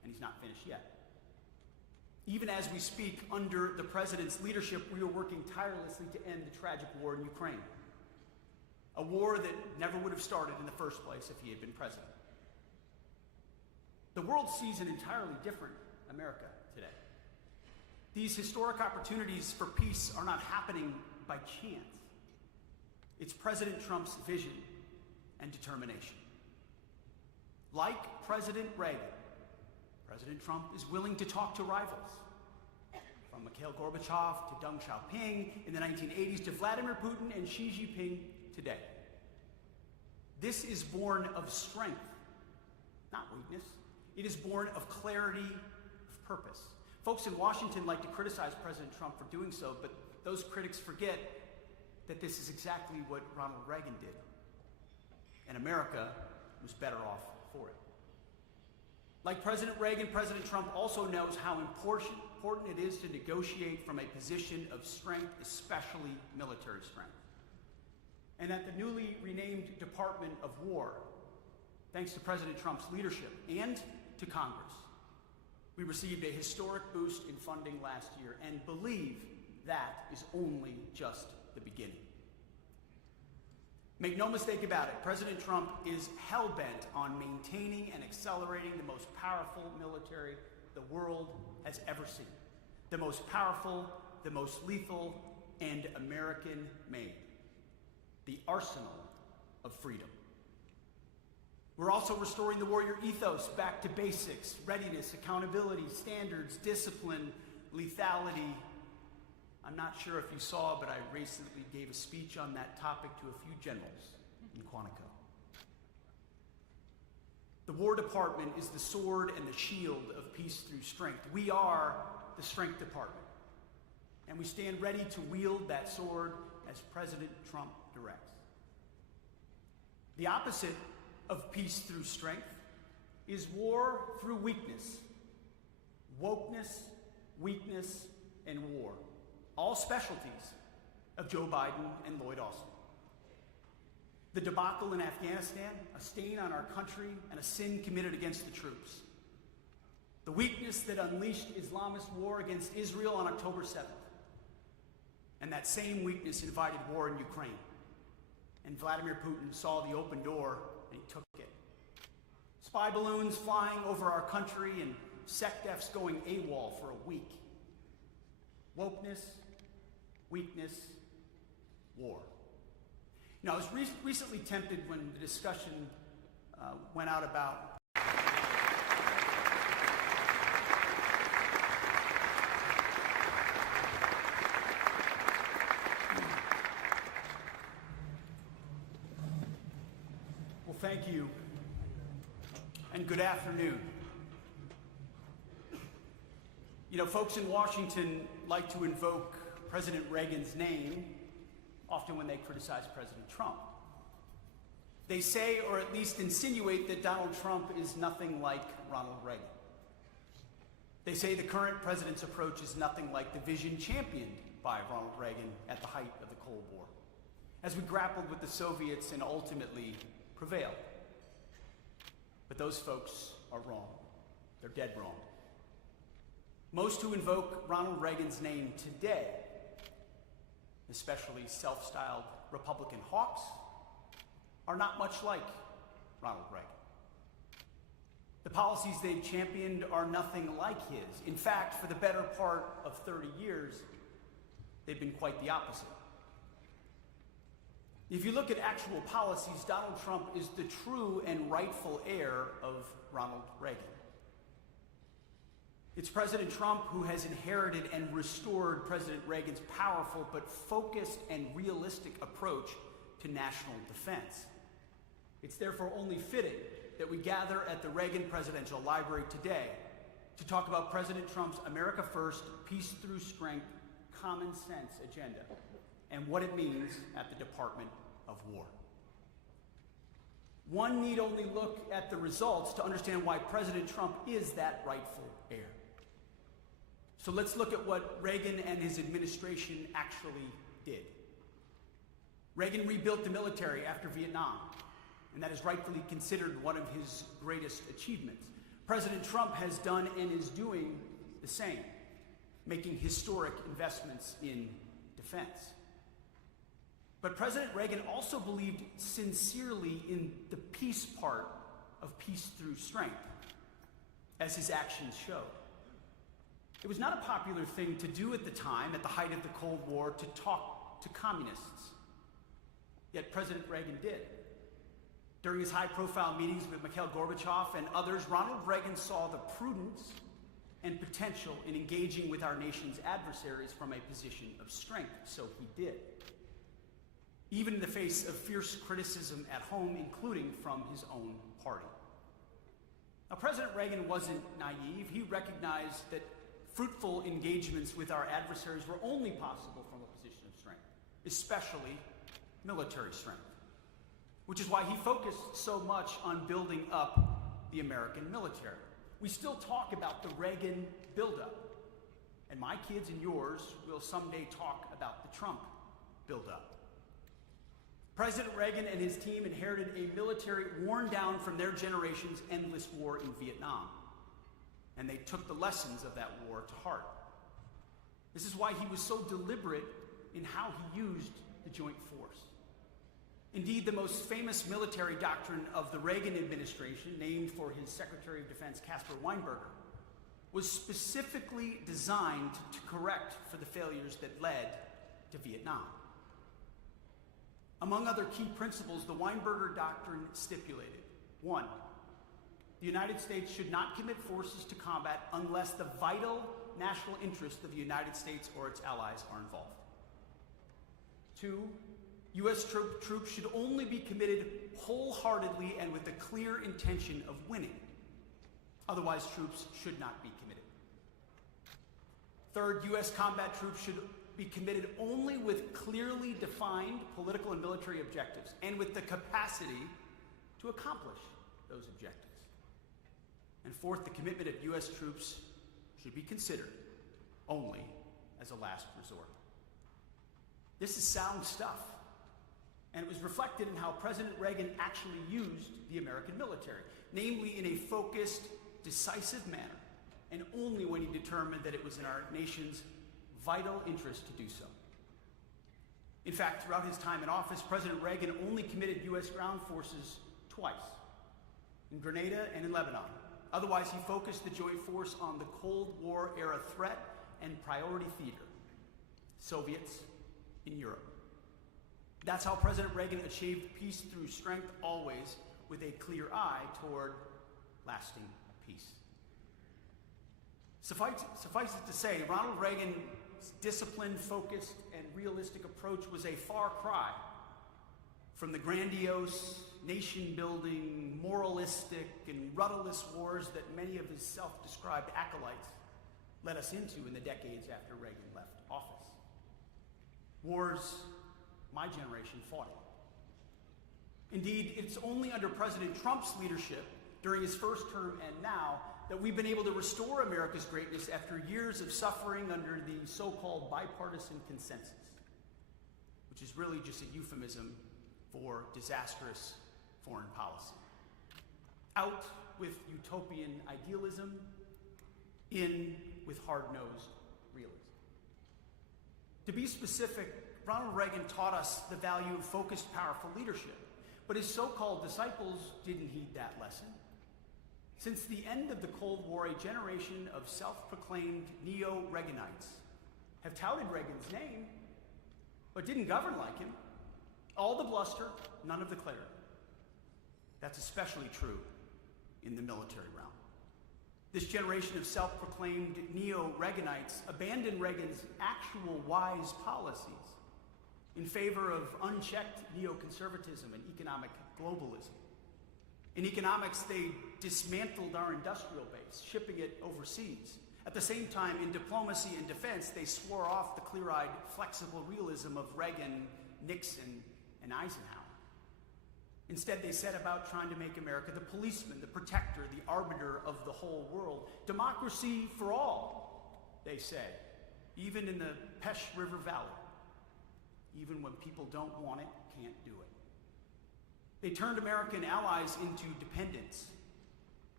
and he's not finished yet. Even as we speak, under the president's leadership, we are working tirelessly to end the tragic war in Ukraine. A war that never would have started in the first place if he had been president. The world sees an entirely different America today. These historic opportunities for peace are not happening by chance. It's President Trump's vision and determination. Like President Reagan, President Trump is willing to talk to rivals. From Mikhail Gorbachev to Deng Xiaoping in the 1980s to Vladimir Putin and Xi Jinping today. This is born of strength, not weakness. It is born of clarity of purpose. Folks in Washington like to criticize President Trump for doing so, but those critics forget that this is exactly what Ronald Reagan did. And America was better off for it. Like President Reagan, President Trump also knows how important it is to negotiate from a position of strength, especially military strength. And at the newly renamed Department of War, thanks to President Trump's leadership and to Congress, we received a historic boost in funding last year and believe that is only just the beginning. Make no mistake about it, President Trump is hell-bent on maintaining and accelerating the most powerful military the world has ever seen. The most powerful, the most lethal, and American-made. The arsenal of freedom. We're also restoring the warrior ethos back to basics: readiness, accountability, standards, discipline, lethality. I'm not sure if you saw, but I recently gave a speech on that topic to a few generals in Quantico. The War Department is the sword and the shield of peace through strength. We are the Strength Department, and we stand ready to wield that sword as President Trump directs. The opposite of peace through strength is war through weakness. Wokeness, weakness, and war. All specialties of Joe Biden and Lloyd Austin. The debacle in Afghanistan, a stain on our country and a sin committed against the troops. The weakness that unleashed Islamist war against Israel on October 7th. And that same weakness invited war in Ukraine. And Vladimir Putin saw the open door and he took it. Spy balloons flying over our country and SecDefs going AWOL for a week. Wokeness, weakness, war. Now, I was recently tempted when the discussion went out about well, thank you, and good afternoon. You know, folks in Washington like to invoke President Reagan's name often when they criticize President Trump. They say, or at least insinuate, that Donald Trump is nothing like Ronald Reagan. They say the current president's approach is nothing like the vision championed by Ronald Reagan at the height of the Cold War, as we grappled with the Soviets and ultimately prevailed. But those folks are wrong. They're dead wrong. Most who invoke Ronald Reagan's name today, especially self-styled Republican hawks, are not much like Ronald Reagan. The policies they've championed are nothing like his. In fact, for the better part of 30 years, they've been quite the opposite. If you look at actual policies, Donald Trump is the true and rightful heir of Ronald Reagan. It's President Trump who has inherited and restored President Reagan's powerful but focused and realistic approach to national defense. It's therefore only fitting that we gather at the Reagan Presidential Library today to talk about President Trump's America First, Peace Through Strength, Common Sense agenda and what it means at the Department of War. One need only look at the results to understand why President Trump is that rightful heir. So let's look at what Reagan and his administration actually did. Reagan rebuilt the military after Vietnam, and that is rightfully considered one of his greatest achievements. President Trump has done and is doing the same, making historic investments in defense. But President Reagan also believed sincerely in the peace part of peace through strength, as his actions showed. It was not a popular thing to do at the time, at the height of the Cold War, to talk to communists. Yet President Reagan did. During his high-profile meetings with Mikhail Gorbachev and others, Ronald Reagan saw the prudence and potential in engaging with our nation's adversaries from a position of strength, so he did. Even in the face of fierce criticism at home, including from his own party. Now, President Reagan wasn't naive. He recognized that fruitful engagements with our adversaries were only possible from a position of strength, especially military strength, which is why he focused so much on building up the American military. We still talk about the Reagan buildup, and my kids and yours will someday talk about the Trump buildup. President Reagan and his team inherited a military worn down from their generation's endless war in Vietnam, and they took the lessons of that war to heart. This is why he was so deliberate in how he used the joint force. Indeed, the most famous military doctrine of the Reagan administration, named for his Secretary of Defense, Caspar Weinberger, was specifically designed to correct for the failures that led to Vietnam. Among other key principles, the Weinberger doctrine stipulated: 1, the United States should not commit forces to combat unless the vital national interest of the United States or its allies are involved. 2, U.S. troops should only be committed wholeheartedly and with the clear intention of winning. Otherwise, troops should not be committed. 3rd, U.S. combat troops should be committed only with clearly defined political and military objectives and with the capacity to accomplish those objectives. And 4th, the commitment of U.S. troops should be considered only as a last resort. This is sound stuff, and it was reflected in how President Reagan actually used the American military, namely in a focused, decisive manner, and only when he determined that it was in our nation's vital interest to do so. In fact, throughout his time in office, President Reagan only committed U.S. ground forces twice, in Grenada and in Lebanon. Otherwise, he focused the joint force on the Cold War era threat and priority theater, Soviets in Europe. That's how President Reagan achieved peace through strength, always with a clear eye toward lasting peace. Suffice it to say, Ronald Reagan's disciplined, focused, and realistic approach was a far cry from the grandiose, nation-building, moralistic, and rudderless wars that many of his self-described acolytes led us into in the decades after Reagan left office. Wars my generation fought in. Indeed, it's only under President Trump's leadership during his first term and now that we've been able to restore America's greatness after years of suffering under the so-called bipartisan consensus, which is really just a euphemism for disastrous foreign policy. Out with utopian idealism, in with hard-nosed realism. To be specific, Ronald Reagan taught us the value of focused, powerful leadership, but his so-called disciples didn't heed that lesson. Since the end of the Cold War, a generation of self-proclaimed Neoreaganites have touted Reagan's name, but didn't govern like him. All the bluster, none of the clarity. That's especially true in the military realm. This generation of self-proclaimed Neo-Reaganites abandoned Reagan's actual wise policies in favor of unchecked neoconservatism and economic globalism. In economics, they dismantled our industrial base, shipping it overseas. At the same time, in diplomacy and defense, they swore off the clear-eyed, flexible realism of Reagan, Nixon, and Eisenhower. Instead, they set about trying to make America the policeman, the protector, the arbiter of the whole world. Democracy for all, they say, even in the Pesh River Valley. Even when people don't want it, can't do it. They turned American allies into dependents,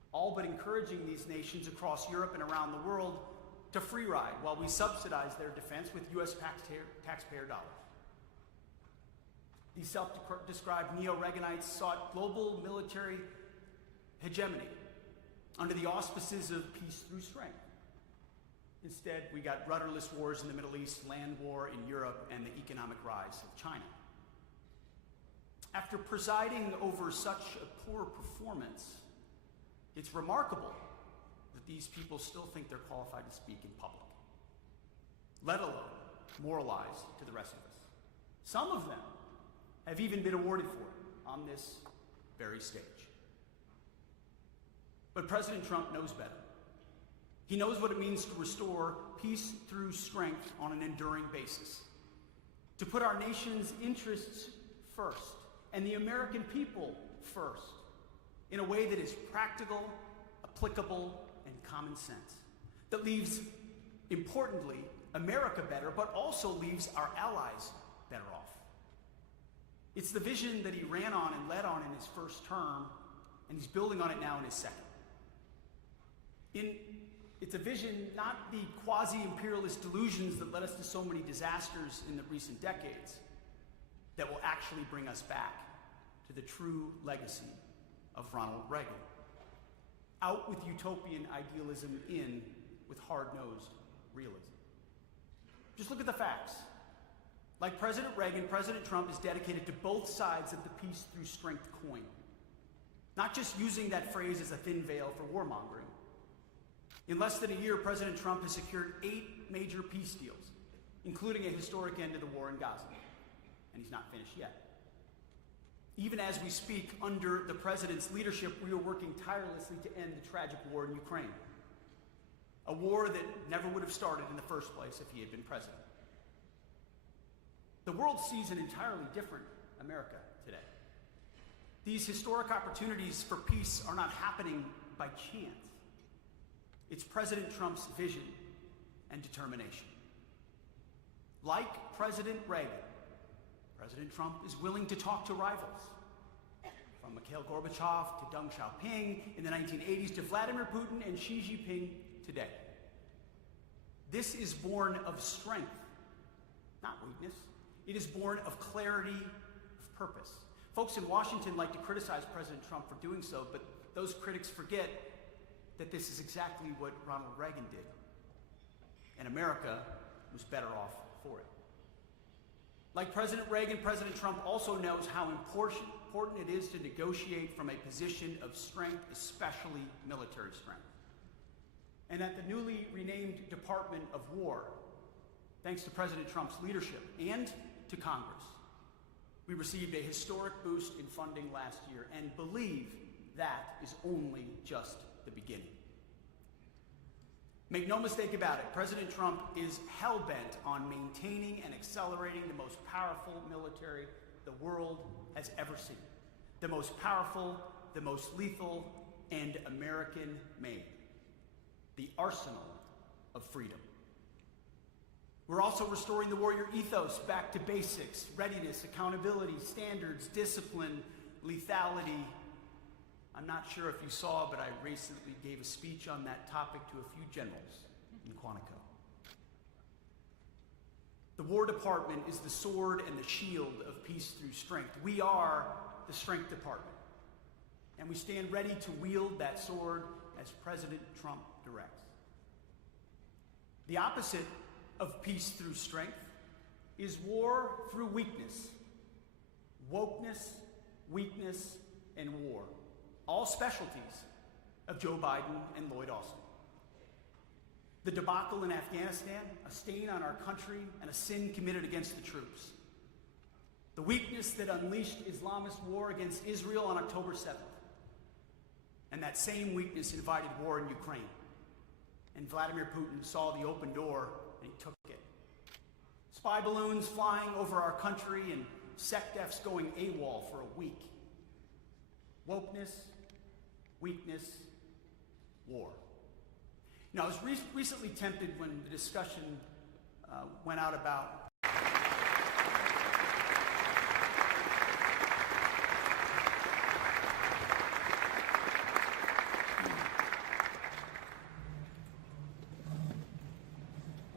all but encouraging these nations across Europe and around the world to free ride while we subsidize their defense with U.S. taxpayer dollars. These self-described Neoreaganites sought global military hegemony under the auspices of peace through strength. Instead, we got rudderless wars in the Middle East, land war in Europe, and the economic rise of China. After presiding over such a poor performance, it's remarkable that these people still think they're qualified to speak in public, let alone moralize to the rest of us. Some of them have even been awarded for it on this very stage. But President Trump knows better. He knows what it means to restore peace through strength on an enduring basis, to put our nation's interests first and the American people first in a way that is practical, applicable, and common sense, that leaves, importantly, America better, but also leaves our allies better off. It's the vision that he ran on and led on in his first term, and he's building on it now in his second. It's a vision, not the quasi-imperialist delusions that led us to so many disasters in the recent decades, that will actually bring us back to the true legacy of Ronald Reagan. Out with utopian idealism, in with hard-nosed realism. Just look at the facts. Like President Reagan, President Trump is dedicated to both sides of the peace through strength coin. Not just using that phrase as a thin veil for warmongering. In less than a year, President Trump has secured 8 major peace deals, including a historic end to the war in Gaza. And he's not finished yet. Even as we speak, under the president's leadership, we are working tirelessly to end the tragic war in Ukraine. A war that never would have started in the first place if he had been president. The world sees an entirely different America today. These historic opportunities for peace are not happening by chance. It's President Trump's vision and determination. Like President Reagan, President Trump is willing to talk to rivals, from Mikhail Gorbachev to Deng Xiaoping in the 1980s to Vladimir Putin and Xi Jinping today. This is born of strength, not weakness. It is born of clarity of purpose. Folks in Washington like to criticize President Trump for doing so, but those critics forget that this is exactly what Ronald Reagan did. And America was better off for it. Like President Reagan, President Trump also knows how important it is to negotiate from a position of strength, especially military strength. And at the newly renamed Department of War, thanks to President Trump's leadership and to Congress, we received a historic boost in funding last year and believe that is only just the beginning. Make no mistake about it, President Trump is hell-bent on maintaining and accelerating the most powerful military the world has ever seen. The most powerful, the most lethal, and American-made. The arsenal of freedom. We're also restoring the warrior ethos back to basics: readiness, accountability, standards, discipline, lethality. I'm not sure if you saw, but I recently gave a speech on that topic to a few generals in Quantico. The War Department is the sword and the shield of peace through strength. We are the Strength Department, and we stand ready to wield that sword as President Trump directs. The opposite of peace through strength is war through weakness. Wokeness, weakness, and war. All specialties of Joe Biden and Lloyd Austin. The debacle in Afghanistan, a stain on our country and a sin committed against the troops. The weakness that unleashed Islamist war against Israel on October 7th. And that same weakness invited war in Ukraine. And Vladimir Putin saw the open door and he took it. Spy balloons flying over our country and SecDefs going AWOL for a week. Wokeness, weakness, war. Now, I was recently tempted when the discussion went out about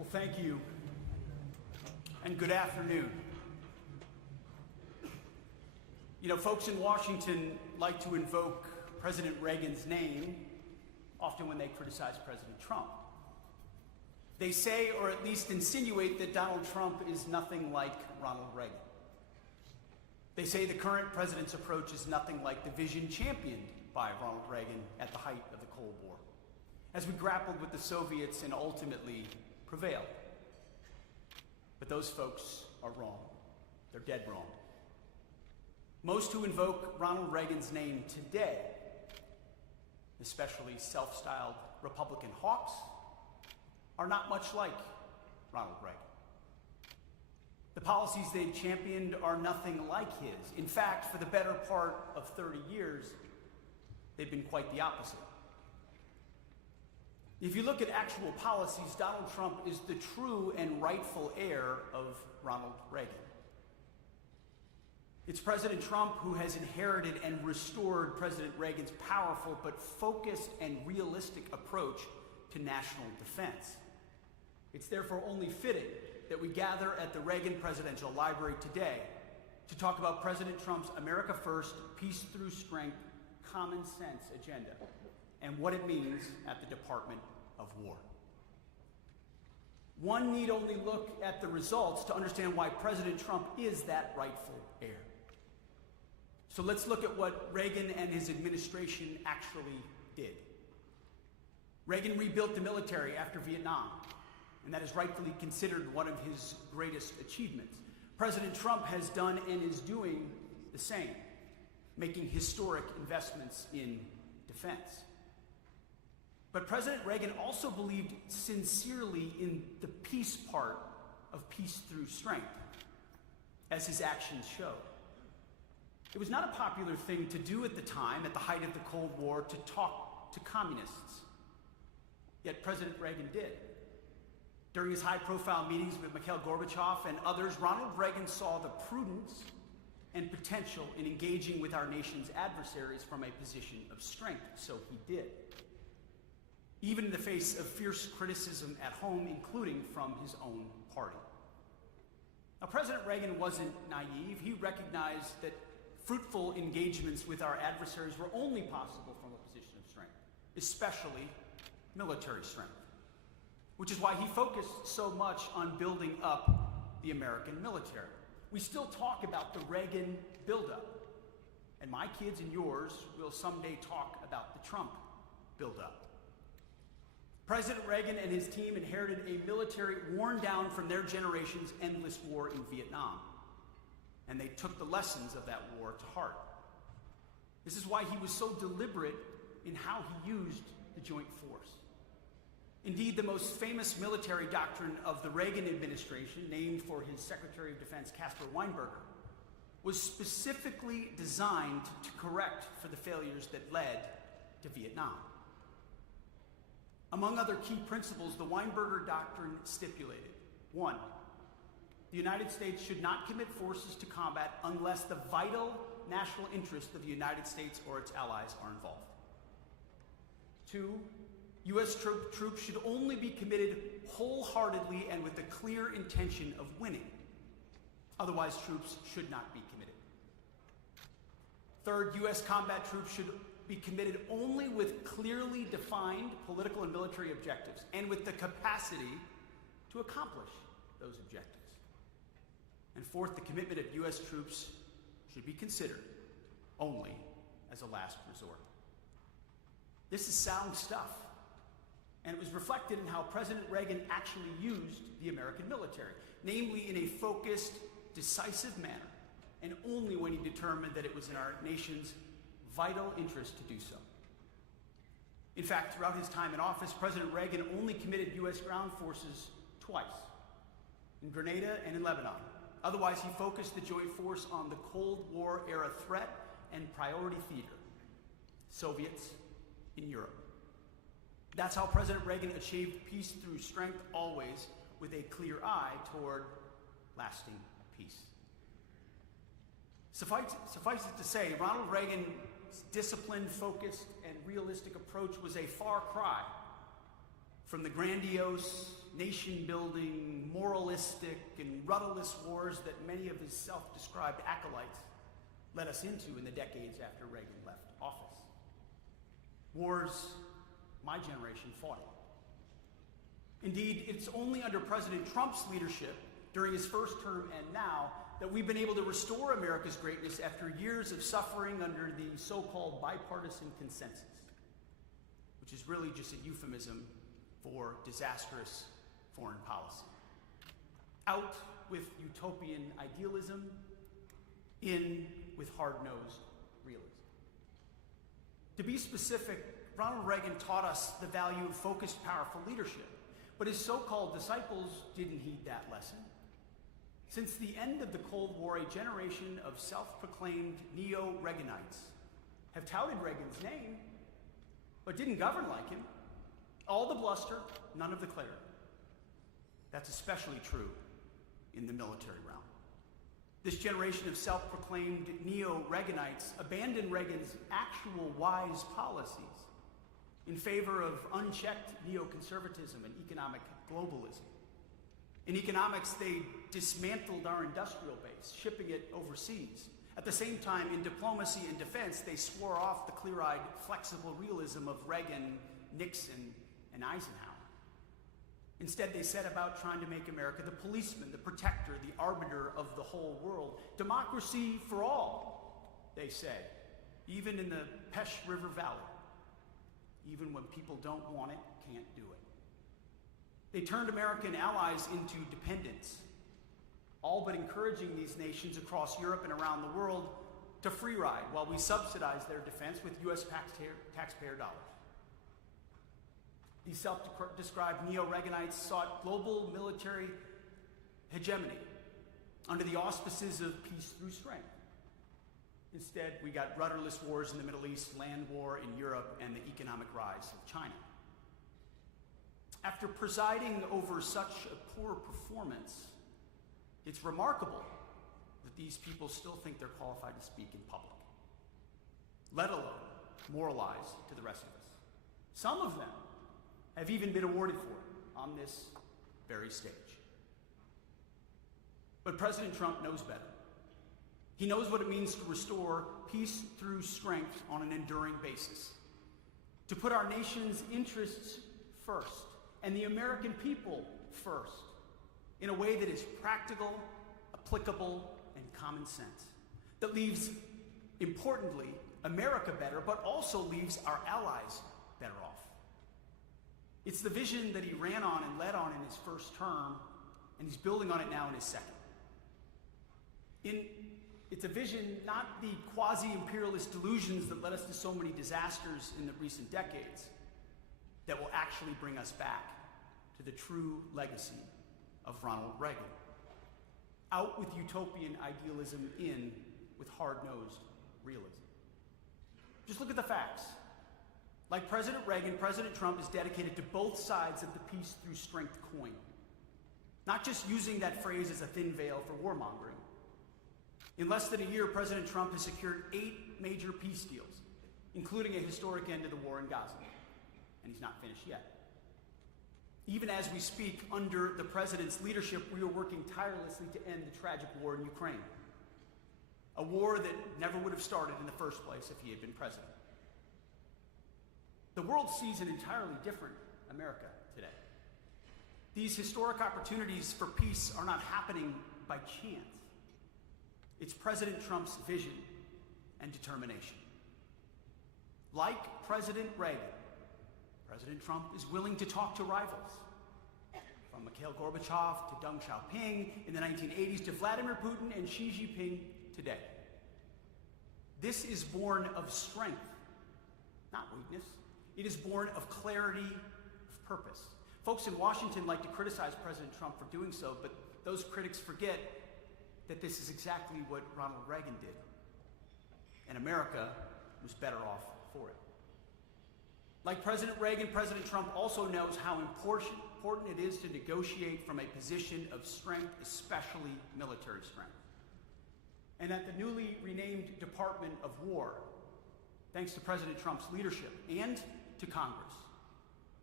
Well, thank you, and good afternoon. You know, folks in Washington like to invoke President Reagan's name often when they criticize President Trump. They say, or at least insinuate, that Donald Trump is nothing like Ronald Reagan. They say the current president's approach is nothing like the vision championed by Ronald Reagan at the height of the Cold War, as we grappled with the Soviets and ultimately prevailed. But those folks are wrong. They're dead wrong. Most who invoke Ronald Reagan's name today, especially self-styled Republican hawks, are not much like Ronald Reagan. The policies they've championed are nothing like his. In fact, for the better part of 30 years, they've been quite the opposite. If you look at actual policies, Donald Trump is the true and rightful heir of Ronald Reagan. It's President Trump who has inherited and restored President Reagan's powerful but focused and realistic approach to national defense. It's therefore only fitting that we gather at the Reagan Presidential Library today to talk about President Trump's America First, Peace Through Strength, Common Sense agenda and what it means at the Department of War. One need only look at the results to understand why President Trump is that rightful heir. So let's look at what Reagan and his administration actually did. Reagan rebuilt the military after Vietnam, and that is rightfully considered one of his greatest achievements. President Trump has done and is doing the same, making historic investments in defense. But President Reagan also believed sincerely in the peace part of peace through strength, as his actions showed. It was not a popular thing to do at the time, at the height of the Cold War, to talk to communists. Yet President Reagan did. During his high-profile meetings with Mikhail Gorbachev and others, Ronald Reagan saw the prudence and potential in engaging with our nation's adversaries from a position of strength, so he did. Even in the face of fierce criticism at home, including from his own party. Now, President Reagan wasn't naive. He recognized that fruitful engagements with our adversaries were only possible from a position of strength, especially military strength, which is why he focused so much on building up the American military. We still talk about the Reagan buildup, and my kids and yours will someday talk about the Trump buildup. President Reagan and his team inherited a military worn down from their generation's endless war in Vietnam, and they took the lessons of that war to heart. This is why he was so deliberate in how he used the joint force. Indeed, the most famous military doctrine of the Reagan administration, named for his Secretary of Defense, Caspar Weinberger, was specifically designed to correct for the failures that led to Vietnam. Among other key principles, the Weinberger doctrine stipulated: 1, the United States should not commit forces to combat unless the vital national interest of the United States or its allies are involved. 2, U.S. troops should only be committed wholeheartedly and with the clear intention of winning. Otherwise, troops should not be committed. 3rd, U.S. combat troops should be committed only with clearly defined political and military objectives and with the capacity to accomplish those objectives. And 4th, the commitment of U.S. troops should be considered only as a last resort. This is sound stuff. And it was reflected in how President Reagan actually used the American military, namely in a focused, decisive manner, and only when he determined that it was in our nation's vital interest to do so. In fact, throughout his time in office, President Reagan only committed U.S. ground forces twice, in Grenada and in Lebanon. Otherwise, he focused the joint force on the Cold War era threat and priority theater, Soviets in Europe. That's how President Reagan achieved peace through strength, always with a clear eye toward lasting peace. Suffice it to say, Ronald Reagan's disciplined, focused, and realistic approach was a far cry from the grandiose nation-building, moralistic, and rudderless wars that many of his self-described acolytes led us into in the decades after Reagan left office. Wars my generation fought in. Indeed, it's only under President Trump's leadership during his first term and now that we've been able to restore America's greatness after years of suffering under the so-called bipartisan consensus, which is really just a euphemism for disastrous foreign policy. Out with utopian idealism, in with hard-nosed realism. To be specific, Ronald Reagan taught us the value of focused, powerful leadership, but his so-called disciples didn't heed that lesson. Since the end of the Cold War, a generation of self-proclaimed Neoreaganites have touted Reagan's name, but didn't govern like him. All the bluster, none of the clarity. That's especially true in the military realm. This generation of self-proclaimed Neo-Reaganites abandoned Reagan's actual wise policies in favor of unchecked neoconservatism and economic globalism. In economics, they dismantled our industrial base, shipping it overseas. At the same time, in diplomacy and defense, they swore off the clear-eyed, flexible realism of Reagan, Nixon, and Eisenhower. Instead, they set about trying to make America the policeman, the protector, the arbiter of the whole world. Democracy for all, they say, even in the Pesh River Valley. Even when people don't want it, can't do it. They turned American allies into dependents, all but encouraging these nations across Europe and around the world to free ride while we subsidize their defense with U.S. taxpayer dollars. These self-described Neo-Reaganites sought global military hegemony under the auspices of peace through strength. Instead, we got rudderless wars in the Middle East, land war in Europe, and the economic rise of China. After presiding over such a poor performance, it's remarkable that these people still think they're qualified to speak in public, let alone moralize to the rest of us. Some of them have even been awarded for it on this very stage. But President Trump knows better. He knows what it means to restore peace through strength on an enduring basis, to put our nation's interests first and the American people first in a way that is practical, applicable, and common sense, that leaves, importantly, America better, but also leaves our allies better off. It's the vision that he ran on and led on in his first term, and he's building on it now in his second. It's a vision, not the quasi-imperialist delusions that led us to so many disasters in the recent decades, that will actually bring us back to the true legacy of Ronald Reagan. Out with utopian idealism, in with hard-nosed realism. Just look at the facts. Like President Reagan, President Trump is dedicated to both sides of the peace through strength coin. Not just using that phrase as a thin veil for warmongering. In less than a year, President Trump has secured 8 major peace deals, including a historic end to the war in Gaza. And he's not finished yet. Even as we speak, under the president's leadership, we are working tirelessly to end the tragic war in Ukraine. A war that never would have started in the first place if he had been president. The world sees an entirely different America today. These historic opportunities for peace are not happening by chance. It's President Trump's vision and determination. Like President Reagan, President Trump is willing to talk to rivals, from Mikhail Gorbachev to Deng Xiaoping in the 1980s to Vladimir Putin and Xi Jinping today. This is born of strength, not weakness. It is born of clarity of purpose. Folks in Washington like to criticize President Trump for doing so, but those critics forget that this is exactly what Ronald Reagan did. And America was better off for it. Like President Reagan, President Trump also knows how important it is to negotiate from a position of strength, especially military strength. And at the newly renamed Department of War, thanks to President Trump's leadership and to Congress,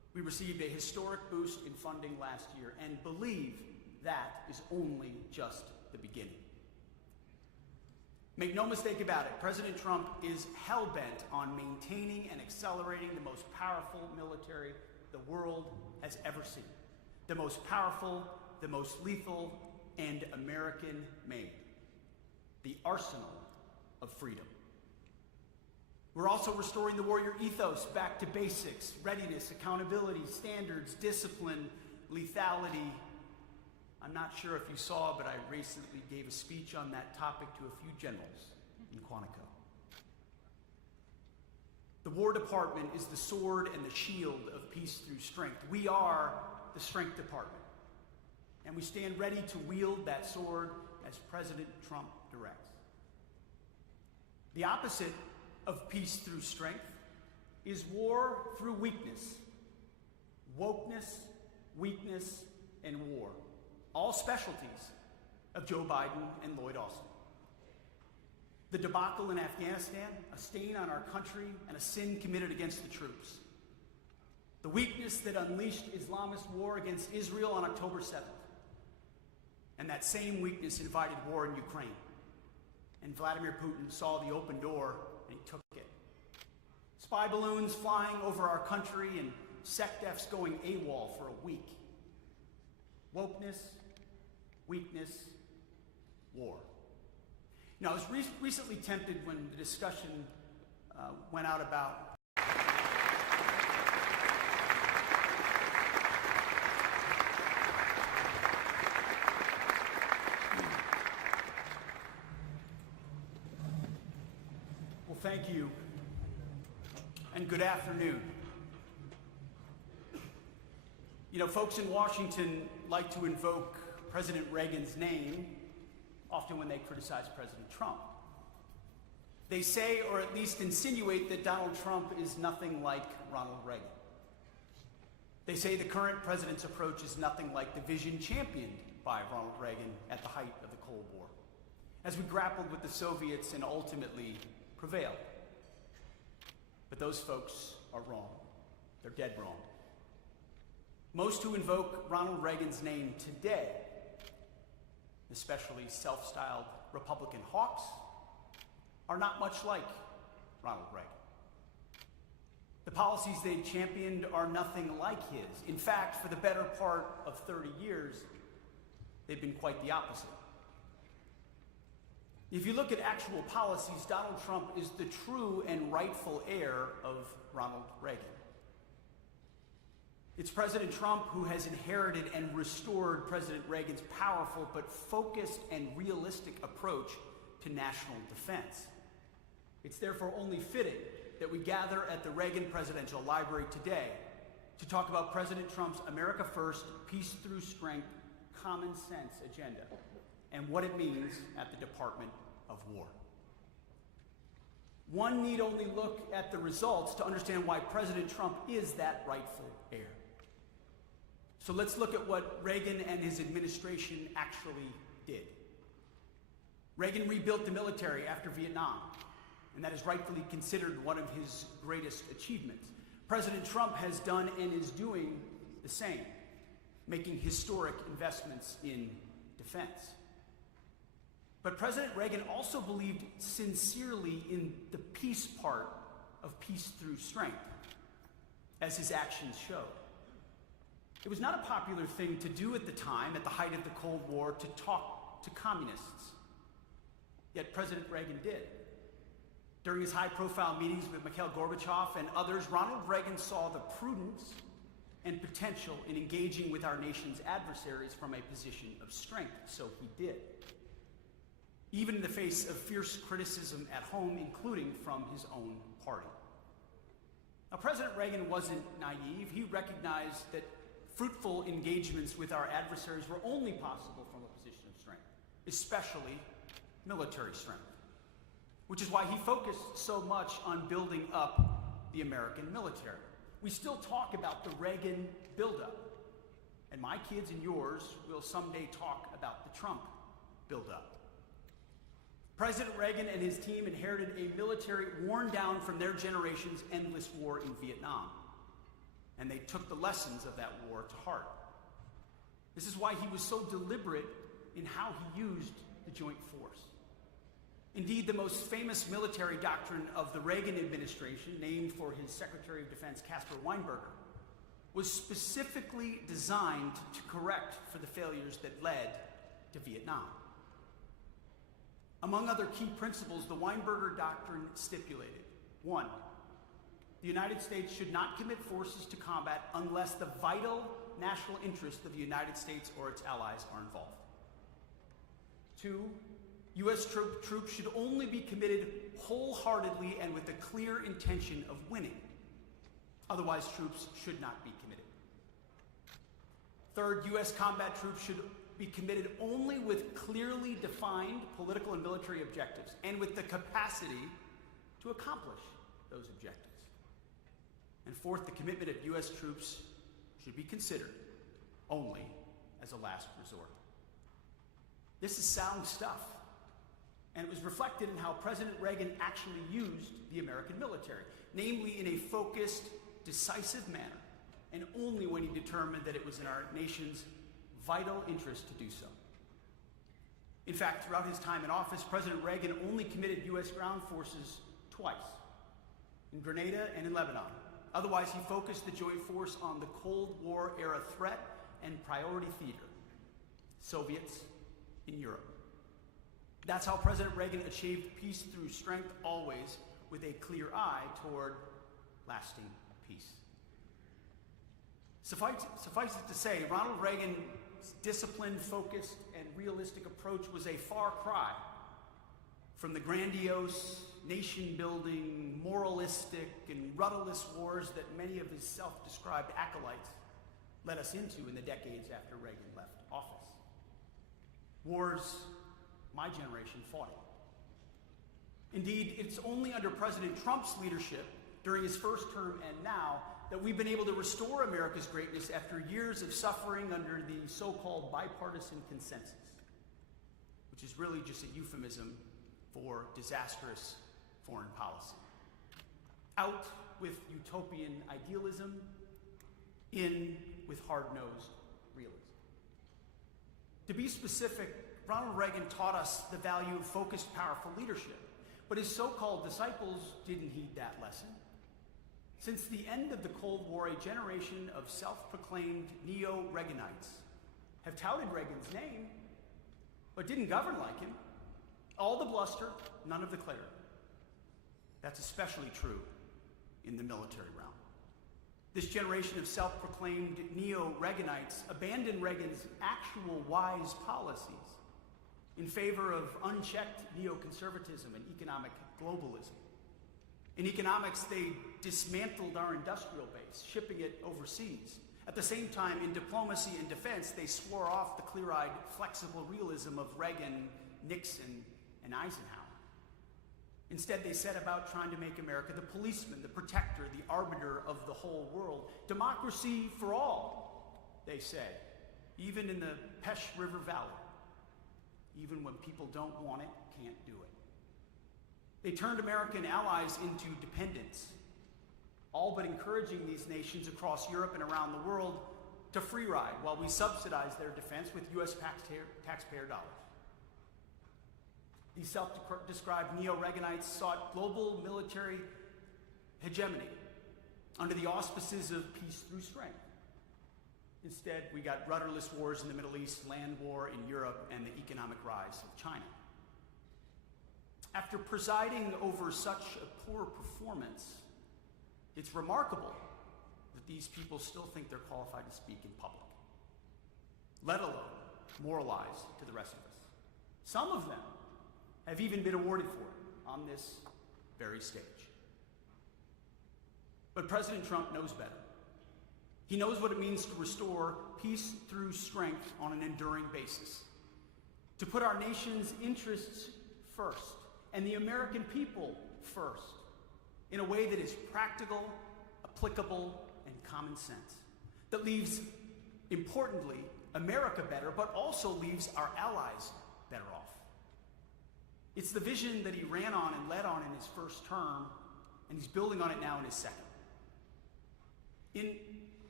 We received a historic boost in funding last year and believe that is only just the beginning. Make no mistake about it, President Trump is hell-bent on maintaining and accelerating the most powerful military the world has ever seen. The most powerful, the most lethal, and American-made. The arsenal of freedom. We're also restoring the warrior ethos back to basics: readiness, accountability, standards, discipline, lethality. I'm not sure if you saw, but I recently gave a speech on that topic to a few generals in Quantico. The War Department is the sword and the shield of peace through strength. We are the Strength Department, and we stand ready to wield that sword as President Trump directs. The opposite of peace through strength is war through weakness. Wokeness, weakness, and war. All specialties of Joe Biden and Lloyd Austin. The debacle in Afghanistan, a stain on our country and a sin committed against the troops. The weakness that unleashed Islamist war against Israel on October 7th. And that same weakness invited war in Ukraine. And Vladimir Putin saw the open door and he took it. Spy balloons flying over our country and SecDefs going AWOL for a week. Wokeness, weakness, war. Now, I was recently tempted when the discussion went out about well, thank you, and good afternoon. You know, folks in Washington like to invoke President Reagan's name often when they criticize President Trump. They say, or at least insinuate, that Donald Trump is nothing like Ronald Reagan. They say the current president's approach is nothing like the vision championed by Ronald Reagan at the height of the Cold War, as we grappled with the Soviets and ultimately prevailed. But those folks are wrong. They're dead wrong. Most who invoke Ronald Reagan's name today, especially self-styled Republican hawks, are not much like Ronald Reagan. The policies they championed are nothing like his. In fact, for the better part of 30 years, they've been quite the opposite. If you look at actual policies, Donald Trump is the true and rightful heir of Ronald Reagan. It's President Trump who has inherited and restored President Reagan's powerful but focused and realistic approach to national defense. It's therefore only fitting that we gather at the Reagan Presidential Library today to talk about President Trump's America First, Peace Through Strength, Common Sense agenda and what it means at the Department of War. One need only look at the results to understand why President Trump is that rightful heir. So let's look at what Reagan and his administration actually did. Reagan rebuilt the military after Vietnam, and that is rightfully considered one of his greatest achievements. President Trump has done and is doing the same, making historic investments in defense. But President Reagan also believed sincerely in the peace part of peace through strength, as his actions showed. It was not a popular thing to do at the time, at the height of the Cold War, to talk to communists. Yet President Reagan did. During his high-profile meetings with Mikhail Gorbachev and others, Ronald Reagan saw the prudence and potential in engaging with our nation's adversaries from a position of strength, so he did. Even in the face of fierce criticism at home, including from his own party. Now, President Reagan wasn't naive. He recognized that fruitful engagements with our adversaries were only possible from a position of strength, especially military strength, which is why he focused so much on building up the American military. We still talk about the Reagan buildup, and my kids and yours will someday talk about the Trump buildup. President Reagan and his team inherited a military worn down from their generation's endless war in Vietnam. and they took the lessons of that war to heart. This is why he was so deliberate in how he used the joint force. Indeed, the most famous military doctrine of the Reagan administration, named for his Secretary of Defense, Caspar Weinberger, was specifically designed to correct for the failures that led to Vietnam. Among other key principles, the Weinberger doctrine stipulated: 1, the United States should not commit forces to combat unless the vital national interests of the United States or its allies are involved. 2, U.S. troops should only be committed wholeheartedly and with a clear intention of winning. Otherwise, troops should not be committed. 3rd, U.S. combat troops should be committed only with clearly defined political and military objectives and with the capacity to accomplish those objectives. And 4th, the commitment of U.S. troops should be considered only as a last resort. This is sound stuff, and it was reflected in how President Reagan actually used the American military, namely in a focused, decisive manner, and only when he determined that it was in our nation's vital interest to do so. In fact, throughout his time in office, President Reagan only committed U.S. ground forces twice, in Grenada and in Lebanon. Otherwise, he focused the joint force on the Cold War era threat and priority theater, Soviets in Europe. That's how President Reagan achieved peace through strength, always with a clear eye toward lasting peace. Suffice it to say, Ronald Reagan's disciplined, focused, and realistic approach was a far cry from the grandiose, nation-building, moralistic, and rudderless wars that many of his self-described acolytes led us into in the decades after Reagan left office. Wars my generation fought in. Indeed, it's only under President Trump's leadership during his first term and now that we've been able to restore America's greatness after years of suffering under the so-called bipartisan consensus, which is really just a euphemism for disastrous foreign policy. Out with utopian idealism, in with hard-nosed realism. To be specific, Ronald Reagan taught us the value of focused, powerful leadership, but his so-called disciples didn't heed that lesson. Since the end of the Cold War, a generation of self-proclaimed Neoreaganites have touted Reagan's name, but didn't govern like him. All the bluster, none of the clarity. That's especially true in the military realm. This generation of self-proclaimed Neo-Reaganites abandoned Reagan's actual wise policies in favor of unchecked neoconservatism and economic globalism. In economics, they dismantled our industrial base, shipping it overseas. At the same time, in diplomacy and defense, they swore off the clear-eyed, flexible realism of Reagan, Nixon, and Eisenhower. Instead, they set about trying to make America the policeman, the protector, the arbiter of the whole world. Democracy for all, they say, even in the Pesh River Valley. Even when people don't want it, can't do it. They turned American allies into dependents, all but encouraging these nations across Europe and around the world to free ride while we subsidize their defense with U.S. taxpayer dollars. These self-described Neo-Reaganites sought global military hegemony under the auspices of peace through strength. Instead, we got rudderless wars in the Middle East, land war in Europe, and the economic rise of China. After presiding over such a poor performance, it's remarkable that these people still think they're qualified to speak in public, let alone moralize to the rest of us. Some of them have even been awarded for it on this very stage. But President Trump knows better. He knows what it means to restore peace through strength on an enduring basis, to put our nation's interests first and the American people first in a way that is practical, applicable, and common sense, that leaves, importantly, America better, but also leaves our allies better off. It's the vision that he ran on and led on in his first term, and he's building on it now in his second. In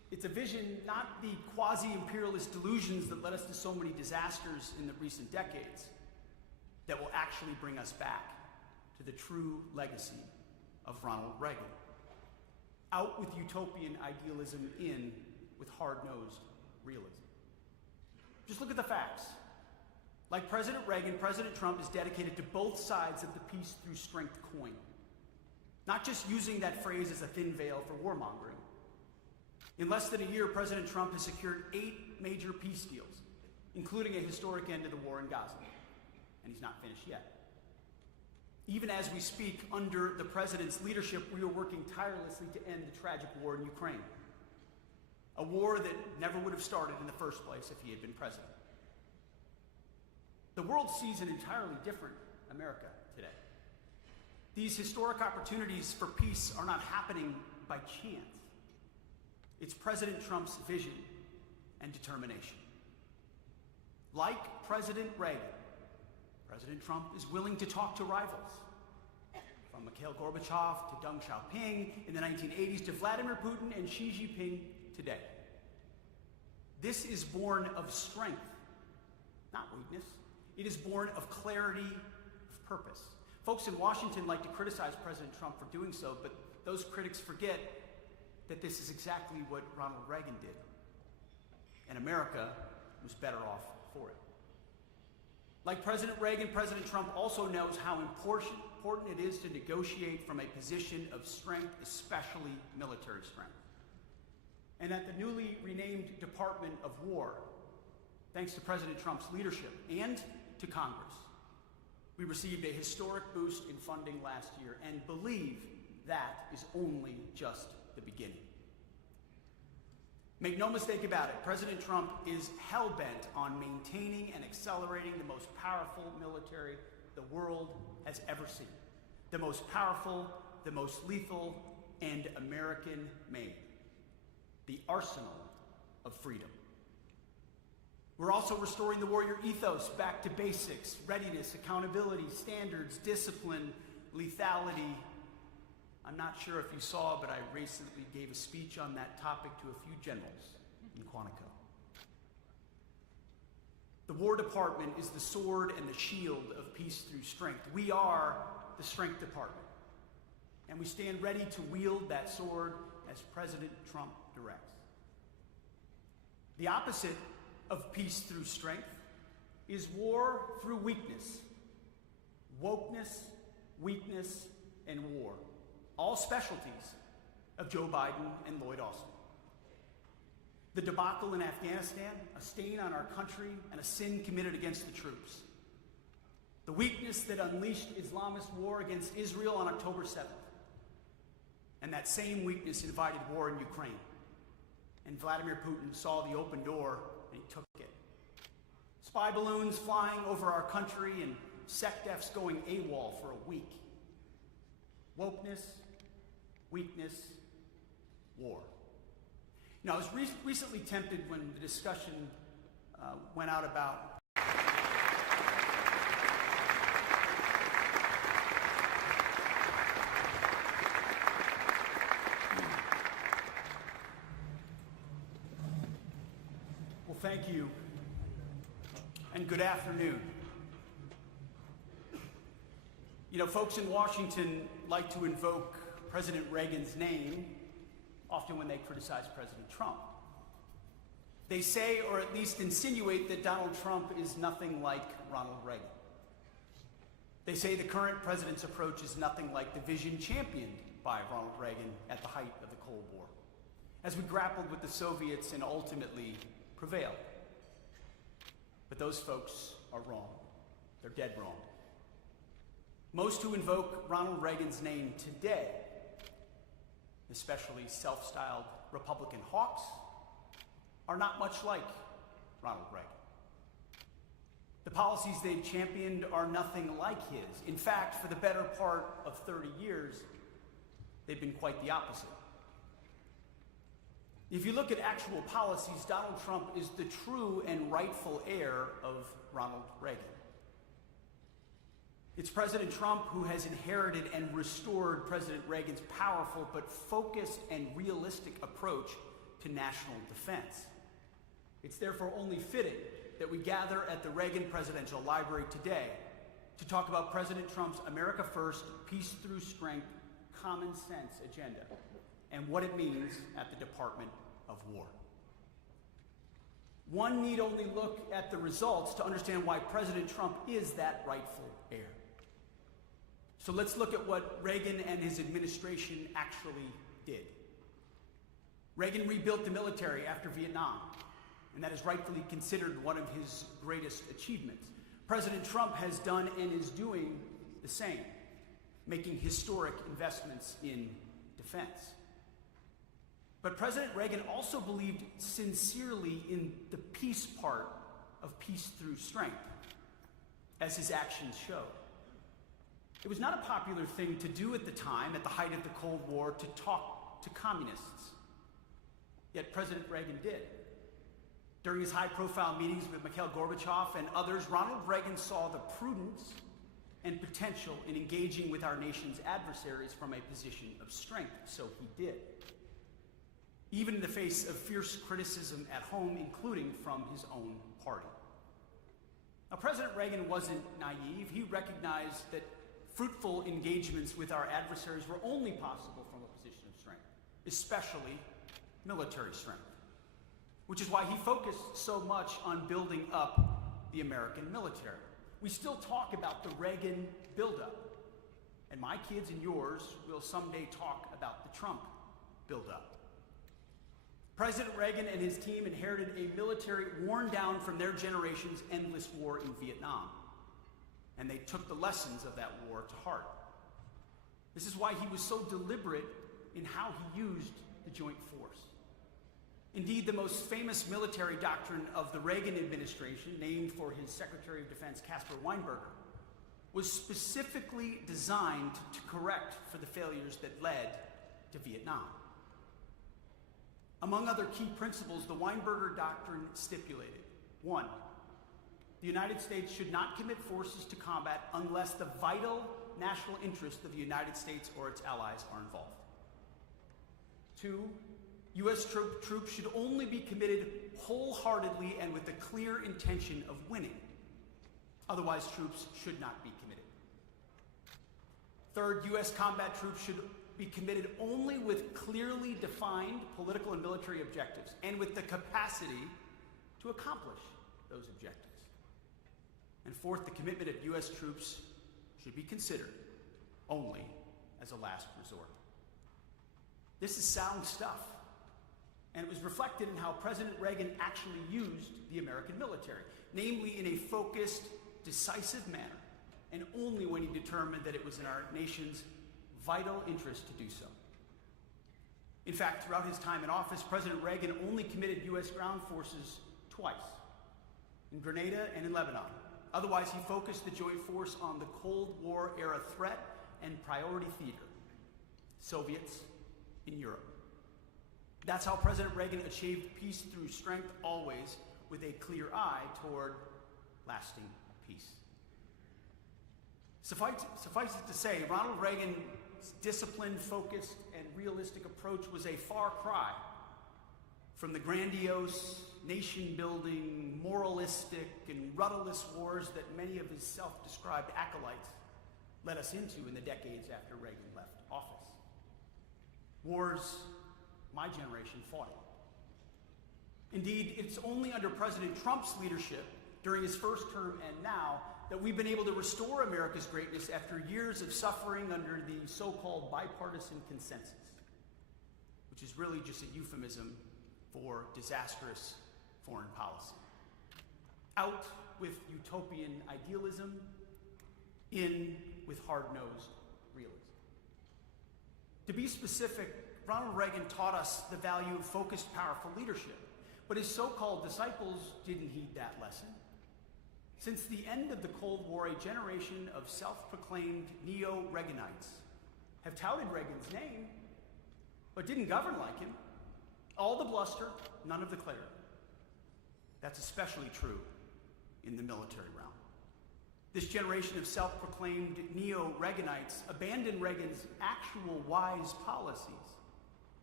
It's a vision, not the quasi-imperialist delusions that led us to so many disasters in the recent decades, that will actually bring us back to the true legacy of Ronald Reagan. Out with utopian idealism, in with hard-nosed realism. Just look at the facts. Like President Reagan, President Trump is dedicated to both sides of the peace through strength coin. Not just using that phrase as a thin veil for warmongering. In less than a year, President Trump has secured 8 major peace deals, including a historic end to the war in Gaza. And he's not finished yet. Even as we speak, under the president's leadership, we are working tirelessly to end the tragic war in Ukraine. A war that never would have started in the first place if he had been president. The world sees an entirely different America today. These historic opportunities for peace are not happening by chance. It's President Trump's vision and determination. Like President Reagan, President Trump is willing to talk to rivals. From Mikhail Gorbachev to Deng Xiaoping in the 1980s to Vladimir Putin and Xi Jinping today. This is born of strength, not weakness. It is born of clarity of purpose. Folks in Washington like to criticize President Trump for doing so, but those critics forget that this is exactly what Ronald Reagan did. And America was better off for it. Like President Reagan, President Trump also knows how important it is to negotiate from a position of strength, especially military strength. And at the newly renamed Department of War, thanks to President Trump's leadership and to Congress, we received a historic boost in funding last year and believe that is only just the beginning. Make no mistake about it, President Trump is hell-bent on maintaining and accelerating the most powerful military the world has ever seen. The most powerful, the most lethal, and American-made. The arsenal of freedom. We're also restoring the warrior ethos back to basics: readiness, accountability, standards, discipline, lethality. I'm not sure if you saw, but I recently gave a speech on that topic to a few generals in Quantico. The War Department is the sword and the shield of peace through strength. We are the Strength Department, and we stand ready to wield that sword as President Trump directs. The opposite of peace through strength is war through weakness. Wokeness, weakness, and war. All specialties of Joe Biden and Lloyd Austin. The debacle in Afghanistan, a stain on our country and a sin committed against the troops. The weakness that unleashed Islamist war against Israel on October 7th. And that same weakness invited war in Ukraine. And Vladimir Putin saw the open door and he took it. Spy balloons flying over our country and SecDefs going AWOL for a week. Wokeness, weakness, war. Now, I was recently tempted when the discussion went out about well, thank you, and good afternoon. You know, folks in Washington like to invoke President Reagan's name, often when they criticize President Trump. They say, or at least insinuate, that Donald Trump is nothing like Ronald Reagan. They say the current president's approach is nothing like the vision championed by Ronald Reagan at the height of the Cold War, as we grappled with the Soviets and ultimately prevailed. But those folks are wrong. They're dead wrong. Most who invoke Ronald Reagan's name today, especially self-styled Republican hawks, are not much like Ronald Reagan. The policies they've championed are nothing like his. In fact, for the better part of 30 years, they've been quite the opposite. If you look at actual policies, Donald Trump is the true and rightful heir of Ronald Reagan. It's President Trump who has inherited and restored President Reagan's powerful but focused and realistic approach to national defense. It's therefore only fitting that we gather at the Reagan Presidential Library today to talk about President Trump's America First, Peace Through Strength, Common Sense agenda and what it means at the Department of War. One need only look at the results to understand why President Trump is that rightful heir. So let's look at what Reagan and his administration actually did. Reagan rebuilt the military after Vietnam, and that is rightfully considered one of his greatest achievements. President Trump has done and is doing the same, making historic investments in defense. But President Reagan also believed sincerely in the peace part of peace through strength, as his actions showed. It was not a popular thing to do at the time, at the height of the Cold War, to talk to communists. Yet President Reagan did. During his high-profile meetings with Mikhail Gorbachev and others, Ronald Reagan saw the prudence and potential in engaging with our nation's adversaries from a position of strength, so he did. Even in the face of fierce criticism at home, including from his own party. Now, President Reagan wasn't naive. He recognized that fruitful engagements with our adversaries were only possible from a position of strength, especially military strength, which is why he focused so much on building up the American military. We still talk about the Reagan buildup, and my kids and yours will someday talk about the Trump buildup. President Reagan and his team inherited a military worn down from their generation's endless war in Vietnam, and they took the lessons of that war to heart. This is why he was so deliberate in how he used the joint force. Indeed, the most famous military doctrine of the Reagan administration, named for his Secretary of Defense Caspar Weinberger, was specifically designed to correct for the failures that led to Vietnam. Among other key principles, the Weinberger doctrine stipulated: 1, the United States should not commit forces to combat unless the vital national interest of the United States or its allies are involved. 2, U.S. troops should only be committed wholeheartedly and with the clear intention of winning. Otherwise, troops should not be committed. 3rd, U.S. combat troops should be committed only with clearly defined political and military objectives and with the capacity to accomplish those objectives. And 4th, the commitment of U.S. troops should be considered only as a last resort. This is sound stuff, and it was reflected in how President Reagan actually used the American military, namely in a focused, decisive manner, and only when he determined that it was in our nation's vital interest to do so. In fact, throughout his time in office, President Reagan only committed U.S. ground forces twice, in Grenada and in Lebanon. Otherwise, he focused the joint force on the Cold War era threat and priority theater, Soviets in Europe. That's how President Reagan achieved peace through strength, always with a clear eye toward lasting peace. Suffice it to say, Ronald Reagan's disciplined, focused, and realistic approach was a far cry from the grandiose, nation-building, moralistic, and rudderless wars that many of his self-described acolytes led us into in the decades after Reagan left office. Wars my generation fought. Indeed, it's only under President Trump's leadership during his first term and now that we've been able to restore America's greatness after years of suffering under the so-called bipartisan consensus, which is really just a euphemism for disastrous foreign policy. Out with utopian idealism, in with hard-nosed realism. To be specific, Ronald Reagan taught us the value of focused, powerful leadership, but his so-called disciples didn't heed that lesson. Since the end of the Cold War, a generation of self-proclaimed Neoreaganites have touted Reagan's name, but didn't govern like him. All the bluster, none of the clarity. That's especially true in the military realm. This generation of self-proclaimed Neo-Reaganites abandoned Reagan's actual wise policies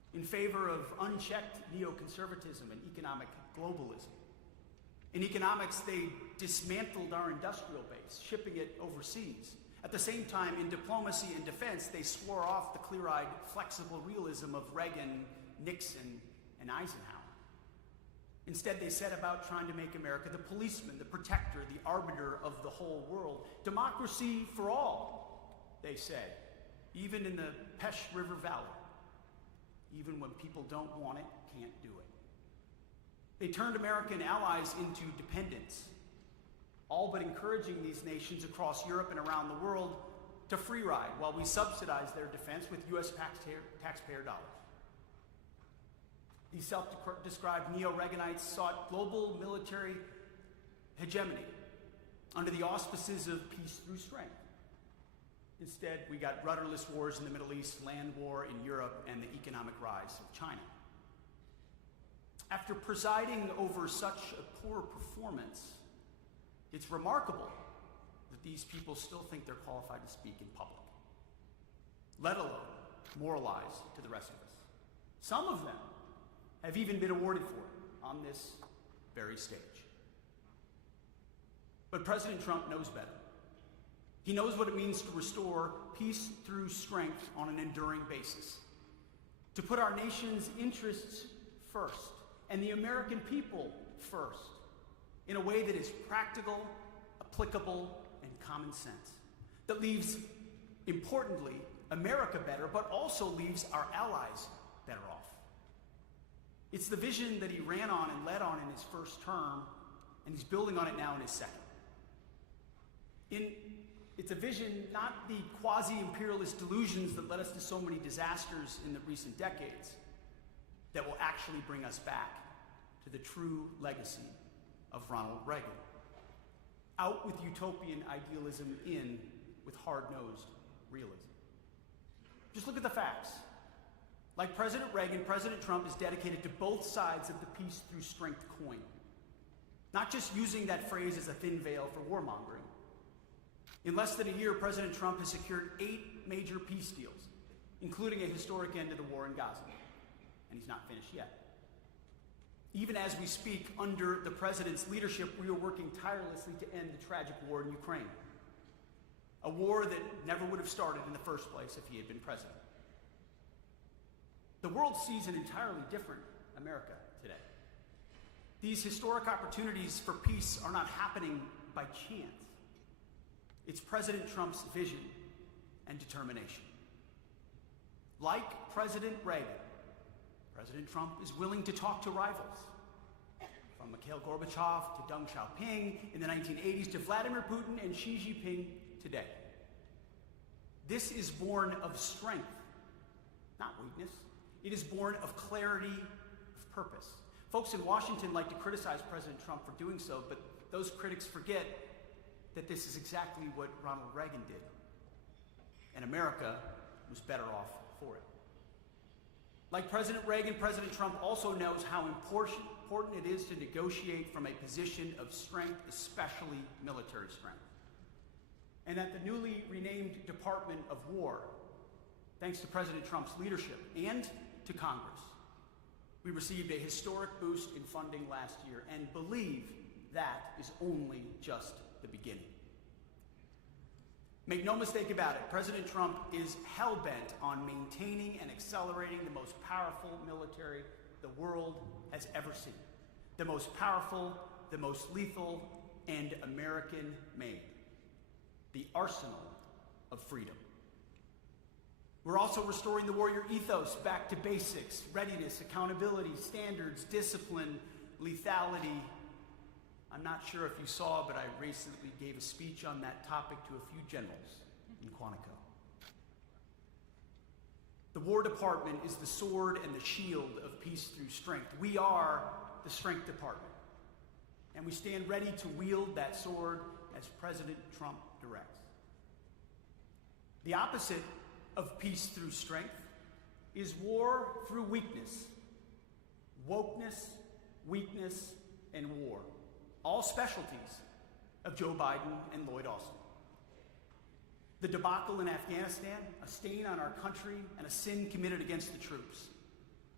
in favor of unchecked neoconservatism and economic globalism. In economics, they dismantled our industrial base, shipping it overseas. At the same time, in diplomacy and defense, they swore off the clear-eyed, flexible realism of Reagan, Nixon, and Eisenhower. Instead, they set about trying to make America the policeman, the protector, the arbiter of the whole world. Democracy for all, they said, even in the Pesh River Valley. Even when people don't want it, can't do it. They turned American allies into dependents, all but encouraging these nations across Europe and around the world to free ride while we subsidize their defense with U.S. taxpayer dollars. These self-described Neoreaganites sought global military hegemony under the auspices of peace through strength. Instead, we got rudderless wars in the Middle East, land war in Europe, and the economic rise of China. After presiding over such a poor performance, it's remarkable that these people still think they're qualified to speak in public, let alone moralize to the rest of us. Some of them have even been awarded for it on this very stage. But President Trump knows better. He knows what it means to restore peace through strength on an enduring basis, to put our nation's interests first and the American people first in a way that is practical, applicable, and common sense, that leaves, importantly, America better, but also leaves our allies better off. It's the vision that he ran on and led on in his first term, and he's building on it now in his second. It's a vision, not the quasi-imperialist delusions that led us to so many disasters in the recent decades, that will actually bring us back to the true legacy of Ronald Reagan. Out with utopian idealism, in with hard-nosed realism. Just look at the facts. Like President Reagan, President Trump is dedicated to both sides of the peace through strength coin. Not just using that phrase as a thin veil for warmongering. In less than a year, President Trump has secured 8 major peace deals, including a historic end to the war in Gaza. And he's not finished yet. Even as we speak, under the president's leadership, we are working tirelessly to end the tragic war in Ukraine. A war that never would have started in the first place if he had been president. The world sees an entirely different America today. These historic opportunities for peace are not happening by chance. It's President Trump's vision and determination. Like President Reagan, President Trump is willing to talk to rivals, from Mikhail Gorbachev to Deng Xiaoping in the 1980s to Vladimir Putin and Xi Jinping today. This is born of strength, not weakness. It is born of clarity of purpose. Folks in Washington like to criticize President Trump for doing so, but those critics forget that this is exactly what Ronald Reagan did. And America was better off for it. Like President Reagan, President Trump also knows how important it is to negotiate from a position of strength, especially military strength. And at the newly renamed Department of War, thanks to President Trump's leadership and to Congress, we received a historic boost in funding last year and believe that is only just the beginning. Make no mistake about it, President Trump is hell-bent on maintaining and accelerating the most powerful military the world has ever seen. The most powerful, the most lethal, and American-made. The arsenal of freedom. We're also restoring the warrior ethos back to basics: readiness, accountability, standards, discipline, lethality. I'm not sure if you saw, but I recently gave a speech on that topic to a few generals in Quantico. The War Department is the sword and the shield of peace through strength. We are the Strength Department, and we stand ready to wield that sword as President Trump directs. The opposite of peace through strength is war through weakness. Wokeness, weakness, and war. All specialties of Joe Biden and Lloyd Austin. The debacle in Afghanistan, a stain on our country and a sin committed against the troops.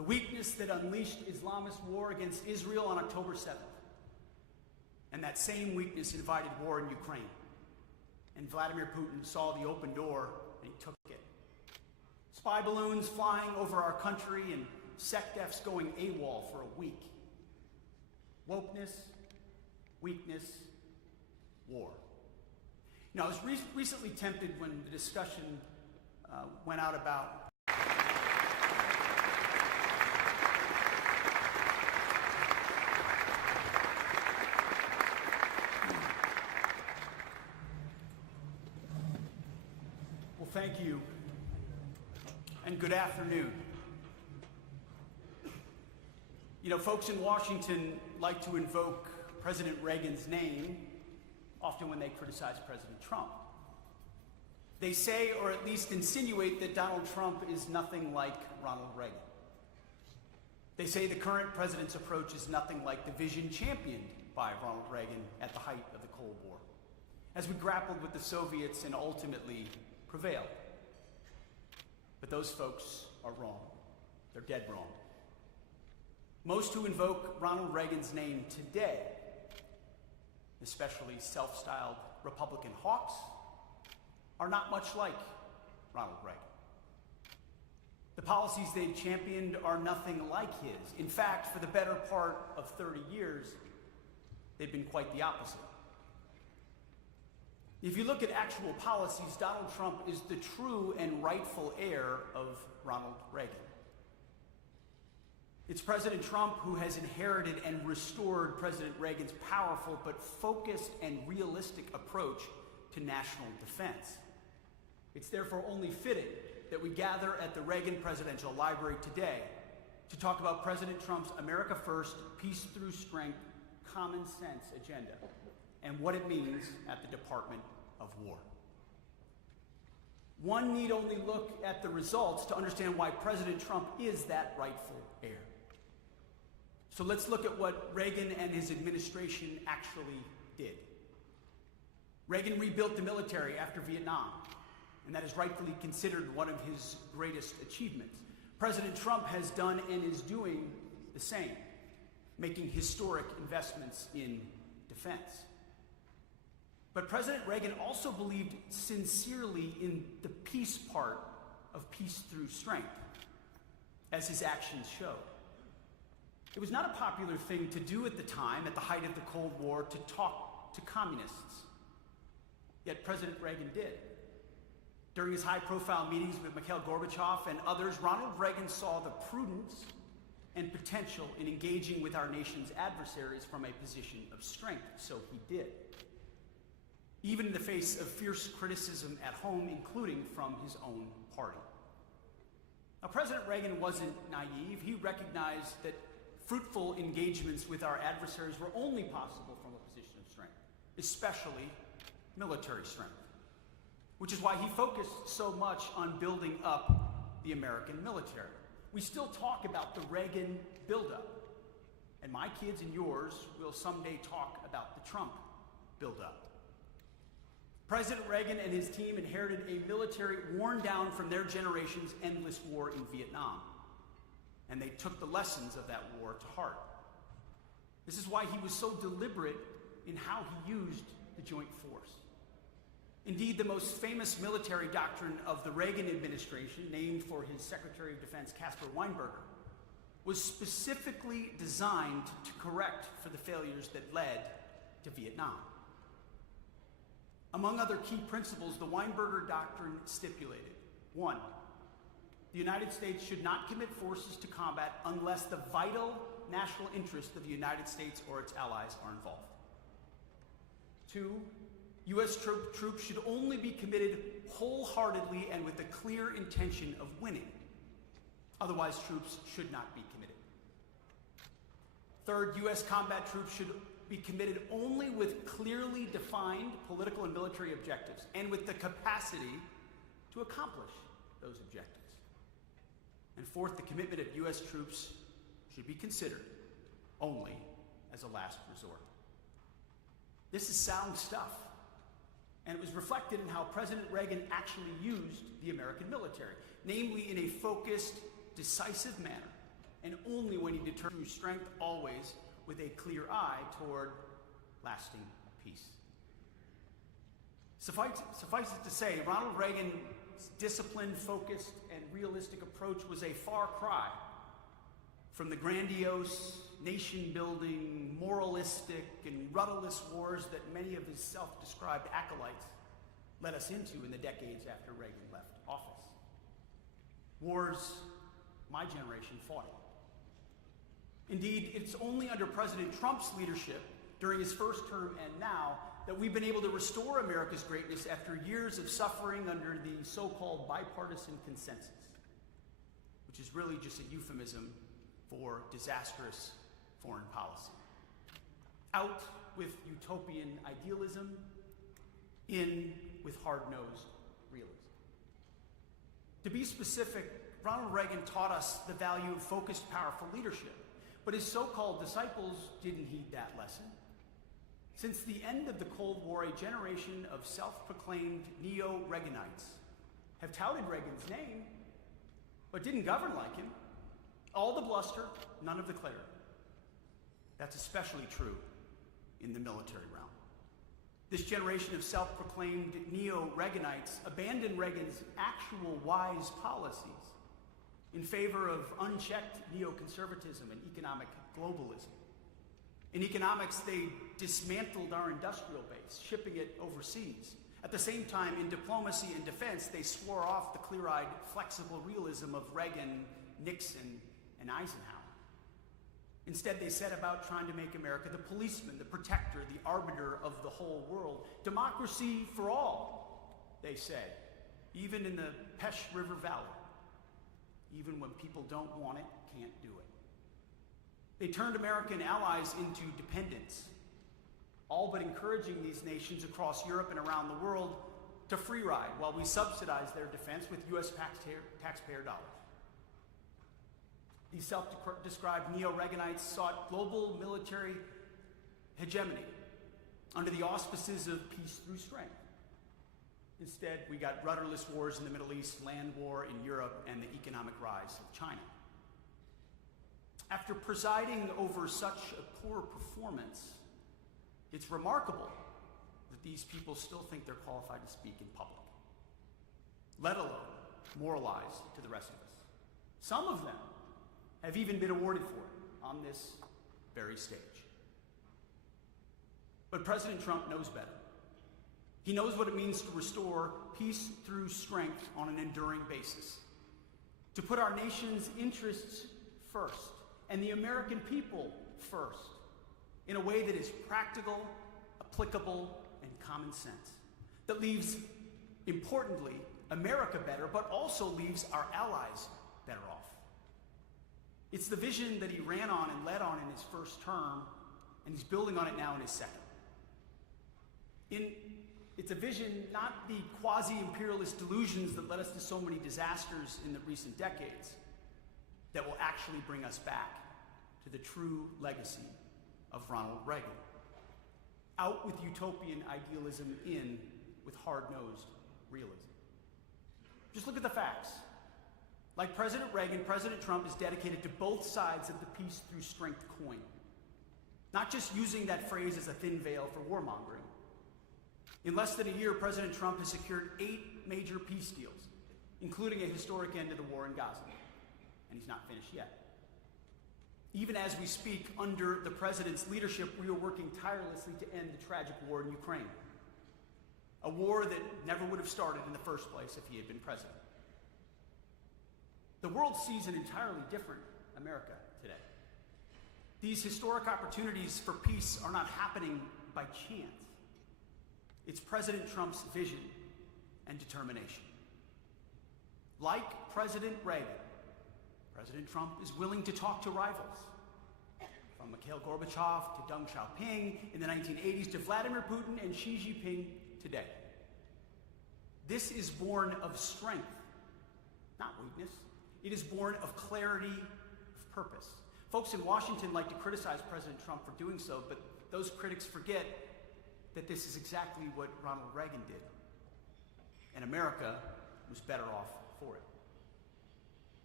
The weakness that unleashed Islamist war against Israel on October 7th. And that same weakness invited war in Ukraine. And Vladimir Putin saw the open door and he took it. Spy balloons flying over our country and SecDefs going AWOL for a week. Wokeness, weakness, war. I was recently tempted when the discussion went out about thank you, and good afternoon. Folks in Washington like to invoke President Reagan's name, often when they criticize President Trump. They say, or at least insinuate, that Donald Trump is nothing like Ronald Reagan. They say the current president's approach is nothing like the vision championed by Ronald Reagan at the height of the Cold War, as we grappled with the Soviets and ultimately prevailed. But those folks are wrong. They're dead wrong. Most who invoke Ronald Reagan's name today, especially self-styled Republican hawks, are not much like Ronald Reagan. The policies they championed are nothing like his. In fact, for the better part of 30 years, they've been quite the opposite. If you look at actual policies, Donald Trump is the true and rightful heir of Ronald Reagan. It's President Trump who has inherited and restored President Reagan's powerful but focused and realistic approach to national defense. It's therefore only fitting that we gather at the Reagan Presidential Library today to talk about President Trump's America First, Peace Through Strength, Common Sense agenda and what it means at the Department of War. One need only look at the results to understand why President Trump is that rightful heir. So let's look at what Reagan and his administration actually did. Reagan rebuilt the military after Vietnam, and that is rightfully considered one of his greatest achievements. President Trump has done and is doing the same, making historic investments in defense. But President Reagan also believed sincerely in the peace part of peace through strength, as his actions showed. It was not a popular thing to do at the time, at the height of the Cold War, to talk to communists. Yet President Reagan did. During his high-profile meetings with Mikhail Gorbachev and others, Ronald Reagan saw the prudence and potential in engaging with our nation's adversaries from a position of strength, so he did. Even in the face of fierce criticism at home, including from his own party. Now, President Reagan wasn't naive. He recognized that fruitful engagements with our adversaries were only possible from a position of strength, especially military strength, which is why he focused so much on building up the American military. We still talk about the Reagan buildup, and my kids and yours will someday talk about the Trump buildup. President Reagan and his team inherited a military worn down from their generation's endless war in Vietnam, and they took the lessons of that war to heart. This is why he was so deliberate in how he used the joint force. Indeed, the most famous military doctrine of the Reagan administration, named for his Secretary of Defense, Caspar Weinberger, was specifically designed to correct for the failures that led to Vietnam. Among other key principles, the Weinberger doctrine stipulated: 1, the United States should not commit forces to combat unless the vital national interest of the United States or its allies are involved. 2, U.S. troops should only be committed wholeheartedly and with the clear intention of winning. Otherwise, troops should not be committed. 3rd, U.S. combat troops should be committed only with clearly defined political and military objectives and with the capacity to accomplish those objectives. And 4th, the commitment of U.S. troops should be considered only as a last resort. This is sound stuff, and it was reflected in how President Reagan actually used the American military, namely in a focused, decisive manner, and only when he determined strength, always with a clear eye toward lasting peace. Suffice it to say, Ronald Reagan's disciplined, focused, and realistic approach was a far cry from the grandiose, nation-building, moralistic, and rudderless wars that many of his self-described acolytes led us into in the decades after Reagan left office. Wars my generation fought in. Indeed, it's only under President Trump's leadership during his first term and now that we've been able to restore America's greatness after years of suffering under the so-called bipartisan consensus, which is really just a euphemism for disastrous foreign policy. Out with utopian idealism, in with hard-nosed realism. To be specific, Ronald Reagan taught us the value of focused, powerful leadership, but his so-called disciples didn't heed that lesson. Since the end of the Cold War, a generation of self-proclaimed Neoreaganites have touted Reagan's name, but didn't govern like him. All the bluster, none of the clarity. That's especially true in the military realm. This generation of self-proclaimed Neo-Reaganites abandoned Reagan's actual wise policies in favor of unchecked neoconservatism and economic globalism. In economics, they dismantled our industrial base, shipping it overseas. At the same time, in diplomacy and defense, they swore off the clear-eyed, flexible realism of Reagan, Nixon, and Eisenhower. Instead, they set about trying to make America the policeman, the protector, the arbiter of the whole world. Democracy for all, they said, even in the Pesh River Valley. Even when people don't want it, can't do it. They turned American allies into dependents, all but encouraging these nations across Europe and around the world to free ride while we subsidize their defense with U.S. taxpayer dollars. These self-described Neo-Reaganites sought global military hegemony under the auspices of peace through strength. Instead, we got rudderless wars in the Middle East, land war in Europe, and the economic rise of China. After presiding over such a poor performance, it's remarkable that these people still think they're qualified to speak in public, let alone moralize to the rest of us. Some of them have even been awarded for it on this very stage. But President Trump knows better. He knows what it means to restore peace through strength on an enduring basis, to put our nation's interests first and the American people first in a way that is practical, applicable, and common sense, that leaves, importantly, America better, but also leaves our allies better off. It's the vision that he ran on and led on in his first term, and he's building on it now in his second. It's a vision, not the quasi-imperialist delusions that led us to so many disasters in the recent decades, that will actually bring us back to the true legacy of Ronald Reagan. Out with utopian idealism, in with hard-nosed realism. Just look at the facts. Like President Reagan, President Trump is dedicated to both sides of the peace through strength coin. Not just using that phrase as a thin veil for warmongering. In less than a year, President Trump has secured 8 major peace deals, including a historic end to the war in Gaza. And he's not finished yet. Even as we speak, under the president's leadership, we are working tirelessly to end the tragic war in Ukraine. A war that never would have started in the first place if he had been president. The world sees an entirely different America today. These historic opportunities for peace are not happening by chance. It's President Trump's vision and determination. Like President Reagan, President Trump is willing to talk to rivals, from Mikhail Gorbachev to Deng Xiaoping in the 1980s to Vladimir Putin and Xi Jinping today. This is born of strength, not weakness. It is born of clarity of purpose. Folks in Washington like to criticize President Trump for doing so, but those critics forget that this is exactly what Ronald Reagan did. And America was better off for it.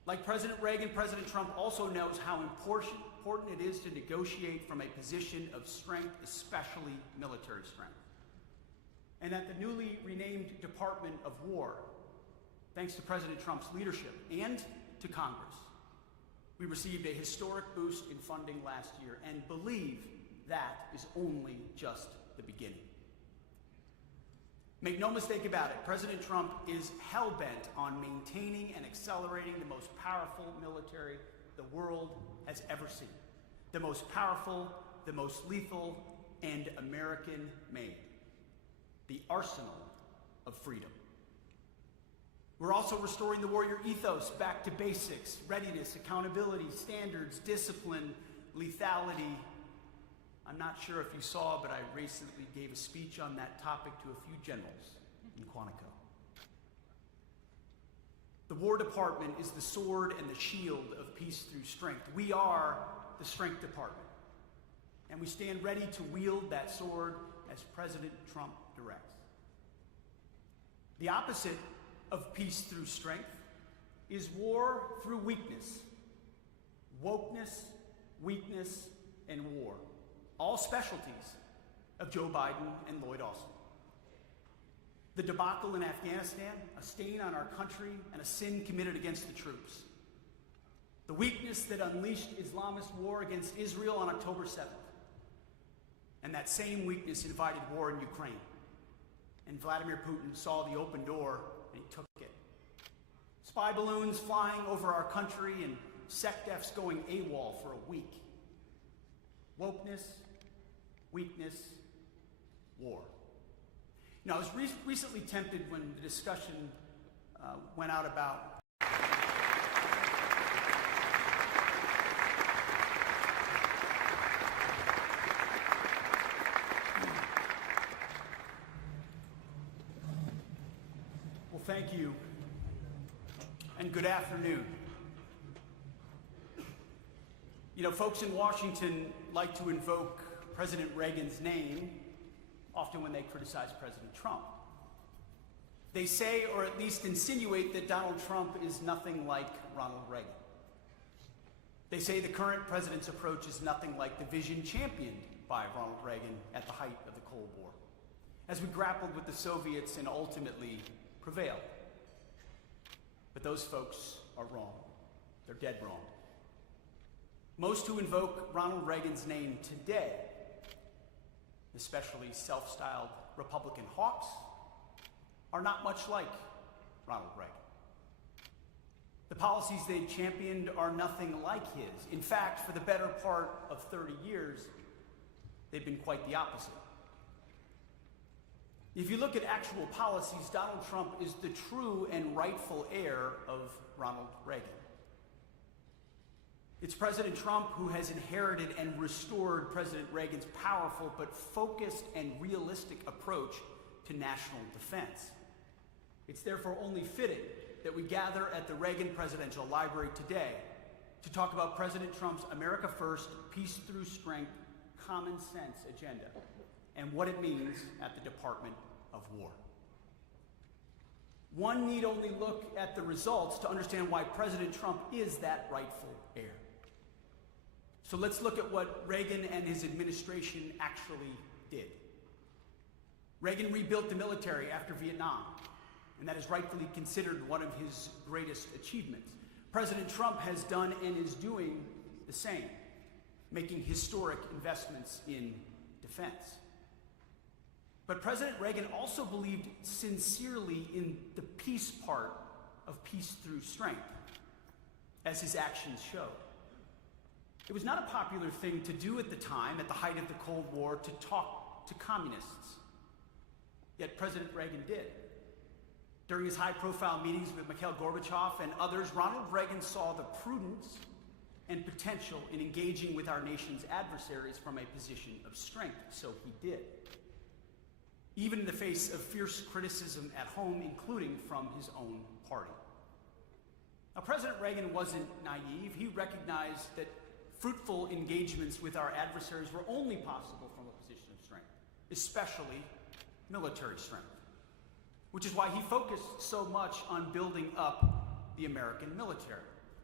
Like President Reagan, President Trump also knows how important it is to negotiate from a position of strength, especially military strength. And at the newly renamed Department of War, thanks to President Trump's leadership and to Congress, we received a historic boost in funding last year and believe that is only just the beginning. Make no mistake about it, President Trump is hell-bent on maintaining and accelerating the most powerful military the world has ever seen. The most powerful, the most lethal, and American-made. The arsenal of freedom. We're also restoring the warrior ethos back to basics: readiness, accountability, standards, discipline, lethality. I'm not sure if you saw, but I recently gave a speech on that topic to a few generals in Quantico. The War Department is the sword and the shield of peace through strength. We are the Strength Department, and we stand ready to wield that sword as President Trump directs. The opposite of peace through strength is war through weakness. Wokeness, weakness, and war. All specialties of Joe Biden and Lloyd Austin. The debacle in Afghanistan, a stain on our country and a sin committed against the troops. The weakness that unleashed Islamist war against Israel on October 7th. And that same weakness invited war in Ukraine. And Vladimir Putin saw the open door and he took it. Spy balloons flying over our country and SecDefs going AWOL for a week. Wokeness, weakness, war. Now, I was recently tempted when the discussion went out about well, thank you, and good afternoon. You know, folks in Washington like to invoke President Reagan's name, often when they criticize President Trump. They say, or at least insinuate, that Donald Trump is nothing like Ronald Reagan. They say the current president's approach is nothing like the vision championed by Ronald Reagan at the height of the Cold War, as we grappled with the Soviets and ultimately prevailed. But those folks are wrong. They're dead wrong. Most who invoke Ronald Reagan's name today, especially self-styled Republican hawks, are not much like Ronald Reagan. The policies they championed are nothing like his. In fact, for the better part of 30 years, they've been quite the opposite. If you look at actual policies, Donald Trump is the true and rightful heir of Ronald Reagan. It's President Trump who has inherited and restored President Reagan's powerful but focused and realistic approach to national defense. It's therefore only fitting that we gather at the Reagan Presidential Library today to talk about President Trump's America First, Peace Through Strength, Common Sense agenda and what it means at the Department of War. One need only look at the results to understand why President Trump is that rightful heir. So let's look at what Reagan and his administration actually did. Reagan rebuilt the military after Vietnam, and that is rightfully considered one of his greatest achievements. President Trump has done and is doing the same, making historic investments in defense. But President Reagan also believed sincerely in the peace part of peace through strength, as his actions showed. It was not a popular thing to do at the time, at the height of the Cold War, to talk to communists. Yet President Reagan did. During his high-profile meetings with Mikhail Gorbachev and others, Ronald Reagan saw the prudence and potential in engaging with our nation's adversaries from a position of strength, so he did. Even in the face of fierce criticism at home, including from his own party. Now, President Reagan wasn't naive. He recognized that fruitful engagements with our adversaries were only possible from a position of strength, especially military strength, which is why he focused so much on building up the American military.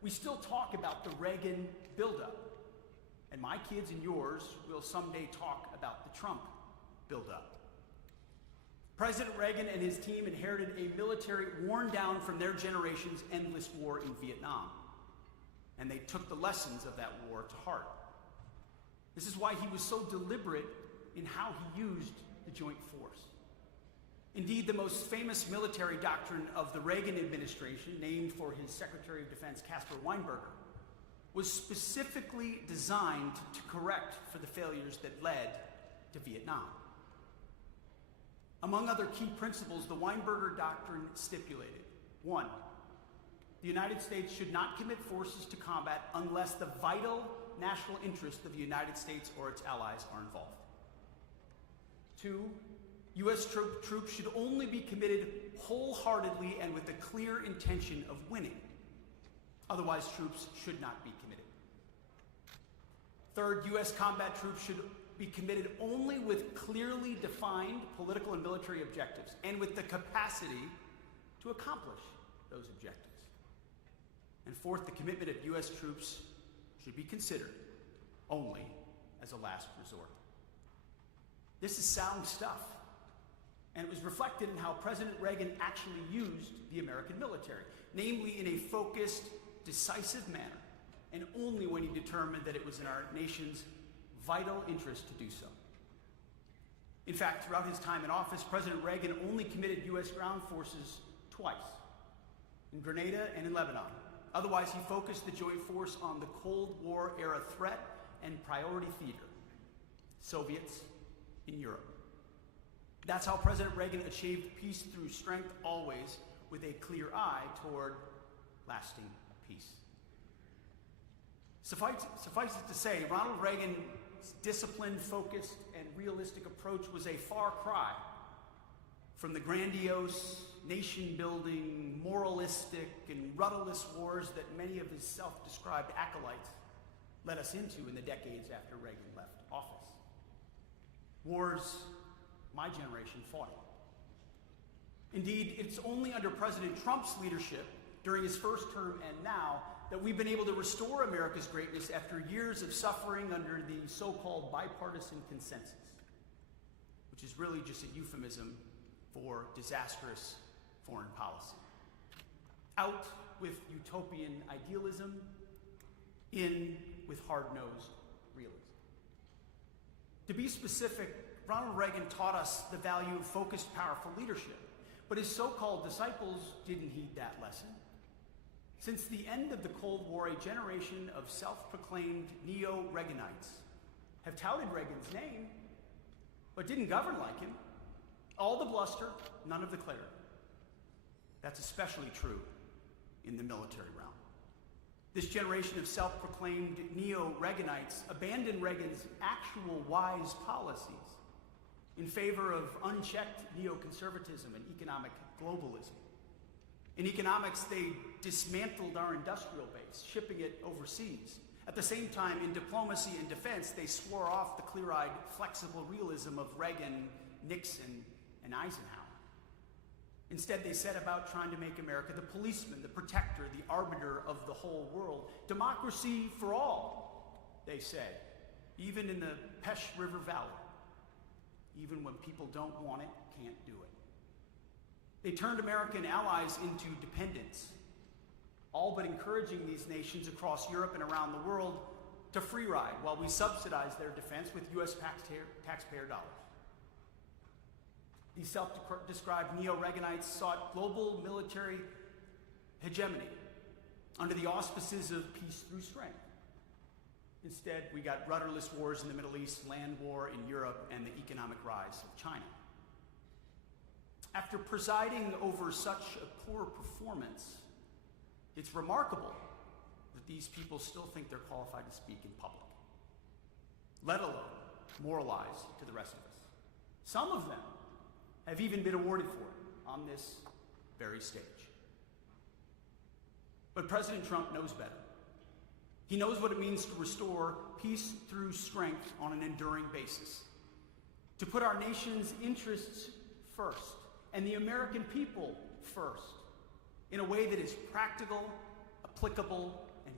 we still talk about the Reagan buildup. And my kids and yours will someday talk about the Trump buildup. President Reagan and his team inherited a military worn down from their generation's endless war in Vietnam. And they took the lessons of that war to heart. This is why he was so deliberate in how he used the joint force. Indeed, the most famous military doctrine of the Reagan administration, named for his Secretary of Defense, Caspar Weinberger, was specifically designed to correct for the failures that led to Vietnam. Among other key principles, the Weinberger doctrine stipulated: 1, the United States should not commit forces to combat unless the vital national interests of the United States or its allies are involved. 2, U.S. troops should only be committed wholeheartedly and with the clear intention of winning. Otherwise, troops should not be committed. 3rd, U.S. combat troops should be committed only with clearly defined political and military objectives and with the capacity to accomplish those objectives. And 4th, the commitment of U.S. troops should be considered only as a last resort. This is sound stuff, and it was reflected in how President Reagan actually used the American military, namely in a focused, decisive manner, and only when he determined that it was in our nation's vital interest to do so. In fact, throughout his time in office, President Reagan only committed U.S. ground forces twice, in Grenada and in Lebanon. Otherwise, he focused the joint force on the Cold War era threat and priority theater, Soviets in Europe. That's how President Reagan achieved peace through strength, always with a clear eye toward lasting peace. Suffice it to say, Ronald Reagan's disciplined, focused, and realistic approach was a far cry from the grandiose, nation-building, moralistic, and rudderless wars that many of his self-described acolytes led us into in the decades after Reagan left office. Wars my generation fought in. Indeed, it's only under President Trump's leadership during his first term and now that we've been able to restore America's greatness after years of suffering under the so-called bipartisan consensus, which is really just a euphemism for disastrous foreign policy. Out with utopian idealism, in with hard-nosed realism. To be specific, Ronald Reagan taught us the value of focused, powerful leadership, but his so-called disciples didn't heed that lesson. Since the end of the Cold War, a generation of self-proclaimed Neoreaganites have touted Reagan's name, but didn't govern like him. All the bluster, none of the clarity. That's especially true in the military realm. This generation of self-proclaimed Neo-Reaganites abandoned Reagan's actual wise policies in favor of unchecked neoconservatism and economic globalism. In economics, they dismantled our industrial base, shipping it overseas. At the same time, in diplomacy and defense, they swore off the clear-eyed, flexible realism of Reagan, Nixon, and Eisenhower. Instead, they set about trying to make America the policeman, the protector, the arbiter of the whole world. Democracy for all, they said, even in the Pesh River Valley. Even when people don't want it, can't do it. They turned American allies into dependents, all but encouraging these nations across Europe and around the world to free ride while we subsidize their defense with U.S. taxpayer dollars. These self-described Neo-Reaganites sought global military hegemony under the auspices of peace through strength. Instead, we got rudderless wars in the Middle East, land war in Europe, and the economic rise of China. After presiding over such a poor performance, it's remarkable that these people still think they're qualified to speak in public, let alone moralize to the rest of us. Some of them have even been awarded for it on this very stage. But President Trump knows better. He knows what it means to restore peace through strength on an enduring basis, to put our nation's interests first and the American people first in a way that is practical, applicable,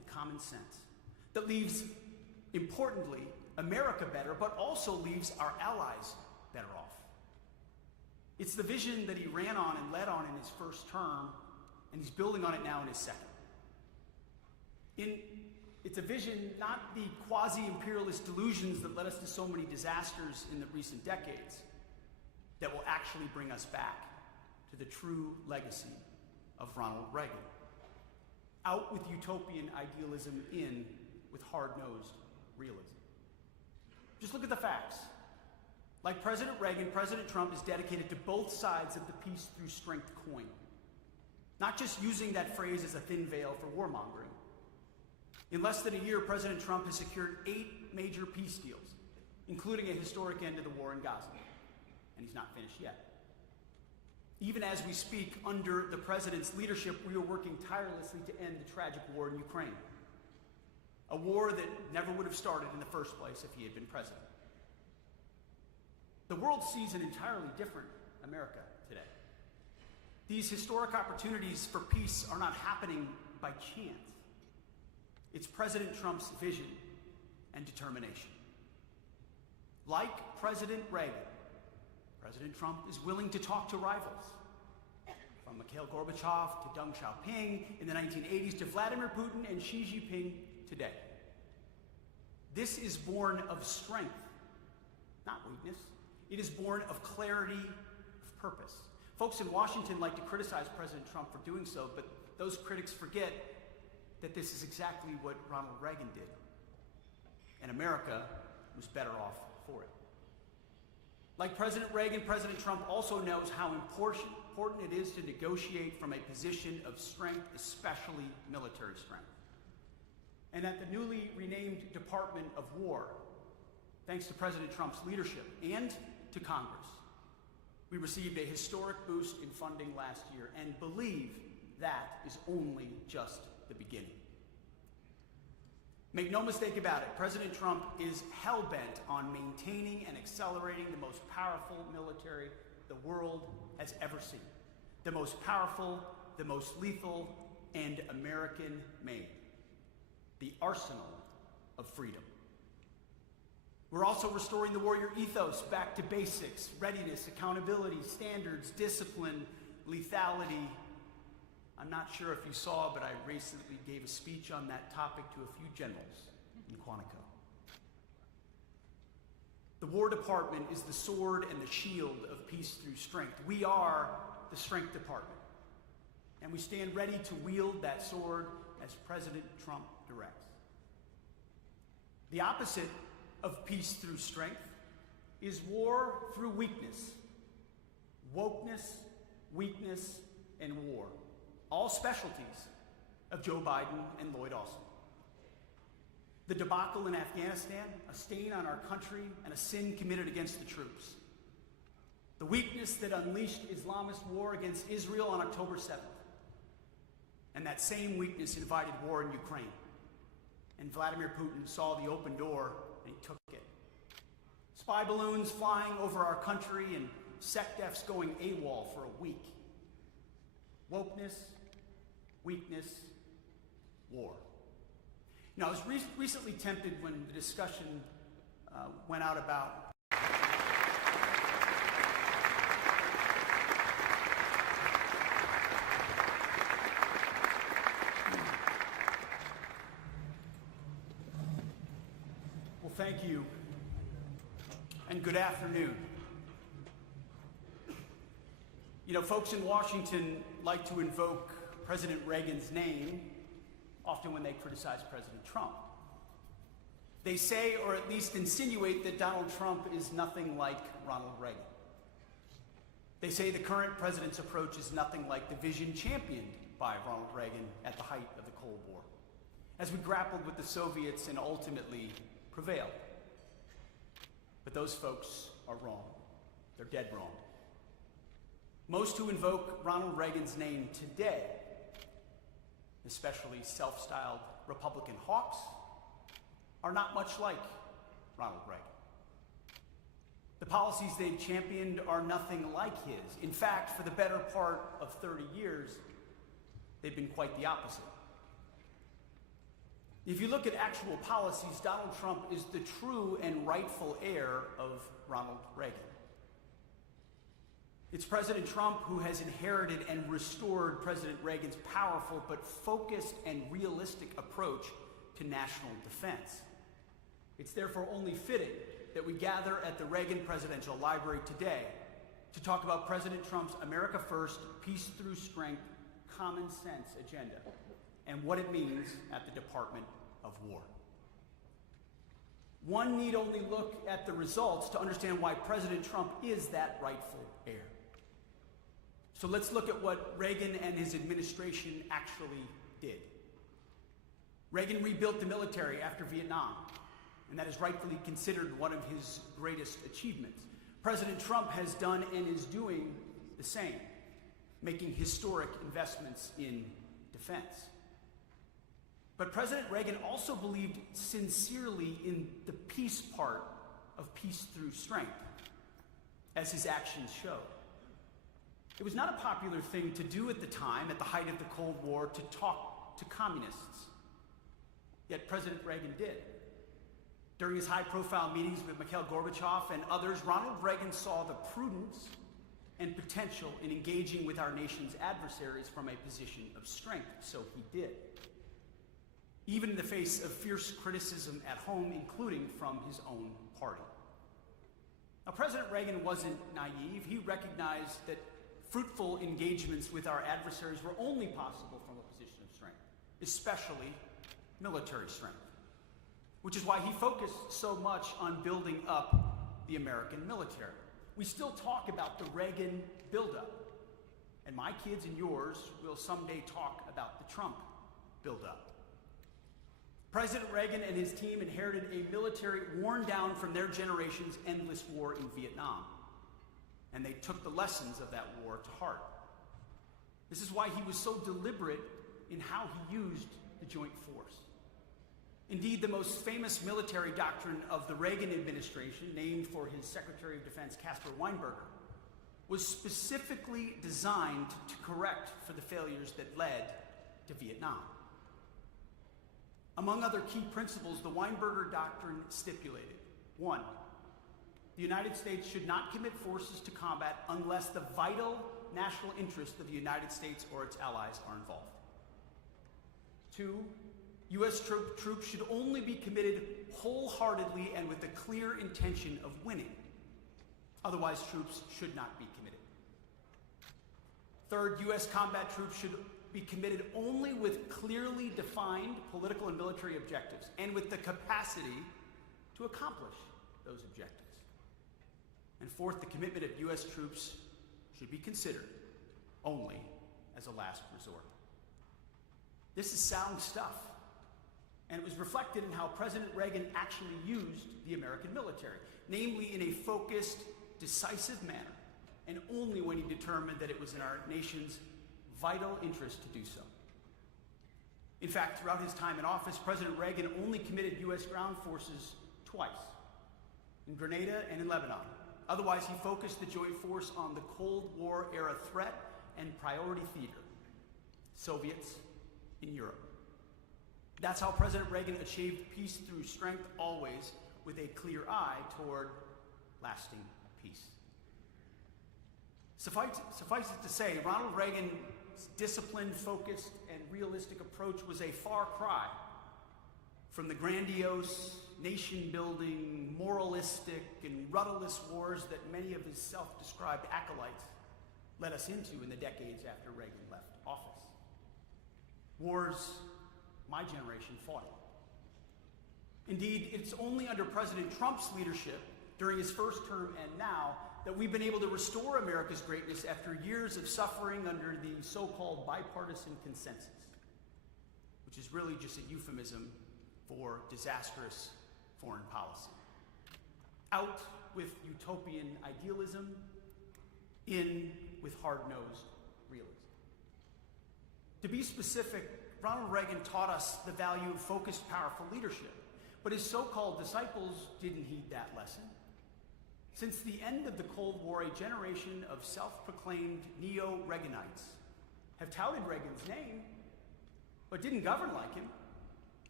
and common sense that leaves, importantly, America better, but also leaves our allies better off. It's the vision that he ran on and led on in his first term, and he's building on it now in his second. It's a vision, not the quasi-imperialist delusions that led us to so many disasters in the recent decades, that will actually bring us back to the true legacy of Ronald Reagan. Out with utopian idealism, in with hard-nosed realism. Just look at the facts. Like President Reagan, President Trump is dedicated to both sides of the peace through strength coin. Not just using that phrase as a thin veil for warmongering. In less than a year, President Trump has secured 8 major peace deals, including a historic end to the war in Gaza. And he's not finished yet. Even as we speak, under the president's leadership, we are working tirelessly to end the tragic war in Ukraine. A war that never would have started in the first place if he had been president. The world sees an entirely different America today. These historic opportunities for peace are not happening by chance. It's President Trump's vision and determination. Like President Reagan, President Trump is willing to talk to rivals. From Mikhail Gorbachev to Deng Xiaoping in the 1980s to Vladimir Putin and Xi Jinping today. This is born of strength, not weakness. It is born of clarity of purpose. Folks in Washington like to criticize President Trump for doing so, but those critics forget that this is exactly what Ronald Reagan did. And America was better off for it. Like President Reagan, President Trump also knows how important it is to negotiate from a position of strength, especially military strength. And at the newly renamed Department of War, thanks to President Trump's leadership and to Congress, we received a historic boost in funding last year and believe that is only just the beginning. Make no mistake about it, President Trump is hell-bent on maintaining and accelerating the most powerful military the world has ever seen. The most powerful, the most lethal, and American-made. The arsenal of freedom. We're also restoring the warrior ethos back to basics: readiness, accountability, standards, discipline, lethality. I'm not sure if you saw, but I recently gave a speech on that topic to a few generals in Quantico. The War Department is the sword and the shield of peace through strength. We are the Strength Department, and we stand ready to wield that sword as President Trump directs. The opposite of peace through strength is war through weakness. Wokeness, weakness, and war. All specialties of Joe Biden and Lloyd Austin. The debacle in Afghanistan, a stain on our country and a sin committed against the troops. The weakness that unleashed Islamist war against Israel on October 7th. And that same weakness invited war in Ukraine. And Vladimir Putin saw the open door and he took it. Spy balloons flying over our country and SecDefs going AWOL for a week. Wokeness, weakness, war. You know, I was recently tempted when the discussion went out about well, thank you, and good afternoon. You know, folks in Washington like to invoke President Reagan's name often when they criticize President Trump. They say, or at least insinuate, that Donald Trump is nothing like Ronald Reagan. They say the current president's approach is nothing like the vision championed by Ronald Reagan at the height of the Cold War, as we grappled with the Soviets and ultimately prevailed. But those folks are wrong. They're dead wrong. Most who invoke Ronald Reagan's name today, especially self-styled Republican hawks, are not much like Ronald Reagan. The policies they've championed are nothing like his. In fact, for the better part of 30 years, they've been quite the opposite. If you look at actual policies, Donald Trump is the true and rightful heir of Ronald Reagan. It's President Trump who has inherited and restored President Reagan's powerful but focused and realistic approach to national defense. It's therefore only fitting that we gather at the Reagan Presidential Library today to talk about President Trump's America First, Peace Through Strength, Common Sense agenda and what it means at the Department of War. One need only look at the results to understand why President Trump is that rightful heir. So let's look at what Reagan and his administration actually did. Reagan rebuilt the military after Vietnam, and that is rightfully considered one of his greatest achievements. President Trump has done and is doing the same, making historic investments in defense. But President Reagan also believed sincerely in the peace part of peace through strength, as his actions showed. It was not a popular thing to do at the time, at the height of the Cold War, to talk to communists. Yet President Reagan did. During his high-profile meetings with Mikhail Gorbachev and others, Ronald Reagan saw the prudence and potential in engaging with our nation's adversaries from a position of strength, so he did. Even in the face of fierce criticism at home, including from his own party. Now, President Reagan wasn't naive. He recognized that fruitful engagements with our adversaries were only possible from a position of strength, especially military strength, which is why he focused so much on building up the American military. We still talk about the Reagan buildup, and my kids and yours will someday talk about the Trump buildup. President Reagan and his team inherited a military worn down from their generation's endless war in Vietnam, and they took the lessons of that war to heart. This is why he was so deliberate in how he used the joint force. Indeed, the most famous military doctrine of the Reagan administration, named for his Secretary of Defense, Caspar Weinberger, was specifically designed to correct for the failures that led to Vietnam. Among other key principles, the Weinberger doctrine stipulated: 1, the United States should not commit forces to combat unless the vital national interest of the United States or its allies are involved. 2, U.S. troops should only be committed wholeheartedly and with the clear intention of winning. Otherwise, troops should not be committed. 3rd, U.S. combat troops should be committed only with clearly defined political and military objectives and with the capacity to accomplish those objectives. And 4th, the commitment of U.S. troops should be considered only as a last resort. This is sound stuff, and it was reflected in how President Reagan actually used the American military, namely in a focused, decisive manner, and only when he determined that it was in our nation's vital interest to do so. In fact, throughout his time in office, President Reagan only committed U.S. ground forces twice, in Grenada and in Lebanon. Otherwise, he focused the joint force on the Cold War era threat and priority theater, Soviets in Europe. That's how President Reagan achieved peace through strength, always with a clear eye toward lasting peace. Suffice it to say, Ronald Reagan's disciplined, focused, and realistic approach was a far cry from the grandiose, nation-building, moralistic, and rudderless wars that many of his self-described acolytes led us into in the decades after Reagan left office. Wars my generation fought. Indeed, it's only under President Trump's leadership during his first term and now that we've been able to restore America's greatness after years of suffering under the so-called bipartisan consensus, which is really just a euphemism for disastrous foreign policy. Out with utopian idealism, in with hard-nosed realism. To be specific, Ronald Reagan taught us the value of focused, powerful leadership, but his so-called disciples didn't heed that lesson. Since the end of the Cold War, a generation of self-proclaimed Neoreaganites have touted Reagan's name, but didn't govern like him.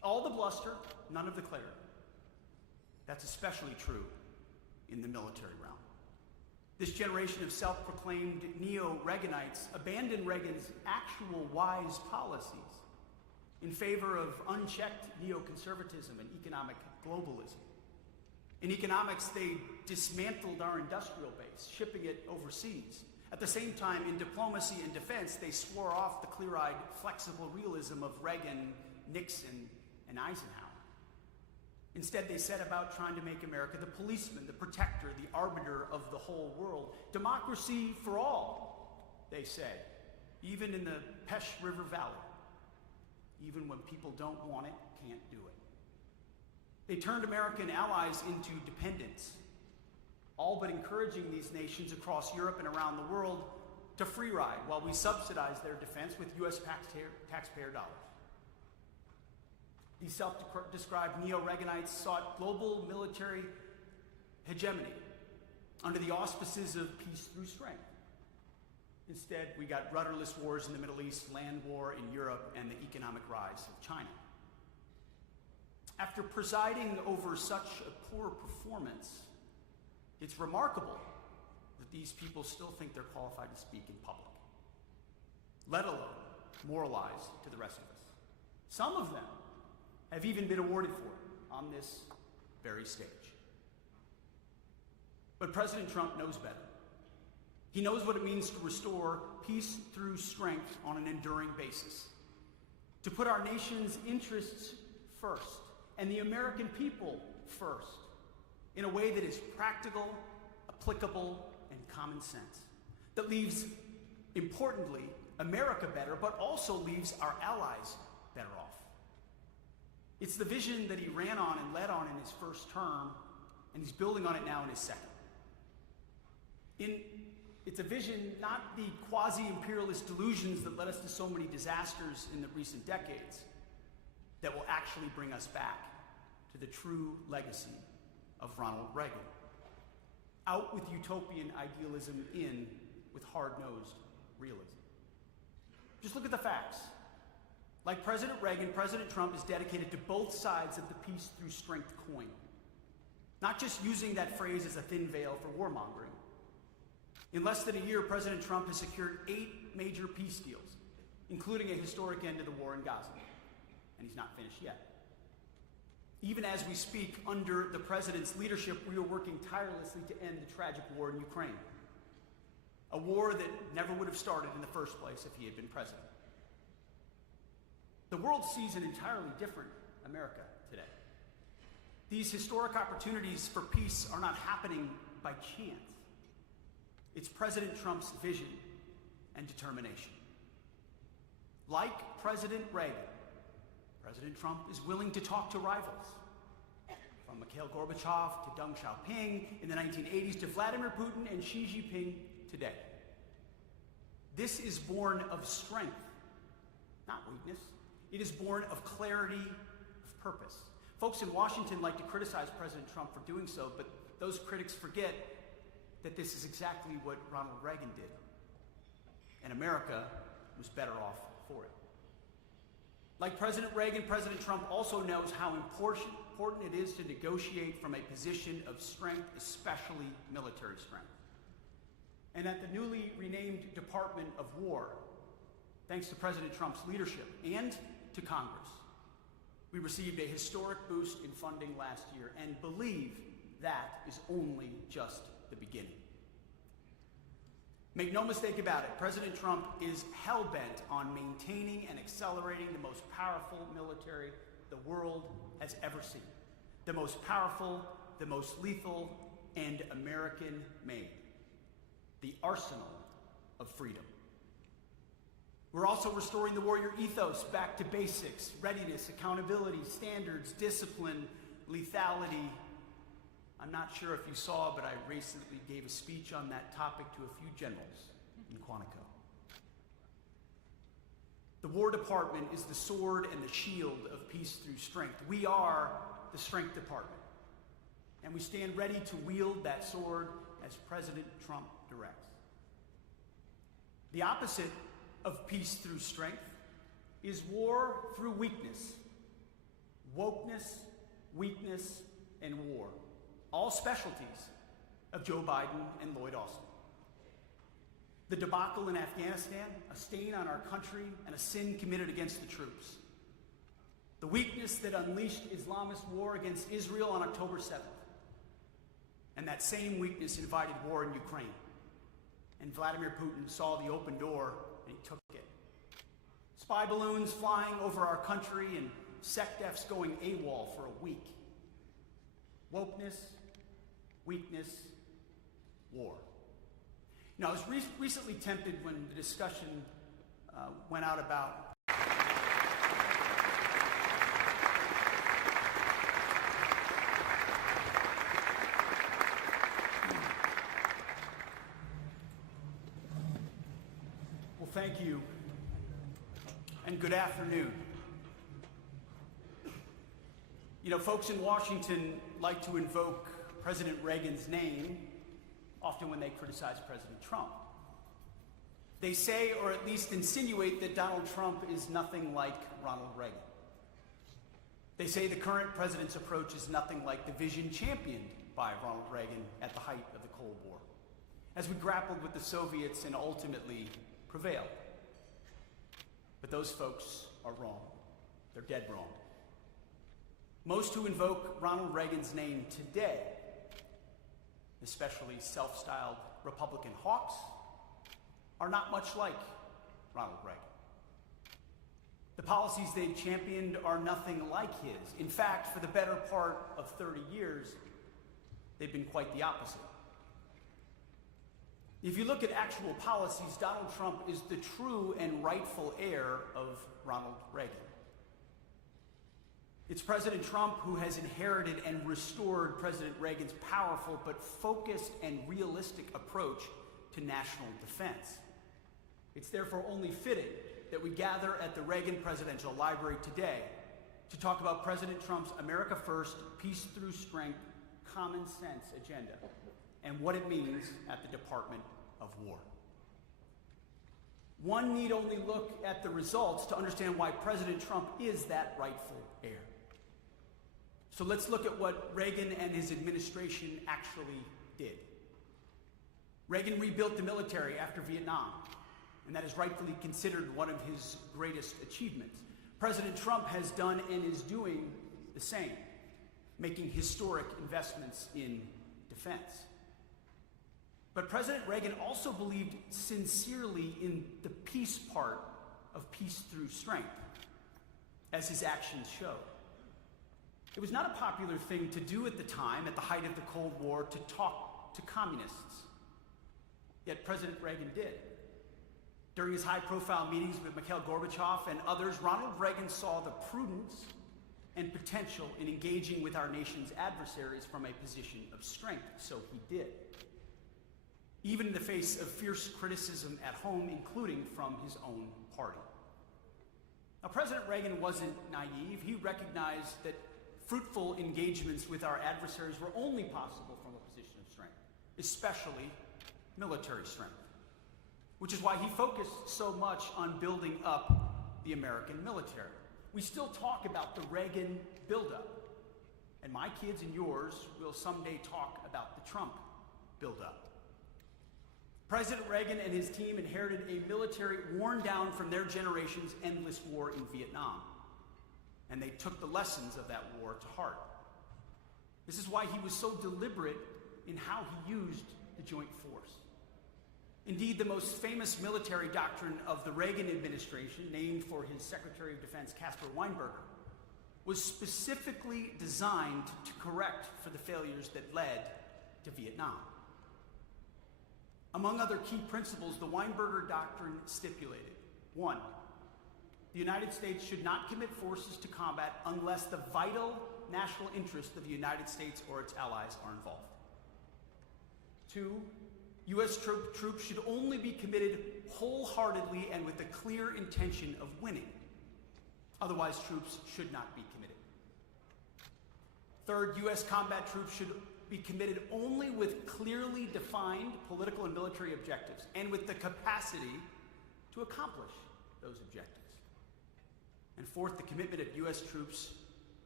All the bluster, none of the clarity. That's especially true in the military realm. This generation of self-proclaimed Neoreaganites abandoned Reagan's actual wise policies in favor of unchecked neoconservatism and economic globalism. In economics, they dismantled our industrial base, shipping it overseas. At the same time, in diplomacy and defense, they swore off the clear-eyed, flexible realism of Reagan, Nixon, and Eisenhower. Instead, they set about trying to make America the policeman, the protector, the arbiter of the whole world. Democracy for all, they said, even in the Pesh River Valley. Even when people don't want it, can't do it. They turned American allies into dependents, all but encouraging these nations across Europe and around the world to free ride while we subsidize their defense with U.S. taxpayer dollars. These self-described Neoreaganites sought global military hegemony under the auspices of peace through strength. Instead, we got rudderless wars in the Middle East, land war in Europe, and the economic rise of China. After presiding over such a poor performance, it's remarkable that these people still think they're qualified to speak in public, let alone moralize to the rest of us. Some of them have even been awarded for it on this very stage. But President Trump knows better. He knows what it means to restore peace through strength on an enduring basis, to put our nation's interests first and the American people first in a way that is practical, applicable, and common sense, that leaves, importantly, America better, but also leaves our allies better off. It's the vision that he ran on and led on in his first term, and he's building on it now in his second. It's a vision, not the quasi-imperialist delusions that led us to so many disasters in the recent decades, that will actually bring us back to the true legacy of Ronald Reagan. Out with utopian idealism, in with hard-nosed realism. Just look at the facts. Like President Reagan, President Trump is dedicated to both sides of the peace through strength coin. Not just using that phrase as a thin veil for warmongering. In less than a year, President Trump has secured 8 major peace deals, including a historic end to the war in Gaza. And he's not finished yet. Even as we speak, under the president's leadership, we are working tirelessly to end the tragic war in Ukraine. A war that never would have started in the first place if he had been president. The world sees an entirely different America today. These historic opportunities for peace are not happening by chance. It's President Trump's vision and determination. Like President Reagan, President Trump is willing to talk to rivals, from Mikhail Gorbachev to Deng Xiaoping in the 1980s to Vladimir Putin and Xi Jinping today. This is born of strength, not weakness. It is born of clarity of purpose. Folks in Washington like to criticize President Trump for doing so, but those critics forget that this is exactly what Ronald Reagan did. And America was better off for it. Like President Reagan, President Trump also knows how important it is to negotiate from a position of strength, especially military strength. And at the newly renamed Department of War, thanks to President Trump's leadership and to Congress, we received a historic boost in funding last year and believe that is only just the beginning. Make no mistake about it, President Trump is hell-bent on maintaining and accelerating the most powerful military the world has ever seen. The most powerful, the most lethal, and American-made. The arsenal of freedom. We're also restoring the warrior ethos back to basics: readiness, accountability, standards, discipline, lethality. I'm not sure if you saw, but I recently gave a speech on that topic to a few generals in Quantico. The War Department is the sword and the shield of peace through strength. We are the Strength Department, and we stand ready to wield that sword as President Trump directs. The opposite of peace through strength is war through weakness. wokeness, weakness, and war, all specialties of Joe Biden and Lloyd Austin. The debacle in Afghanistan, a stain on our country and a sin committed against the troops. The weakness that unleashed Islamist war against Israel on October 7th. And that same weakness invited war in Ukraine. And Vladimir Putin saw the open door and he took it. Spy balloons flying over our country and SecDefs going AWOL for a week. Wokeness, weakness, war. Now, I was recently tempted when the discussion went out about well, thank you, and good afternoon. You know, folks in Washington like to invoke President Reagan's name often when they criticize President Trump. They say, or at least insinuate, that Donald Trump is nothing like Ronald Reagan. They say the current president's approach is nothing like the vision championed by Ronald Reagan at the height of the Cold War, as we grappled with the Soviets and ultimately prevailed. But those folks are wrong. They're dead wrong. Most who invoke Ronald Reagan's name today, especially self-styled Republican hawks, are not much like Ronald Reagan. The policies they've championed are nothing like his. In fact, for the better part of 30 years, they've been quite the opposite. If you look at actual policies, Donald Trump is the true and rightful heir of Ronald Reagan. It's President Trump who has inherited and restored President Reagan's powerful but focused and realistic approach to national defense. It's therefore only fitting that we gather at the Reagan Presidential Library today to talk about President Trump's America First, Peace Through Strength, Common Sense agenda and what it means at the Department of War. One need only look at the results to understand why President Trump is that rightful heir. So let's look at what Reagan and his administration actually did. Reagan rebuilt the military after Vietnam, and that is rightfully considered one of his greatest achievements. President Trump has done and is doing the same, making historic investments in defense. But President Reagan also believed sincerely in the peace part of peace through strength, as his actions show. It was not a popular thing to do at the time, at the height of the Cold War, to talk to communists. Yet President Reagan did. During his high-profile meetings with Mikhail Gorbachev and others, Ronald Reagan saw the prudence and potential in engaging with our nation's adversaries from a position of strength, so he did. Even in the face of fierce criticism at home, including from his own party. Now, President Reagan wasn't naive. He recognized that fruitful engagements with our adversaries were only possible from a position of strength, especially military strength, which is why he focused so much on building up the American military. We still talk about the Reagan buildup, and my kids and yours will someday talk about the Trump buildup. President Reagan and his team inherited a military worn down from their generation's endless war in Vietnam, and they took the lessons of that war to heart. This is why he was so deliberate in how he used the joint force. Indeed, the most famous military doctrine of the Reagan administration, named for his Secretary of Defense, Caspar Weinberger, was specifically designed to correct for the failures that led to Vietnam. Among other key principles, the Weinberger doctrine stipulated: 1, the United States should not commit forces to combat unless the vital national interests of the United States or its allies are involved. 2, U.S. troops should only be committed wholeheartedly and with the clear intention of winning. Otherwise, troops should not be committed. 3rd, U.S. combat troops should be committed only with clearly defined political and military objectives and with the capacity to accomplish those objectives. And 4th, the commitment of U.S. troops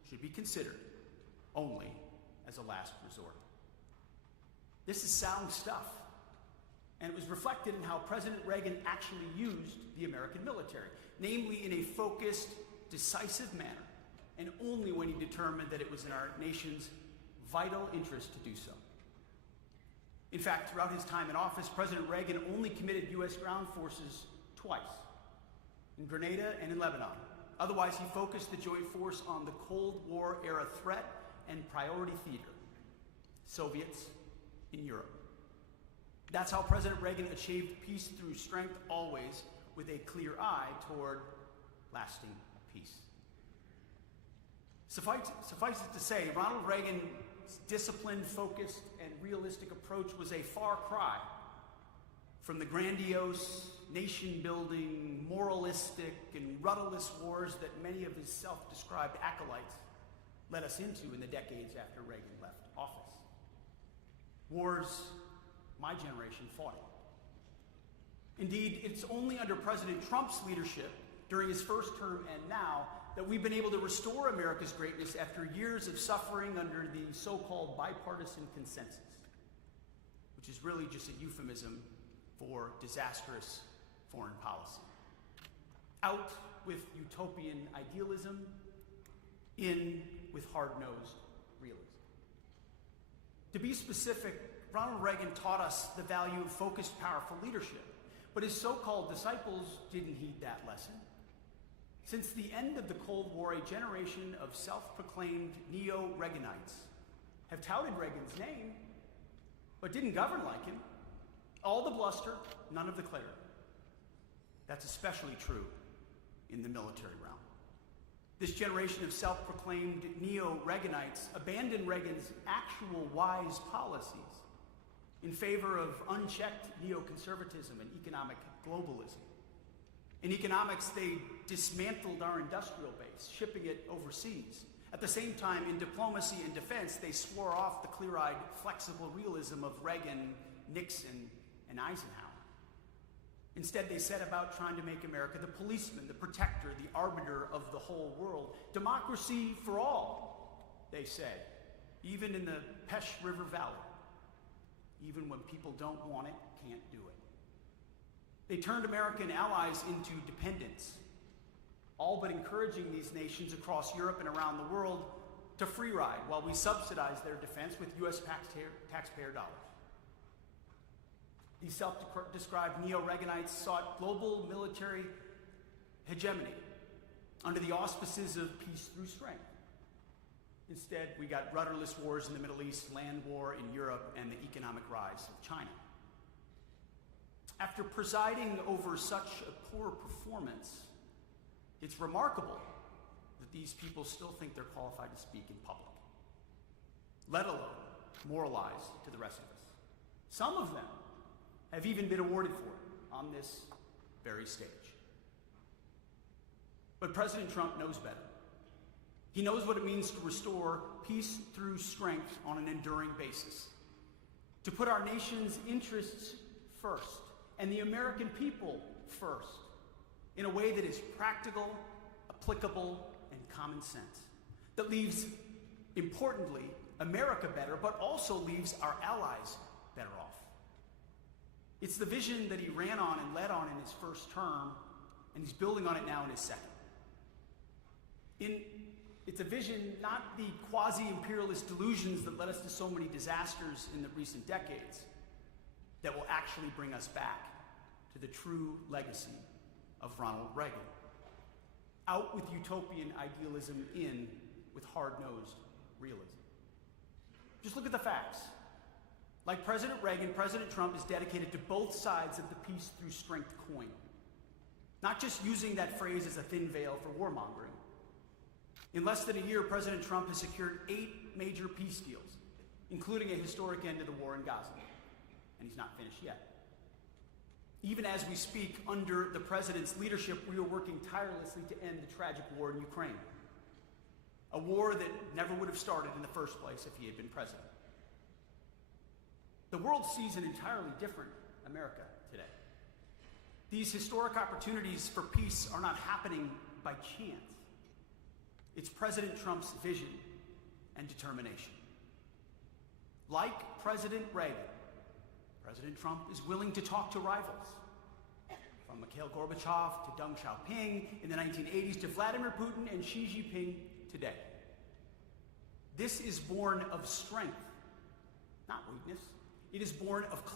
should be considered only as a last resort. This is sound stuff, and it was reflected in how President Reagan actually used the American military, namely in a focused, decisive manner, and only when he determined that it was in our nation's vital interest to do so. In fact, throughout his time in office, President Reagan only committed U.S. ground forces twice, in Grenada and in Lebanon. Otherwise, he focused the joint force on the Cold War era threat and priority theater, Soviets in Europe. That's how President Reagan achieved peace through strength, always with a clear eye toward lasting peace. Suffice it to say, Ronald Reagan's disciplined, focused, and realistic approach was a far cry from the grandiose, nation-building, moralistic, and rudderless wars that many of his self-described acolytes led us into in the decades after Reagan left office. Wars my generation fought in. Indeed, it's only under President Trump's leadership during his first term and now that we've been able to restore America's greatness after years of suffering under the so-called bipartisan consensus, which is really just a euphemism for disastrous foreign policy. Out with utopian idealism, in with hard-nosed realism. To be specific, Ronald Reagan taught us the value of focused, powerful leadership, but his so-called disciples didn't heed that lesson. Since the end of the Cold War, a generation of self-proclaimed Neoreaganites have touted Reagan's name, but didn't govern like him. All the bluster, none of the clarity. That's especially true in the military realm. This generation of self-proclaimed Neo-Reaganites abandoned Reagan's actual wise policies in favor of unchecked neoconservatism and economic globalism. In economics, they dismantled our industrial base, shipping it overseas. At the same time, in diplomacy and defense, they swore off the clear-eyed, flexible realism of Reagan, Nixon, and Eisenhower. Instead, they set about trying to make America the policeman, the protector, the arbiter of the whole world. Democracy for all, they said, even in the Pesh River Valley. Even when people don't want it, can't do it. They turned American allies into dependents, all but encouraging these nations across Europe and around the world to free ride while we subsidize their defense with U.S. taxpayer dollars. These self-described Neo-Reaganites sought global military hegemony under the auspices of peace through strength. Instead, we got rudderless wars in the Middle East, land war in Europe, and the economic rise of China. After presiding over such a poor performance, it's remarkable that these people still think they're qualified to speak in public, let alone moralize to the rest of us. Some of them have even been awarded for it on this very stage. But President Trump knows better. He knows what it means to restore peace through strength on an enduring basis, to put our nation's interests first and the American people first in a way that is practical, applicable, and common sense, that leaves, importantly, America better, but also leaves our allies better off. It's the vision that he ran on and led on in his first term, and he's building on it now in his second. It's a vision, not the quasi-imperialist delusions that led us to so many disasters in the recent decades, that will actually bring us back to the true legacy of Ronald Reagan. Out with utopian idealism, in with hard-nosed realism. Just look at the facts. Like President Reagan, President Trump is dedicated to both sides of the peace through strength coin. Not just using that phrase as a thin veil for warmongering. In less than a year, President Trump has secured 8 major peace deals, including a historic end to the war in Gaza. And he's not finished yet. Even as we speak, under the president's leadership, we are working tirelessly to end the tragic war in Ukraine. A war that never would have started in the first place if he had been president. The world sees an entirely different America today. These historic opportunities for peace are not happening by chance. It's President Trump's vision and determination. Like President Reagan, President Trump is willing to talk to rivals, from Mikhail Gorbachev to Deng Xiaoping in the 1980s to Vladimir Putin and Xi Jinping today. This is born of strength, not weakness. It is born of